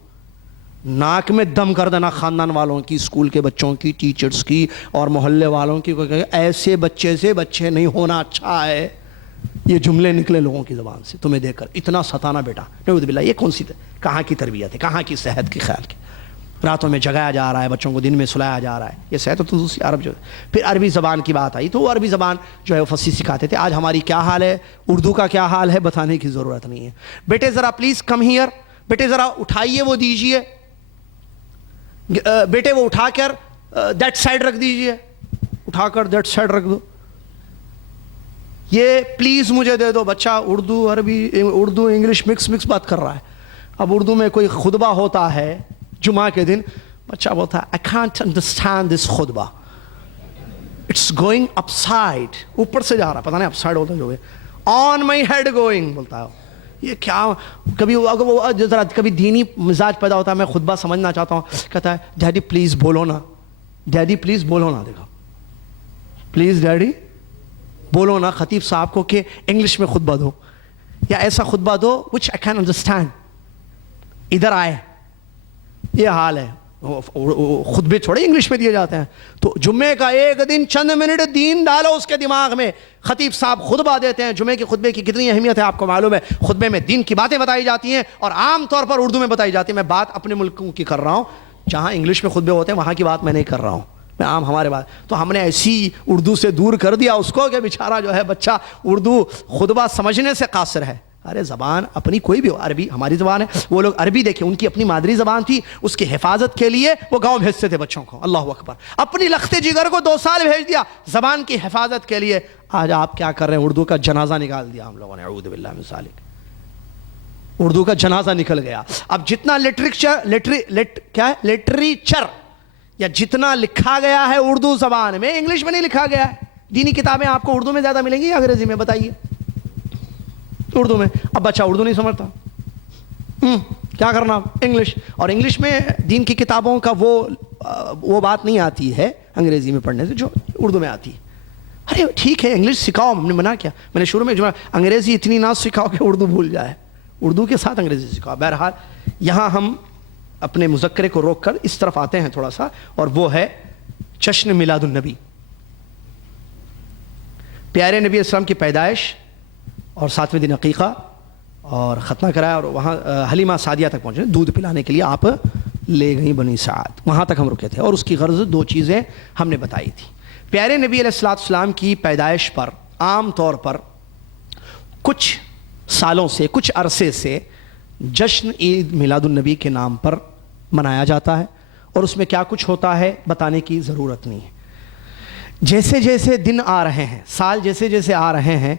ناک میں دم کر دینا خاندان والوں کی، اسکول کے بچوں کی، ٹیچرز کی اور محلے والوں کی. ایسے بچے سے بچے نہیں ہونا اچھا ہے. یہ جملے نکلے لوگوں کی زبان سے تمہیں دیکھ کر، اتنا ستانا بیٹا، نعوذ باللہ. یہ کون سی کہاں کی تربیت ہے، کہاں کی صحت کی خیال کی؟ راتوں میں جگایا جا رہا ہے بچوں کو، دن میں سلایا جا رہا ہے. یہ صحت تو دوسری عرب جو. پھر عربی زبان کی بات آئی تو وہ عربی زبان جو ہے وہ فصیح سکھاتے تھے. آج ہماری کیا حال ہے، اردو کا کیا حال ہے، بتانے کی ضرورت نہیں ہے. بیٹے ذرا پلیز کم ہیئر، بیٹے ذرا اٹھائیے وہ دیجئے، بیٹے وہ اٹھا کر دیٹ سائڈ رکھ دیجئے، اٹھا کر دیٹ سائڈ رکھ دو. یہ پلیز مجھے دے دو. بچہ اردو عربی، اردو انگلش مکس بات کر رہا ہے. اب اردو میں کوئی خطبہ ہوتا ہے جمعہ کے دن بچہ بولتا ہے I can't understand this خطبہ, it's going upside, اوپر سے جا رہا, پتہ نہیں upside ہوتا جو ہے, on my head going, بولتا ہے یہ کیا. کبھی ذرا کبھی دینی مزاج پیدا ہوتا ہے, میں خطبہ سمجھنا چاہتا ہوں, کہتا ہے ڈیڈی پلیز بولو نا, ڈیڈی پلیز بولو نا, دیکھو پلیز ڈیڈی بولو نا خطیب صاحب کو کہ انگلش میں خطبہ دو یا ایسا خطبہ دو which I can understand. ادھر آئے, یہ حال ہے, خطبے چھوڑے انگلش میں دیے جاتے ہیں. تو جمعے کا ایک دن چند منٹ دین ڈالو اس کے دماغ میں. خطیب صاحب خطبہ دیتے ہیں, جمعے کے خطبے کی کتنی اہمیت ہے آپ کو معلوم ہے. خطبے میں دین کی باتیں بتائی جاتی ہیں اور عام طور پر اردو میں بتائی جاتی ہیں. میں بات اپنے ملکوں کی کر رہا ہوں, جہاں انگلش میں خطبے ہوتے ہیں وہاں کی بات میں نہیں کر رہا ہوں, میں عام ہمارے بات. تو ہم نے ایسی اردو سے دور کر دیا اس کو کہ بیچارہ جو ہے بچہ اردو خطبہ سمجھنے سے قاصر ہے. ارے زبان اپنی کوئی بھی ہو, عربی ہماری زبان ہے, وہ لوگ عربی دیکھیں, ان کی اپنی مادری زبان تھی, اس کی حفاظت کے لیے وہ گاؤں بھیجتے تھے بچوں کو. اللہ اکبر, اپنی لخت جگر کو 2 سال بھیج دیا زبان کی حفاظت کے لیے. آج آپ کیا کر رہے ہیں, اردو کا جنازہ نکال دیا ہم لوگوں نے, اعوذ باللہ من ذالک, اردو کا جنازہ نکل گیا. اب جتنا لٹریچر یا جتنا لکھا گیا ہے اردو زبان میں, انگلش میں نہیں لکھا گیا ہے. دینی کتابیں آپ کو اردو میں زیادہ ملیں گی یا انگریزی میں, بتائیے. اردو میں. اب بچہ اردو نہیں سمجھتا, کیا کرنا, انگلش. اور انگلش میں دین کی کتابوں کا وہ بات نہیں آتی ہے انگریزی میں پڑھنے سے جو اردو میں آتی ہے. ارے ٹھیک ہے انگلش سکھاؤ, ہم نے منع کیا, میں نے شروع میں انگریزی اتنی نہ سکھاؤ کہ اردو بھول جائے, اردو کے ساتھ انگریزی سکھاؤ. بہرحال یہاں ہم اپنے مذکرے کو روک کر اس طرف آتے ہیں تھوڑا سا, اور وہ ہے جشن میلاد النبی. پیارے نبی اسلام کی پیدائش اور 7ویں دن عقیقہ اور ختنہ کرایا, اور وہاں حلیمہ سعدیہ تک پہنچے, دودھ پلانے کے لیے آپ لے گئیں بنی سعد, وہاں تک ہم رکے تھے. اور اس کی غرض 2 چیزیں ہم نے بتائی تھی. پیارے نبی علیہ السلام کی پیدائش پر عام طور پر کچھ سالوں سے, کچھ عرصے سے جشن عید میلاد النبی کے نام پر منایا جاتا ہے, اور اس میں کیا کچھ ہوتا ہے بتانے کی ضرورت نہیں ہے. جیسے جیسے دن آ رہے ہیں, سال جیسے جیسے آ رہے ہیں,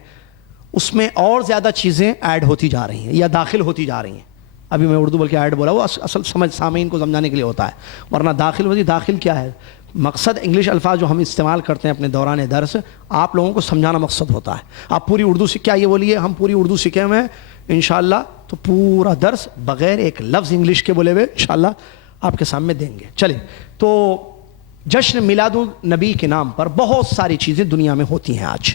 اس میں اور زیادہ چیزیں ایڈ ہوتی جا رہی ہیں یا داخل ہوتی جا رہی ہیں. ابھی میں اردو بلکہ ایڈ بولا, وہ اصل سمجھ سامعین کو سمجھانے کے لیے ہوتا ہے, ورنہ داخل ہوتی. داخل کیا ہے, مقصد انگلش الفاظ جو ہم استعمال کرتے ہیں اپنے دوران درس, آپ لوگوں کو سمجھانا مقصد ہوتا ہے. آپ پوری اردو کیا یہ بولیے, ہم پوری اردو سیکھے ہوئے ہیں انشاءاللہ, تو پورا درس بغیر ایک لفظ انگلش کے بولے ہوئے انشاءاللہ آپ کے سامنے دیں گے. چلیں, تو جشن میلاد النبی کے نام پر بہت ساری چیزیں دنیا میں ہوتی ہیں آج.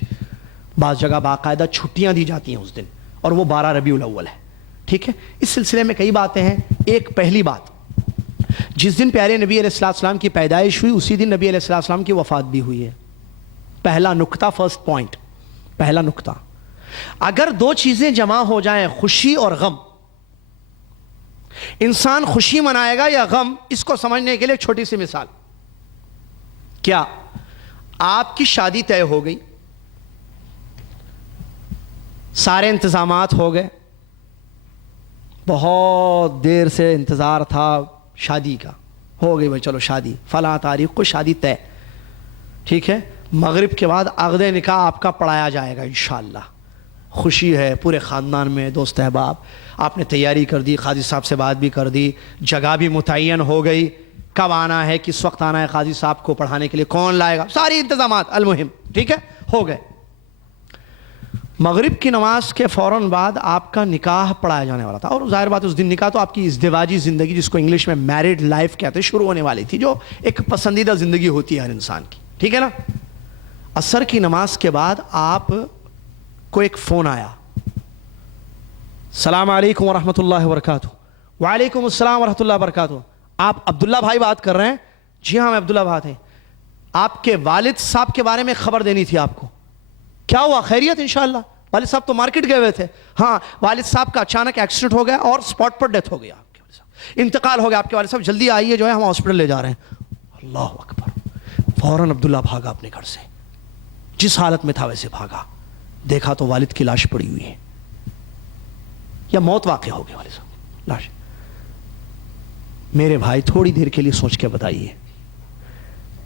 بعض جگہ باقاعدہ چھٹیاں دی جاتی ہیں اس دن, اور وہ 12 ربیع الاول ہے. ٹھیک ہے, اس سلسلے میں کئی باتیں ہیں. ایک پہلی بات, جس دن پیارے نبی علیہ السلام کی پیدائش ہوئی اسی دن نبی علیہ السلام کی وفات بھی ہوئی ہے. پہلا نکتہ, فرسٹ پوائنٹ, پہلا نکتہ. اگر 2 چیزیں جمع ہو جائیں, خوشی اور غم, انسان خوشی منائے گا یا غم, اس کو سمجھنے کے لیے ایک چھوٹی سی مثال. کیا آپ کی شادی طے ہو گئی, سارے انتظامات ہو گئے, بہت دیر سے انتظار تھا شادی کا, ہو گئی بھائی چلو شادی, فلاں تاریخ کو شادی طے, ٹھیک ہے, مغرب کے بعد عقد نکاح آپ کا پڑھایا جائے گا انشاءاللہ. خوشی ہے پورے خاندان میں, دوست احباب, آپ نے تیاری کر دی, قاضی صاحب سے بات بھی کر دی, جگہ بھی متعین ہو گئی, کب آنا ہے, کس وقت آنا ہے قاضی صاحب کو پڑھانے کے لیے, کون لائے گا, ساری انتظامات المہم, ٹھیک ہے, ہو گئے. مغرب کی نماز کے فوراً بعد آپ کا نکاح پڑھایا جانے والا تھا, اور ظاہر بات اس دن نکاح تو آپ کی ازدواجی زندگی, جس کو انگلش میں میرڈ لائف کہتے ہیں, شروع ہونے والی تھی, جو ایک پسندیدہ زندگی ہوتی ہے ہر انسان کی, ٹھیک ہے نا. عصر کی نماز کے بعد آپ کو ایک فون آیا, السلام علیکم ورحمۃ اللہ وبرکاتہ. وعلیکم السلام ورحمۃ اللہ وبرکاتہ. آپ عبداللہ بھائی بات کر رہے ہیں؟ جی ہاں میں عبداللہ بات ہیں. آپ کے والد صاحب کے بارے میں خبر دینی تھی آپ کو. کیا ہوا, خیریت انشاءاللہ؟ والد صاحب تو مارکیٹ گئے ہوئے تھے. ہاں, والد صاحب کا اچانک ایکسیڈنٹ ہو گیا اور اسپاٹ پر ڈیتھ ہو گیا, آپ کے والد صاحب انتقال ہو گیا. آپ کے والد صاحب جلدی آئیے, جو ہے ہم ہاسپٹل لے جا رہے ہیں. اللہ اکبر. فوراً عبداللہ بھاگا اپنے گھر سے, جس حالت میں تھا ویسے بھاگا, دیکھا تو والد کی لاش پڑی ہوئی ہے, یا موت واقع ہو گئی, والد صاحب لاش. میرے بھائی تھوڑی دیر کے لیے سوچ کے بتائیے,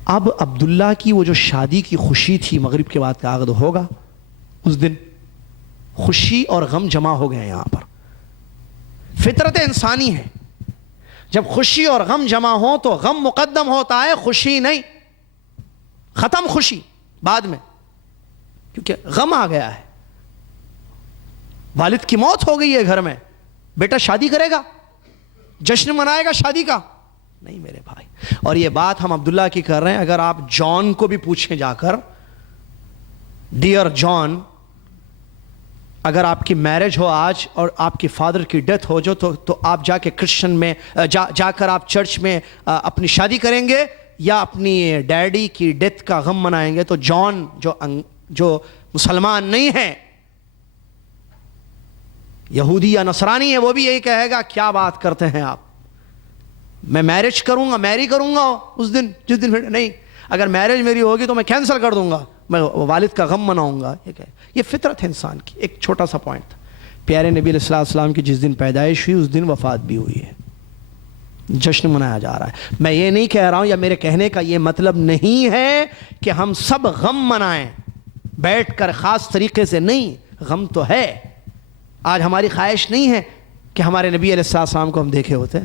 اب عبداللہ کی وہ جو شادی کی خوشی تھی مغرب کے بعد کا عقد ہوگا, اس دن خوشی اور غم جمع ہو گئے. یہاں پر فطرت انسانی ہے, جب خوشی اور غم جمع ہو تو غم مقدم ہوتا ہے، خوشی نہیں. ختم خوشی بعد میں، کیونکہ غم آ گیا ہے. والد کی موت ہو گئی ہے گھر میں، بیٹا شادی کرے گا، جشن منائے گا شادی کا؟ نہیں میرے بھائی. اور یہ بات ہم عبداللہ کی کر رہے ہیں. اگر آپ جان کو بھی پوچھیں جا کر، ڈیئر جان، اگر آپ کی میرج ہو آج اور آپ کی فادر کی ڈیتھ ہو جو تو آپ جا کے کرسچن میں جا کر آپ چرچ میں اپنی شادی کریں گے یا اپنی ڈیڈی کی ڈیتھ کا غم منائیں گے؟ تو جان جو مسلمان نہیں ہے، یہودی یا نصرانی ہے، وہ بھی یہی کہے گا کیا بات کرتے ہیں آپ، میں میرج کروں گا، میری کروں گا اس دن جس دن نہیں، اگر میرج میری ہوگی تو میں کینسل کر دوں گا، میں والد کا غم مناؤں گا. یہ فطرت ہے انسان کی. ایک چھوٹا سا پوائنٹ تھا. پیارے نبی علیہ السلام کی جس دن پیدائش ہوئی اس دن وفات بھی ہوئی ہے، جشن منایا جا رہا ہے. میں یہ نہیں کہہ رہا ہوں، یا میرے کہنے کا یہ مطلب نہیں ہے کہ ہم سب غم منائیں بیٹھ کر خاص طریقے سے. نہیں، غم تو ہے. آج ہماری خواہش نہیں ہے کہ ہمارے نبی علیہ السلام کو ہم دیکھے ہوتے،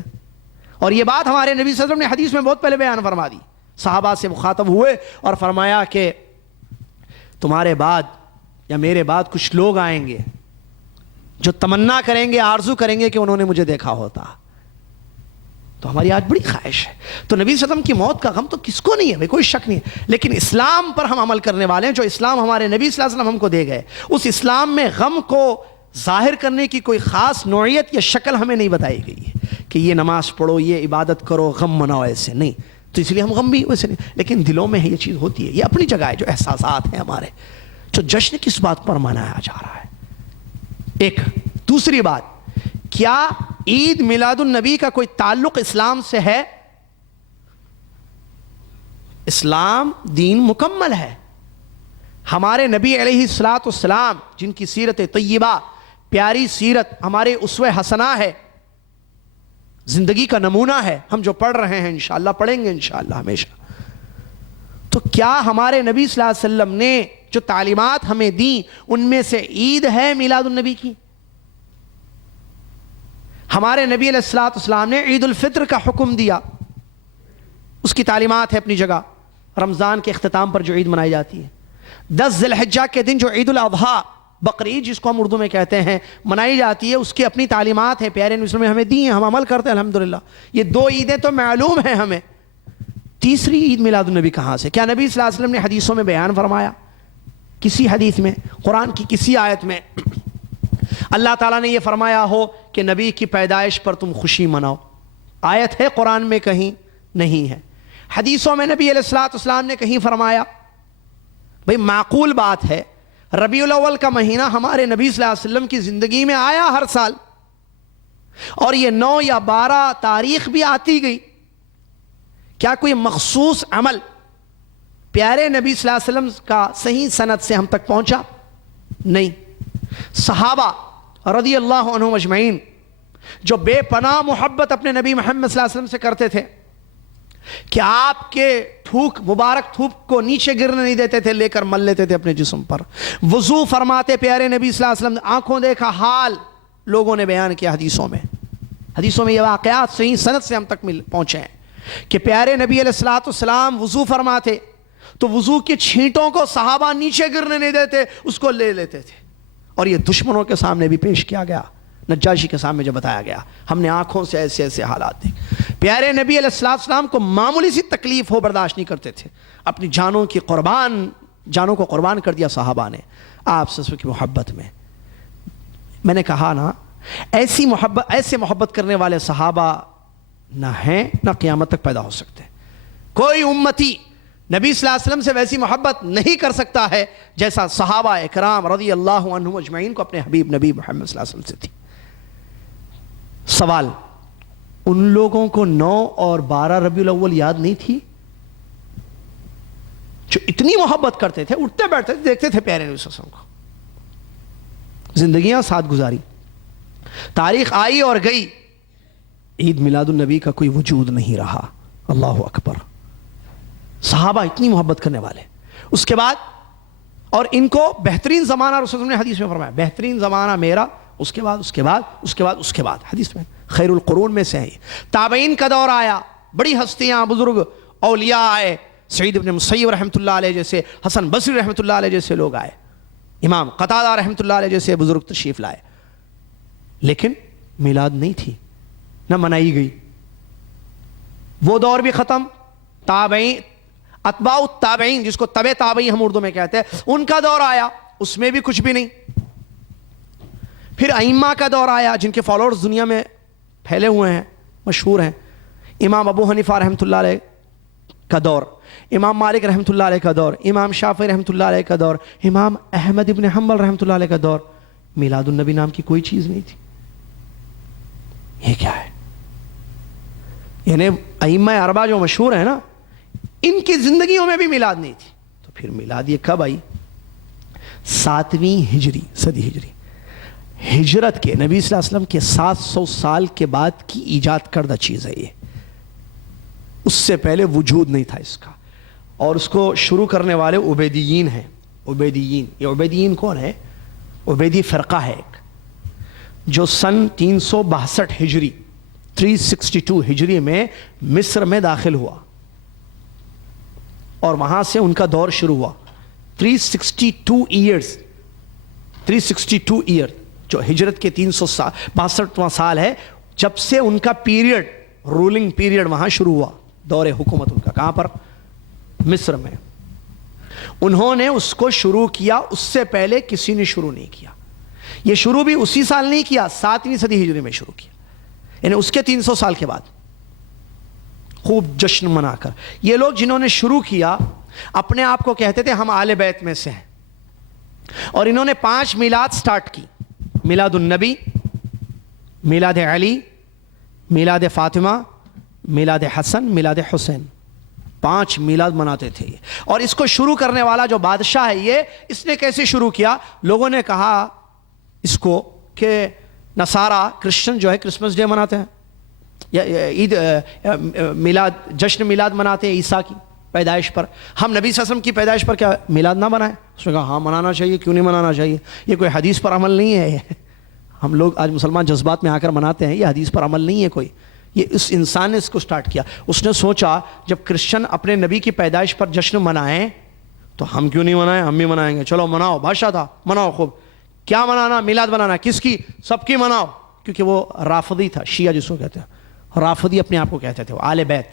اور یہ بات ہمارے نبی صلی اللہ علیہ وسلم نے حدیث میں بہت پہلے بیان فرما دی. صحابہ سے مخاطب ہوئے اور فرمایا کہ تمہارے بعد یا میرے بعد کچھ لوگ آئیں گے جو تمنا کریں گے، آرزو کریں گے کہ انہوں نے مجھے دیکھا ہوتا. تو ہماری آج بڑی خواہش ہے. تو نبی صلی اللہ علیہ وسلم کی موت کا غم تو کس کو نہیں ہے بھائی، کوئی شک نہیں ہے. لیکن اسلام پر ہم عمل کرنے والے ہیں، جو اسلام ہمارے نبی صلی اللہ علیہ وسلم ہم کو دے گئے، اس اسلام میں غم کو ظاہر کرنے کی کوئی خاص نوعیت یا شکل ہمیں نہیں بتائی گئی ہے کہ یہ نماز پڑھو، یہ عبادت کرو، غم مناؤ. ایسے نہیں. تو اس لیے ہم غم بھی ویسے نہیں، لیکن دلوں میں یہ چیز ہوتی ہے. یہ اپنی جگہ ہے جو احساسات ہیں ہمارے. جو جشن کس بات پر منایا جا رہا ہے؟ ایک دوسری بات، کیا عید میلاد النبی کا کوئی تعلق اسلام سے ہے؟ اسلام دین مکمل ہے. ہمارے نبی علیہ الصلوۃ والسلام جن کی سیرت طیبہ، پیاری سیرت، ہمارے اسوہ حسنہ ہے، زندگی کا نمونہ ہے. ہم جو پڑھ رہے ہیں انشاءاللہ پڑھیں گے انشاءاللہ ہمیشہ. تو کیا ہمارے نبی صلی اللہ علیہ وسلم نے جو تعلیمات ہمیں دیں ان میں سے عید ہے میلاد النبی کی؟ ہمارے نبی علیہ الصلوۃ والسلام نے عید الفطر کا حکم دیا، اس کی تعلیمات ہے اپنی جگہ. رمضان کے اختتام پر جو عید منائی جاتی ہے، 10 ذی الحجہ کے دن جو عید الاضحیٰ، بقرعید جس کو ہم اردو میں کہتے ہیں، منائی جاتی ہے، اس کی اپنی تعلیمات ہیں، پیارے نبی صلی اللہ علیہ وسلم نے ہمیں دی ہیں، ہم عمل کرتے ہیں الحمدللہ. یہ 2 عیدیں تو معلوم ہیں ہمیں. تیسری عید میلاد النبی کہاں سے؟ کیا نبی صلی اللہ علیہ وسلم نے حدیثوں میں بیان فرمایا؟ کسی حدیث میں، قرآن کی کسی آیت میں اللہ تعالیٰ نے یہ فرمایا ہو کہ نبی کی پیدائش پر تم خوشی مناؤ؟ آیت ہے قرآن میں؟ کہیں نہیں ہے. حدیثوں میں نبی علیہ الصلوۃ والسلام نے کہیں فرمایا؟ بھئی معقول بات ہے، ربیع الاول کا مہینہ ہمارے نبی صلی اللہ علیہ وسلم کی زندگی میں آیا ہر سال، اور یہ 9 یا 12 تاریخ بھی آتی گئی. کیا کوئی مخصوص عمل پیارے نبی صلی اللہ علیہ وسلم کا صحیح سند سے ہم تک پہنچا؟ نہیں. صحابہ رضی اللہ عنہم اجمعین جو بے پناہ محبت اپنے نبی محمد صلی اللہ علیہ وسلم سے کرتے تھے کہ آپ کے مبارک تھوک کو نیچے گرنے نہیں دیتے تھے، لے کر مل لیتے تھے اپنے جسم پر. وضو فرماتے پیارے نبی صلی اللہ علیہ وسلم، آنکھوں دیکھا حال لوگوں نے بیان کیا حدیثوں میں یہ واقعات صحیح سند سے ہم تک پہنچے ہیں کہ پیارے نبی علیہ الصلوۃ والسلام وضو فرماتے تو وضو کی چھینٹوں کو صحابہ نیچے گرنے نہیں دیتے، اس کو لے لیتے تھے. اور یہ دشمنوں کے سامنے بھی پیش کیا گیا، نجاشی کے سامنے جو بتایا گیا، ہم نے آنکھوں سے ایسے ایسے حالات دیکھے. پیارے نبی علیہ السلام کو معمولی سی تکلیف ہو برداشت نہیں کرتے تھے، اپنی جانوں کو قربان کر دیا صحابہ نے آپ سے کی محبت میں. میں نے کہا نا، ایسے محبت کرنے والے صحابہ نہ ہیں نہ قیامت تک پیدا ہو سکتے. کوئی امتی نبی صلی اللہ علیہ وسلم سے ویسی محبت نہیں کر سکتا ہے جیسا صحابہ اکرام رضی اللہ عنہم اجمعین کو اپنے حبیب نبی محمد صلی اللہ علیہ وسلم سے تھی. سوال، ان لوگوں کو 9 اور 12 ربیع الاول یاد نہیں تھی جو اتنی محبت کرتے تھے، اٹھتے بیٹھتے تھے، دیکھتے تھے پیارے نبی صلی اللہ علیہ وسلم کو، زندگیاں ساتھ گزاری، تاریخ آئی اور گئی، عید میلاد النبی کا کوئی وجود نہیں رہا. اللہ اکبر. صحابہ اتنی محبت کرنے والے. اس کے بعد اور ان کو بہترین زمانہ رسول اللہ نے حدیث میں فرمایا، بہترین زمانہ میرا، اس کے بعد حدیث میں خیر القرون میں سے ہیں. تابعین کا دور آیا, بڑی ہستیاں بزرگ اولیاء آئے, سعید بن مسیب رحمۃ اللہ علیہ جیسے, حسن بصری رحمۃ اللہ علیہ جیسے لوگ آئے, امام قتادہ رحمۃ اللہ علیہ جیسے بزرگ تشریف لائے, لیکن میلاد نہیں تھی, نہ منائی گئی. وہ دور بھی ختم. تابعین, اتباع التابعین جس کو تبع تابعین ہم اردو میں کہتے ہیں, ان کا دور آیا, اس میں بھی کچھ بھی نہیں. پھر ائمہ کا دور آیا جن کے فالوورز دنیا میں پھیلے ہوئے ہیں, مشہور ہیں. امام ابو حنیفہ رحمۃ اللہ علیہ کا دور, امام مالک رحمۃ اللہ علیہ کا دور, امام شافعی رحمۃ اللہ علیہ کا دور, امام احمد ابن حنبل رحمۃ اللہ علیہ کا دور. میلاد النبی نام کی کوئی چیز نہیں تھی. یہ کیا ہے؟ یعنی ائمہ اربعہ جو مشہور ہیں نا, ان کی زندگیوں میں بھی میلاد نہیں تھی. تو پھر میلاد یہ کب آئی؟ 7ویں ہجری, صدی ہجری, ہجرت کے نبی صلی اللہ علیہ وسلم کے 700 سال کے بعد کی ایجاد کردہ چیز ہے یہ. اس سے پہلے وجود نہیں تھا اس کا. اور اس کو شروع کرنے والے عبیدیین ہیں. عبیدیین, یہ عبیدیین کون ہے؟ عبیدی فرقہ ہے ایک, جو سن 362 ہجری 362 ہجری میں مصر میں داخل ہوا, اور وہاں سے ان کا دور شروع ہوا. 362 ایئر جو ہجرت کے 362واں سال ہے, جب سے ان کا پیریڈ, رولنگ پیریڈ وہاں شروع ہوا, دور حکومت ان کا. کہاں پر؟ مصر میں. انہوں نے اس کو شروع کیا, اس سے پہلے کسی نے شروع نہیں کیا. یہ شروع بھی اسی سال نہیں کیا, 7ویں صدی ہجری میں شروع کیا, یعنی اس کے 300 سال کے بعد, خوب جشن منا کر. یہ لوگ جنہوں نے شروع کیا اپنے آپ کو کہتے تھے ہم آل بیت میں سے ہیں, اور انہوں نے 5 میلاد سٹارٹ کی. میلاد النبی, میلاد علی, میلاد فاطمہ, میلاد حسن, میلاد حسین. 5 میلاد مناتے تھے. اور اس کو شروع کرنے والا جو بادشاہ ہے یہ, اس نے کیسے شروع کیا؟ لوگوں نے کہا اس کو کہ نصارہ کرسچن جو ہے کرسمس ڈے مناتے ہیں, یا عید میلاد, جشن میلاد مناتے ہیں عیسیٰ کی پیدائش پر. ہم نبی صلی اللہ علیہ وسلم کی پیدائش پر کیا میلاد نہ منائیں؟ اس نے کہا ہاں منانا چاہیے, کیوں نہیں منانا چاہیے, یہ کوئی حدیث پر عمل نہیں ہے. ہم لوگ آج مسلمان جذبات میں آ کر مناتے ہیں, یہ حدیث پر عمل نہیں ہے کوئی. یہ اس انسان نے اس کو سٹارٹ کیا. اس نے سوچا جب کرسچن اپنے نبی کی پیدائش پر جشن منائیں تو ہم کیوں نہیں منائیں, ہم بھی منائیں گے. چلو مناؤ, بادشاہ تھا, مناؤ خوب. کیا منانا؟ میلاد منانا. کس کی؟ سب کی مناؤ. کیونکہ وہ رافضی تھا, شیعہ جس کو کہتے ہیں, رافضی اپنے آپ کو کہتے تھے, وہ آل بیت.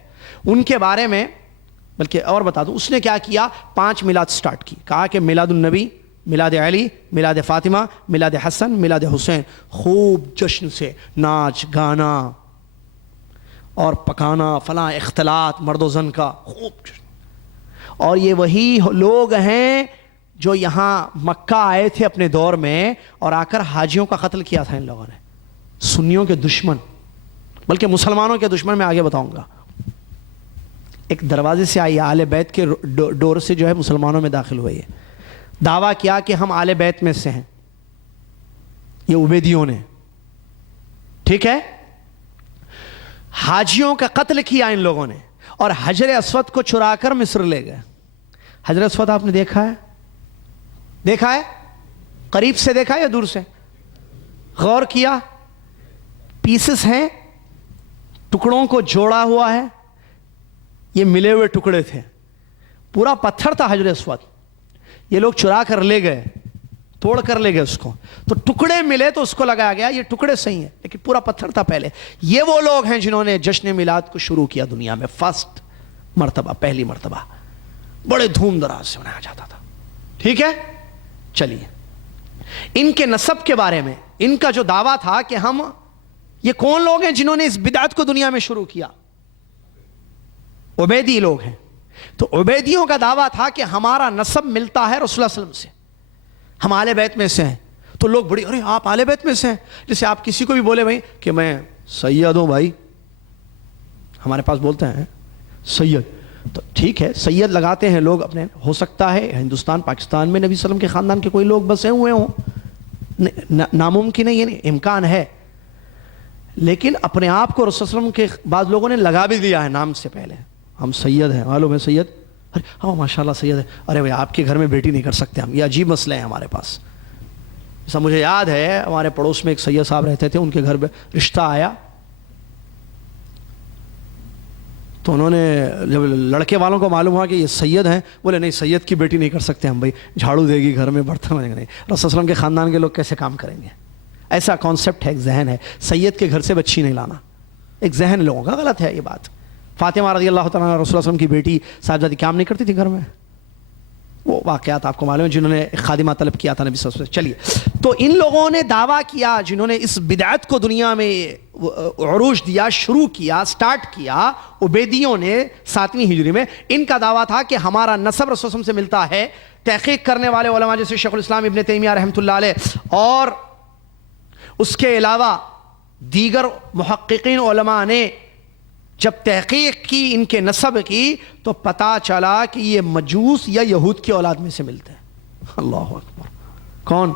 ان کے بارے میں بلکہ اور بتا دوں, اس نے کیا کیا, 5 میلاد سٹارٹ کی. کہا کہ میلاد النبی, میلاد علی, میلاد فاطمہ, میلاد حسن, میلاد حسین. خوب جشن سے ناچ گانا اور پکانا, فلاں اختلاط مرد و زن کا, خوب جشن. اور یہ وہی لوگ ہیں جو یہاں مکہ آئے تھے اپنے دور میں, اور آ کر حاجیوں کا قتل کیا تھا ان لوگوں نے. سنیوں کے دشمن, بلکہ مسلمانوں کے دشمن, میں آگے بتاؤں گا. ایک دروازے سے آئی, آل بیت کے ڈور سے جو ہے مسلمانوں میں داخل ہوئے. دعویٰ کیا کہ ہم آل بیت میں سے ہیں, یہ عبیدیوں نے. ٹھیک ہے, حاجیوں کا قتل کیا ان لوگوں نے, اور حجر اسود کو چرا کر مصر لے گئے. حجر اسود آپ نے دیکھا ہے؟ دیکھا ہے؟ قریب سے دیکھا یا دور سے؟ غور کیا؟ پیسز ہیں, ٹکڑوں کو جوڑا ہوا ہے, یہ ملے ہوئے ٹکڑے تھے, پورا پتھر تھا حجر اسود. یہ لوگ چرا کر لے گئے, توڑ کر لے گئے اس کو, تو ٹکڑے ملے تو اس کو لگایا گیا یہ ٹکڑے صحیح ہیں, لیکن پورا پتھر تھا پہلے. یہ وہ لوگ ہیں جنہوں نے جشن میلاد کو شروع کیا دنیا میں, فرسٹ مرتبہ, پہلی مرتبہ. بڑے دھوم دراز سے منایا جاتا تھا. ٹھیک ہے, چلیے ان کے نسب کے بارے میں, ان کا جو دعویٰ تھا کہ ہم, یہ کون لوگ ہیں جنہوں نے اس بدعت کو دنیا میں شروع کیا؟ عبیدی لوگ ہیں. تو عبیدیوں کا دعویٰ تھا کہ ہمارا نسب ملتا ہے رسول اللہ صلی اللہ علیہ وسلم سے, ہم آل بیت میں سے ہیں. تو لوگ بڑی, ارے آپ آل بیت میں سے ہیں. جیسے آپ کسی کو بھی بولے بھائی کہ میں سید ہوں بھائی, ہمارے پاس بولتے ہیں سید, تو ٹھیک ہے سید لگاتے ہیں لوگ اپنے. ہو سکتا ہے ہندوستان پاکستان میں نبی صلی اللہ علیہ وسلم کے خاندان کے کوئی لوگ بسے ہوئے ہوں, ناممکن ہے, یہ نہیں, امکان ہے. لیکن اپنے آپ کو رسول اللہ علیہ وسلم کے بعض لوگوں نے لگا بھی دیا ہے نام سے پہلے, ہم سید ہیں, معلوم ہے سید, ارے ہاں ماشاء اللہ سید ہے, ارے بھائی آپ کے گھر میں بیٹی نہیں کر سکتے ہم, یہ عجیب مسئلہ ہے ہمارے پاس. جیسا مجھے یاد ہے ہمارے پڑوس میں ایک سید صاحب رہتے تھے, ان کے گھر میں رشتہ آیا, تو انہوں نے جب لڑکے والوں کو معلوم ہوا کہ یہ سید ہیں، بولے نہیں سید کی بیٹی نہیں کر سکتے ہم بھائی، جھاڑو دے گی گھر میں، برتن مانجے گا نہیں، رسول صلی اللہ علیہ وسلم کے خاندان کے لوگ کیسے کام کریں گے؟ ایسا کانسیپٹ ہے، ایک ذہن ہے، سید کے گھر سے بچی نہیں لانا، ایک ذہن لوگوں کا غلط ہے یہ بات۔ فاطمہ رضی اللہ تعالیٰ عنہ رسول اللہ علیہ وسلم کی بیٹی صاحبزادی کام نہیں کرتی تھی گھر میں، وہ واقعات آپ کو معلوم ہے، جنہوں نے خادمہ طلب کیا تھا نبی صلی اللہ علیہ وسلم۔ چلیے، تو ان لوگوں نے دعویٰ کیا، جنہوں نے اس بدعت کو دنیا میں عروج دیا، شروع کیا، سٹارٹ کیا، عبیدیوں نے 7ویں ہجری میں، ان کا دعویٰ تھا کہ ہمارا نسب رسول صلی اللہ علیہ وسلم سے ملتا ہے۔ تحقیق کرنے والے علماء جیسے شیخ الاسلام ابن تیمیہ رحمۃ اللہ علیہ اور اس کے علاوہ دیگر محققین علماء نے جب تحقیق کی ان کے نسب کی تو پتہ چلا کہ یہ مجوس یا یہود کی اولاد میں سے ملتے ہیں۔ اللہ اکبر۔ کون؟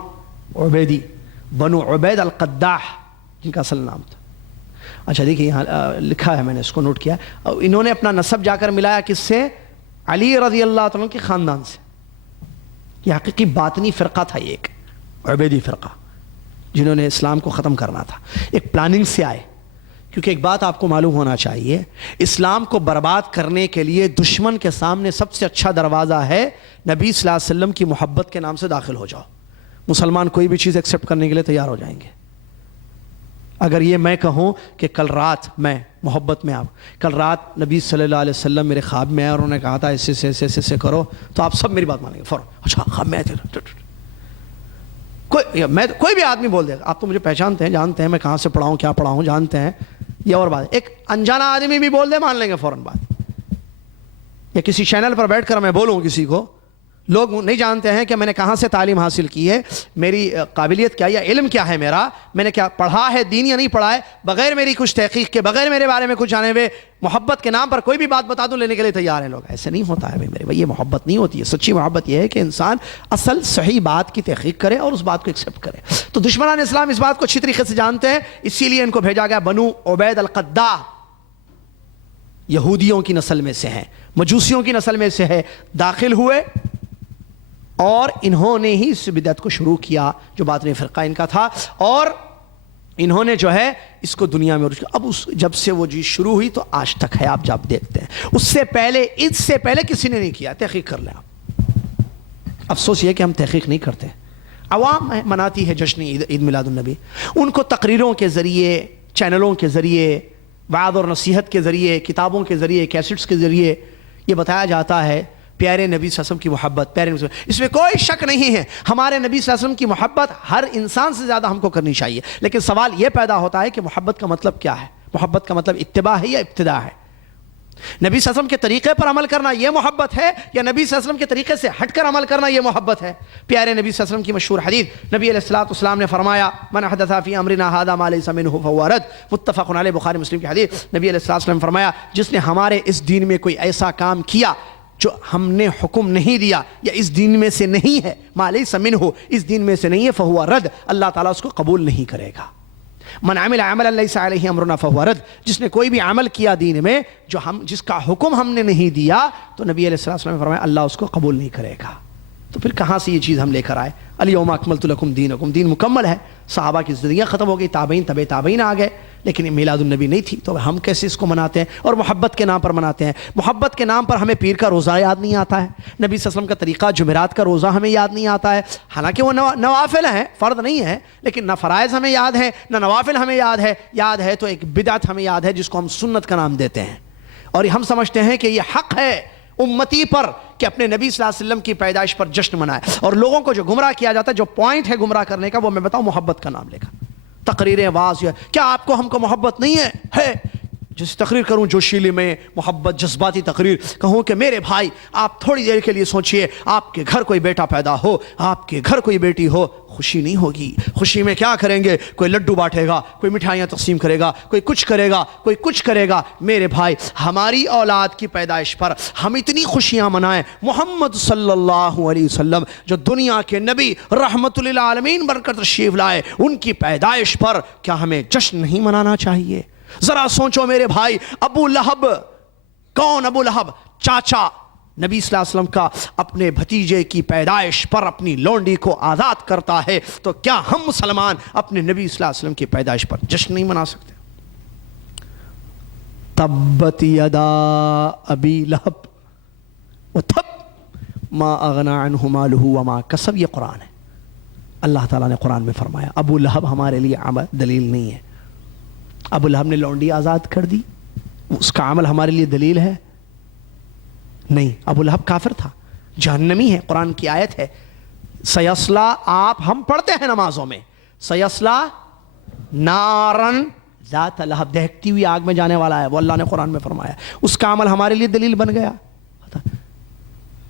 عبیدی، بنو عبید القداح جن کا اصل نام تھا۔ اچھا دیکھیے یہاں لکھا ہے، میں نے اس کو نوٹ کیا، انہوں نے اپنا نسب جا کر ملایا کس سے؟ علی رضی اللہ تعالیٰ کے خاندان سے۔ یہ حقیقی باطنی فرقہ تھا، یہ ایک عبیدی فرقہ جنہوں نے اسلام کو ختم کرنا تھا، ایک پلاننگ سے آئے۔ کیونکہ ایک بات آپ کو معلوم ہونا چاہیے، اسلام کو برباد کرنے کے لیے دشمن کے سامنے سب سے اچھا دروازہ ہے نبی صلی اللہ علیہ وسلم کی محبت کے نام سے داخل ہو جاؤ۔ مسلمان کوئی بھی چیز ایکسیپٹ کرنے کے لیے تیار ہو جائیں گے۔ اگر یہ میں کہوں کہ کل رات میں محبت میں آپ، کل رات نبی صلی اللہ علیہ وسلم میرے خواب میں آئے اور انہوں نے کہا تھا ایسے ایسے ایسے ایسے کرو، تو آپ سب میری بات مانیں گے فوراً۔ اچھا خواب میں کوئی بھی آدمی بول دے گا، آپ تو مجھے پہچانتے ہیں، جانتے ہیں میں کہاں سے پڑھا ہوں، کیا پڑھا ہوں، جانتے ہیں، یہ اور بات۔ ایک انجانا آدمی بھی بول دے، مان لیں گے فوراً بات۔ یا کسی چینل پر بیٹھ کر میں بولوں کسی کو، لوگ نہیں جانتے ہیں کہ میں نے کہاں سے تعلیم حاصل کی ہے، میری قابلیت کیا ہے، یا علم کیا ہے میرا، میں نے کیا پڑھا ہے، دین یا نہیں پڑھا ہے، بغیر میری کچھ تحقیق کے، بغیر میرے بارے میں کچھ جانے ہوئے محبت کے نام پر کوئی بھی بات بتا دوں لینے کے لیے تیار ہیں لوگ۔ ایسے نہیں ہوتا ہے میرے بھائی، یہ محبت نہیں ہوتی ہے۔ سچی محبت یہ ہے کہ انسان اصل صحیح بات کی تحقیق کرے اور اس بات کو ایکسیپٹ کرے۔ تو دشمنان اسلام اس بات کو اچھی طریقے سے جانتے ہیں، اسی لیے ان کو بھیجا گیا۔ بنو عبید القداح یہودیوں کی نسل میں سے ہیں، مجوسیوں کی نسل میں سے ہے، داخل ہوئے اور انہوں نے ہی اس بدعت کو شروع کیا جو باطنی فرقہ ان کا تھا، اور انہوں نے جو ہے اس کو دنیا میں عروج کیا۔ اب جب سے وہ چیز شروع ہوئی تو آج تک ہے، آپ جب دیکھتے ہیں، اس سے پہلے کسی نے نہیں کیا۔ تحقیق کر لیں آپ۔ افسوس یہ کہ ہم تحقیق نہیں کرتے۔ عوام مناتی ہے جشن عید میلاد النبی، ان کو تقریروں کے ذریعے، چینلوں کے ذریعے، وعظ اور نصیحت کے ذریعے، کتابوں کے ذریعے، کیسٹس کے ذریعے یہ بتایا جاتا ہے پیارے نبی صلی اللہ علیہ وسلم کی محبت، پیارے نبی صلی اللہ علیہ وسلم، اس میں کوئی شک نہیں ہے، ہمارے نبی صلی اللہ علیہ وسلم کی محبت ہر انسان سے زیادہ ہم کو کرنی چاہیے۔ لیکن سوال یہ پیدا ہوتا ہے کہ محبت کا مطلب کیا ہے؟ محبت کا مطلب اتباع ہے یا ابتداء ہے؟ نبی صلی اللہ علیہ وسلم کے طریقے پر عمل کرنا یہ محبت ہے، یا نبی صلی اللہ علیہ وسلم کے طریقے سے ہٹ کر عمل کرنا یہ محبت ہے؟ پیارے نبی صلی اللہ علیہ وسلم کی مشہور حدیث، نبی علیہ الصلوۃ والسلام نے فرمایا من حدث فی امرنا ھذا ما لیس منہ فہو رد، متفق علیہ، بخاری مسلم کی حدیث۔ نبی علیہ الصلوۃ والسلام نے فرمایا جس نے ہمارے اس دین میں کوئی ایسا کام کیا جو ہم نے حکم نہیں دیا یا اس دین میں سے نہیں ہے، ما لیس منہ، اس دین میں سے نہیں ہے، فہو رد، اللہ تعالیٰ اس کو قبول نہیں کرے گا۔ من عمل عملا لیس علیہ امرنا فہو رد، جس نے کوئی بھی عمل کیا دین میں جس کا حکم ہم نے نہیں دیا، تو نبی علیہ الصلوۃ والسلام نے فرمایا اللہ اس کو قبول نہیں کرے گا۔ تو پھر کہاں سے یہ چیز ہم لے کر آئے؟ الیوم اکملت لکم دینکم، دین مکمل ہے، صحابہ کی زندگیاں ختم ہو گئی، تابعین تبع تابعین آ گئے، لیکن میلاد النبی نہیں تھی، تو ہم کیسے اس کو مناتے ہیں؟ اور محبت کے نام پر مناتے ہیں۔ محبت کے نام پر ہمیں پیر کا روزہ یاد نہیں آتا ہے، نبی صلی اللہ علیہ وسلم کا طریقہ جمعرات کا روزہ ہمیں یاد نہیں آتا ہے، حالانکہ وہ نوافل ہیں، فرض نہیں ہے، لیکن نہ فرائض ہمیں یاد ہے نہ نوافل ہمیں یاد ہے تو ایک بدعت ہمیں یاد ہے جس کو ہم سنت کا نام دیتے ہیں، اور ہم سمجھتے ہیں کہ یہ حق ہے امتی پر کہ اپنے نبی صلی اللہ علیہ وسلم کی پیدائش پر جشن منائے۔ اور لوگوں کو جو گمراہ کیا جاتا ہے، جو پوائنٹ ہے گمراہ کرنے کا، وہ میں بتاؤں محبت کا نام لے کر تقریریں، واز، کیا آپ کو ہم کو محبت نہیں ہے؟ جس تقریر کروں جوشیلی میں، محبت جذباتی تقریر، کہوں کہ میرے بھائی آپ تھوڑی دیر کے لیے سوچئے، آپ کے گھر کوئی بیٹا پیدا ہو، آپ کے گھر کوئی بیٹی ہو، خوشی نہیں ہوگی۔ خوشی میں کیا کریں گے؟ کوئی لڈو بانٹے گا، کوئی مٹھائیاں تقسیم کرے گا، کوئی کچھ کرے گا، کوئی کچھ کرے گا۔ میرے بھائی ہماری اولاد کی پیدائش پر ہم اتنی خوشیاں منائیں، محمد صلی اللہ علیہ وسلم جو دنیا کے نبی رحمت للعالمین بن کر تشریف لائے، ان کی پیدائش پر کیا ہمیں جشن نہیں منانا چاہیے؟ ذرا سوچو میرے بھائی، ابو لہب، کون ابو لہب؟ چاچا نبی صلی اللہ علیہ وسلم کا اپنے بھتیجے کی پیدائش پر اپنی لونڈی کو آزاد کرتا ہے، تو کیا ہم مسلمان اپنے نبی صلی اللہ علیہ وسلم کی پیدائش پر جشن نہیں منا سکتے؟ تبت یدا ابی لہب وتب ما اغنی عنہ مالہ وما کسب. یہ قرآن ہے. اللہ تعالیٰ نے قرآن میں فرمایا ابو لہب ہمارے لیے دلیل نہیں ہے. ابو لہب نے لونڈی آزاد کر دی, اس کا عمل ہمارے لیے دلیل ہے نہیں. ابو لہب کافر تھا, جہنمی ہے. قرآن کی آیت ہے سیصلا, آپ ہم پڑھتے ہیں نمازوں میں, سیصلا نارن ذات لہب, دہکتی ہوئی آگ میں جانے والا ہے. وہ اللہ نے قرآن میں فرمایا. اس کا عمل ہمارے لیے دلیل بن گیا.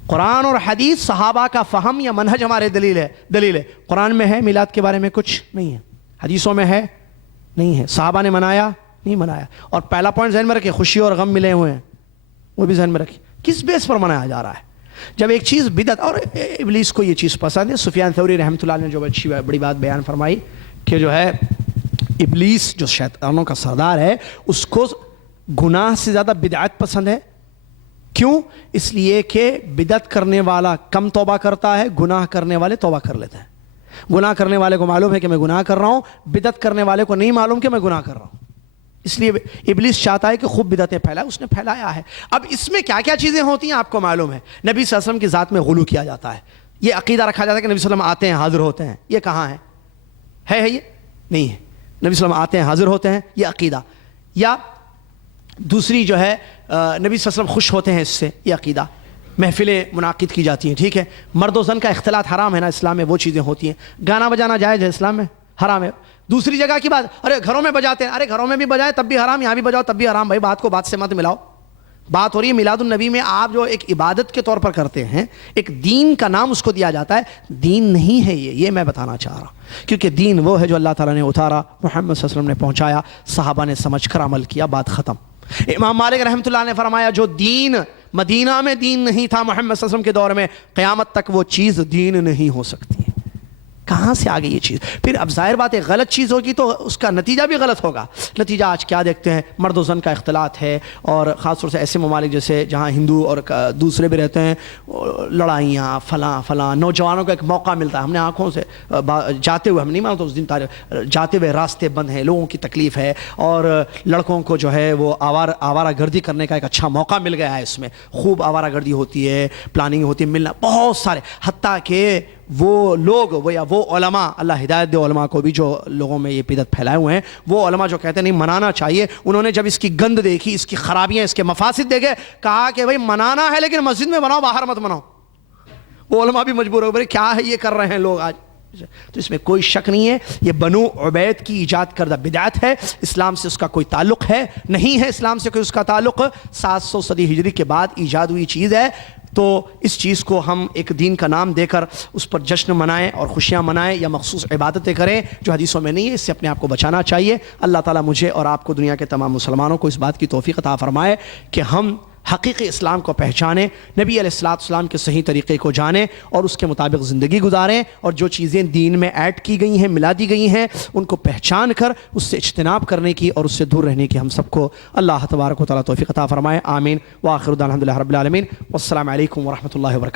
قرآن اور حدیث صحابہ کا فہم یا منہج ہمارے دلیل ہے. قرآن میں ہے میلاد کے بارے میں کچھ نہیں ہے, حدیثوں میں ہے نہیں ہے, صحابہ نے منایا نہیں منایا. اور پہلا پوائنٹ ذہن میں رکھیں, خوشی اور غم ملے ہوئے ہیں, وہ بھی ذہن میں رکھیں. کس بیس پر منایا جا رہا ہے؟ جب ایک چیز بدعت, اور ابلیس کو یہ چیز پسند ہے. سفیان ثوری رحمۃ اللہ نے جو اچھی بڑی بات بیان فرمائی کہ جو ہے ابلیس جو شیطانوں کا سردار ہے, اس کو گناہ سے زیادہ بدعت پسند ہے. کیوں؟ اس لیے کہ بدعت کرنے والا کم توبہ کرتا ہے, گناہ کرنے والے توبہ کر لیتے ہیں. گناہ کرنے والے کو معلوم ہے کہ میں گناہ کر رہا ہوں, بدعت کرنے والے کو نہیں معلوم کہ میں گناہ کر رہا ہوں. اس لیے ابلیس چاہتا ہے کہ خوب بدعتیں پھیلائے. اس نے پھیلایا ہے. اب اس میں کیا کیا چیزیں ہوتی ہیں آپ کو معلوم ہے. نبی صلی اللہ علیہ وسلم کی ذات میں غلو کیا جاتا ہے. یہ عقیدہ رکھا جاتا ہے کہ نبی صلی اللہ علیہ وسلم آتے ہیں حاضر ہوتے ہیں. یہ کہاں ہے یہ نہیں ہے. نبی صلی اللہ علیہ وسلم آتے ہیں حاضر ہوتے ہیں, یہ عقیدہ. یا دوسری جو ہے نبی صلی اللہ علیہ وسلم خوش ہوتے ہیں اس سے, یہ عقیدہ. محفلیں منعقد کی جاتی ہیں, ٹھیک ہے. مرد و زن کا اختلاط حرام ہے نا اسلام میں, وہ چیزیں ہوتی ہیں. گانا بجانا جائز ہے اسلام میں, حرام ہے. دوسری جگہ کی بات, ارے گھروں میں بجاتے ہیں, ارے گھروں میں بھی بجائے تب بھی حرام, یہاں بھی بجاؤ تب بھی حرام. بھائی بات کو بات سے مت ملاؤ. بات ہو رہی ہے میلاد النبی میں, آپ جو ایک عبادت کے طور پر کرتے ہیں, ایک دین کا نام اس کو دیا جاتا ہے, دین نہیں ہے یہ میں بتانا چاہ رہا ہوں. کیونکہ دین وہ ہے جو اللہ تعالیٰ نے اتارا, محمد صلی اللہ علیہ وسلم نے پہنچایا, صحابہ نے سمجھ کر عمل کیا, بات ختم. امام مالک رحمۃ اللہ نے فرمایا جو دین مدینہ میں دین نہیں تھا محمد صلی اللہ علیہ وسلم کے دور میں, قیامت تک وہ چیز دین نہیں ہو سکتی. کہاں سے آ گئی یہ چیز؟ پھر اب ظاہر بات ہے غلط چیز ہوگی تو اس کا نتیجہ بھی غلط ہوگا. نتیجہ آج کیا دیکھتے ہیں, مرد و زن کا اختلاط ہے, اور خاص طور سے ایسے ممالک جیسے جہاں ہندو اور دوسرے بھی رہتے ہیں, لڑائیاں فلاں. نوجوانوں کو ایک موقع ملتا ہے, ہم نے آنکھوں سے جاتے ہوئے, ہم نہیں مانتے اس دن تاریخ, جاتے ہوئے راستے بند ہیں, لوگوں کی تکلیف ہے, اور لڑکوں کو جو ہے وہ آوارہ گردی کرنے کا ایک اچھا موقع مل گیا ہے. اس میں خوب آوارہ گردی ہوتی ہے, پلاننگ ہوتی ہے, ملنا بہت سارے. حتیٰ کہ وہ لوگ وہ علماء, اللہ ہدایت دے علماء کو بھی جو لوگوں میں یہ بدعت پھیلائے ہوئے ہیں, وہ علماء جو کہتے ہیں نہیں منانا چاہیے, انہوں نے جب اس کی گند دیکھی, اس کی خرابیاں, اس کے مفاسد دیکھے, کہا کہ بھائی منانا ہے لیکن مسجد میں مناؤ, باہر مت مناؤ. وہ علماء بھی مجبور ہو گئے, کیا ہے یہ کر رہے ہیں لوگ آج. تو اس میں کوئی شک نہیں ہے یہ بنو عبید کی ایجاد کردہ بدعت ہے. اسلام سے اس کا کوئی تعلق ہے نہیں ہے, اسلام سے کوئی اس کا تعلق. 700 صدی ہجری کے بعد ایجاد ہوئی چیز ہے. تو اس چیز کو ہم ایک دین کا نام دے کر اس پر جشن منائیں اور خوشیاں منائیں یا مخصوص عبادتیں کریں جو حدیثوں میں نہیں ہے, اس سے اپنے آپ کو بچانا چاہیے. اللہ تعالیٰ مجھے اور آپ کو, دنیا کے تمام مسلمانوں کو اس بات کی توفیق عطا فرمائے کہ ہم حقیقی اسلام کو پہچانیں, نبی علیہ السلام کے صحیح طریقے کو جانیں اور اس کے مطابق زندگی گزاریں, اور جو چیزیں دین میں ایڈ کی گئی ہیں, ملا دی گئی ہیں, ان کو پہچان کر اس سے اجتناب کرنے کی اور اس سے دور رہنے کی ہم سب کو اللہ تبارک و تعالیٰ توفیق عطا فرمائے. آمین. وآخر دعوانا الحمد للہ رب العالمین. والسلام علیکم ورحمۃ اللہ وبرکاتہ.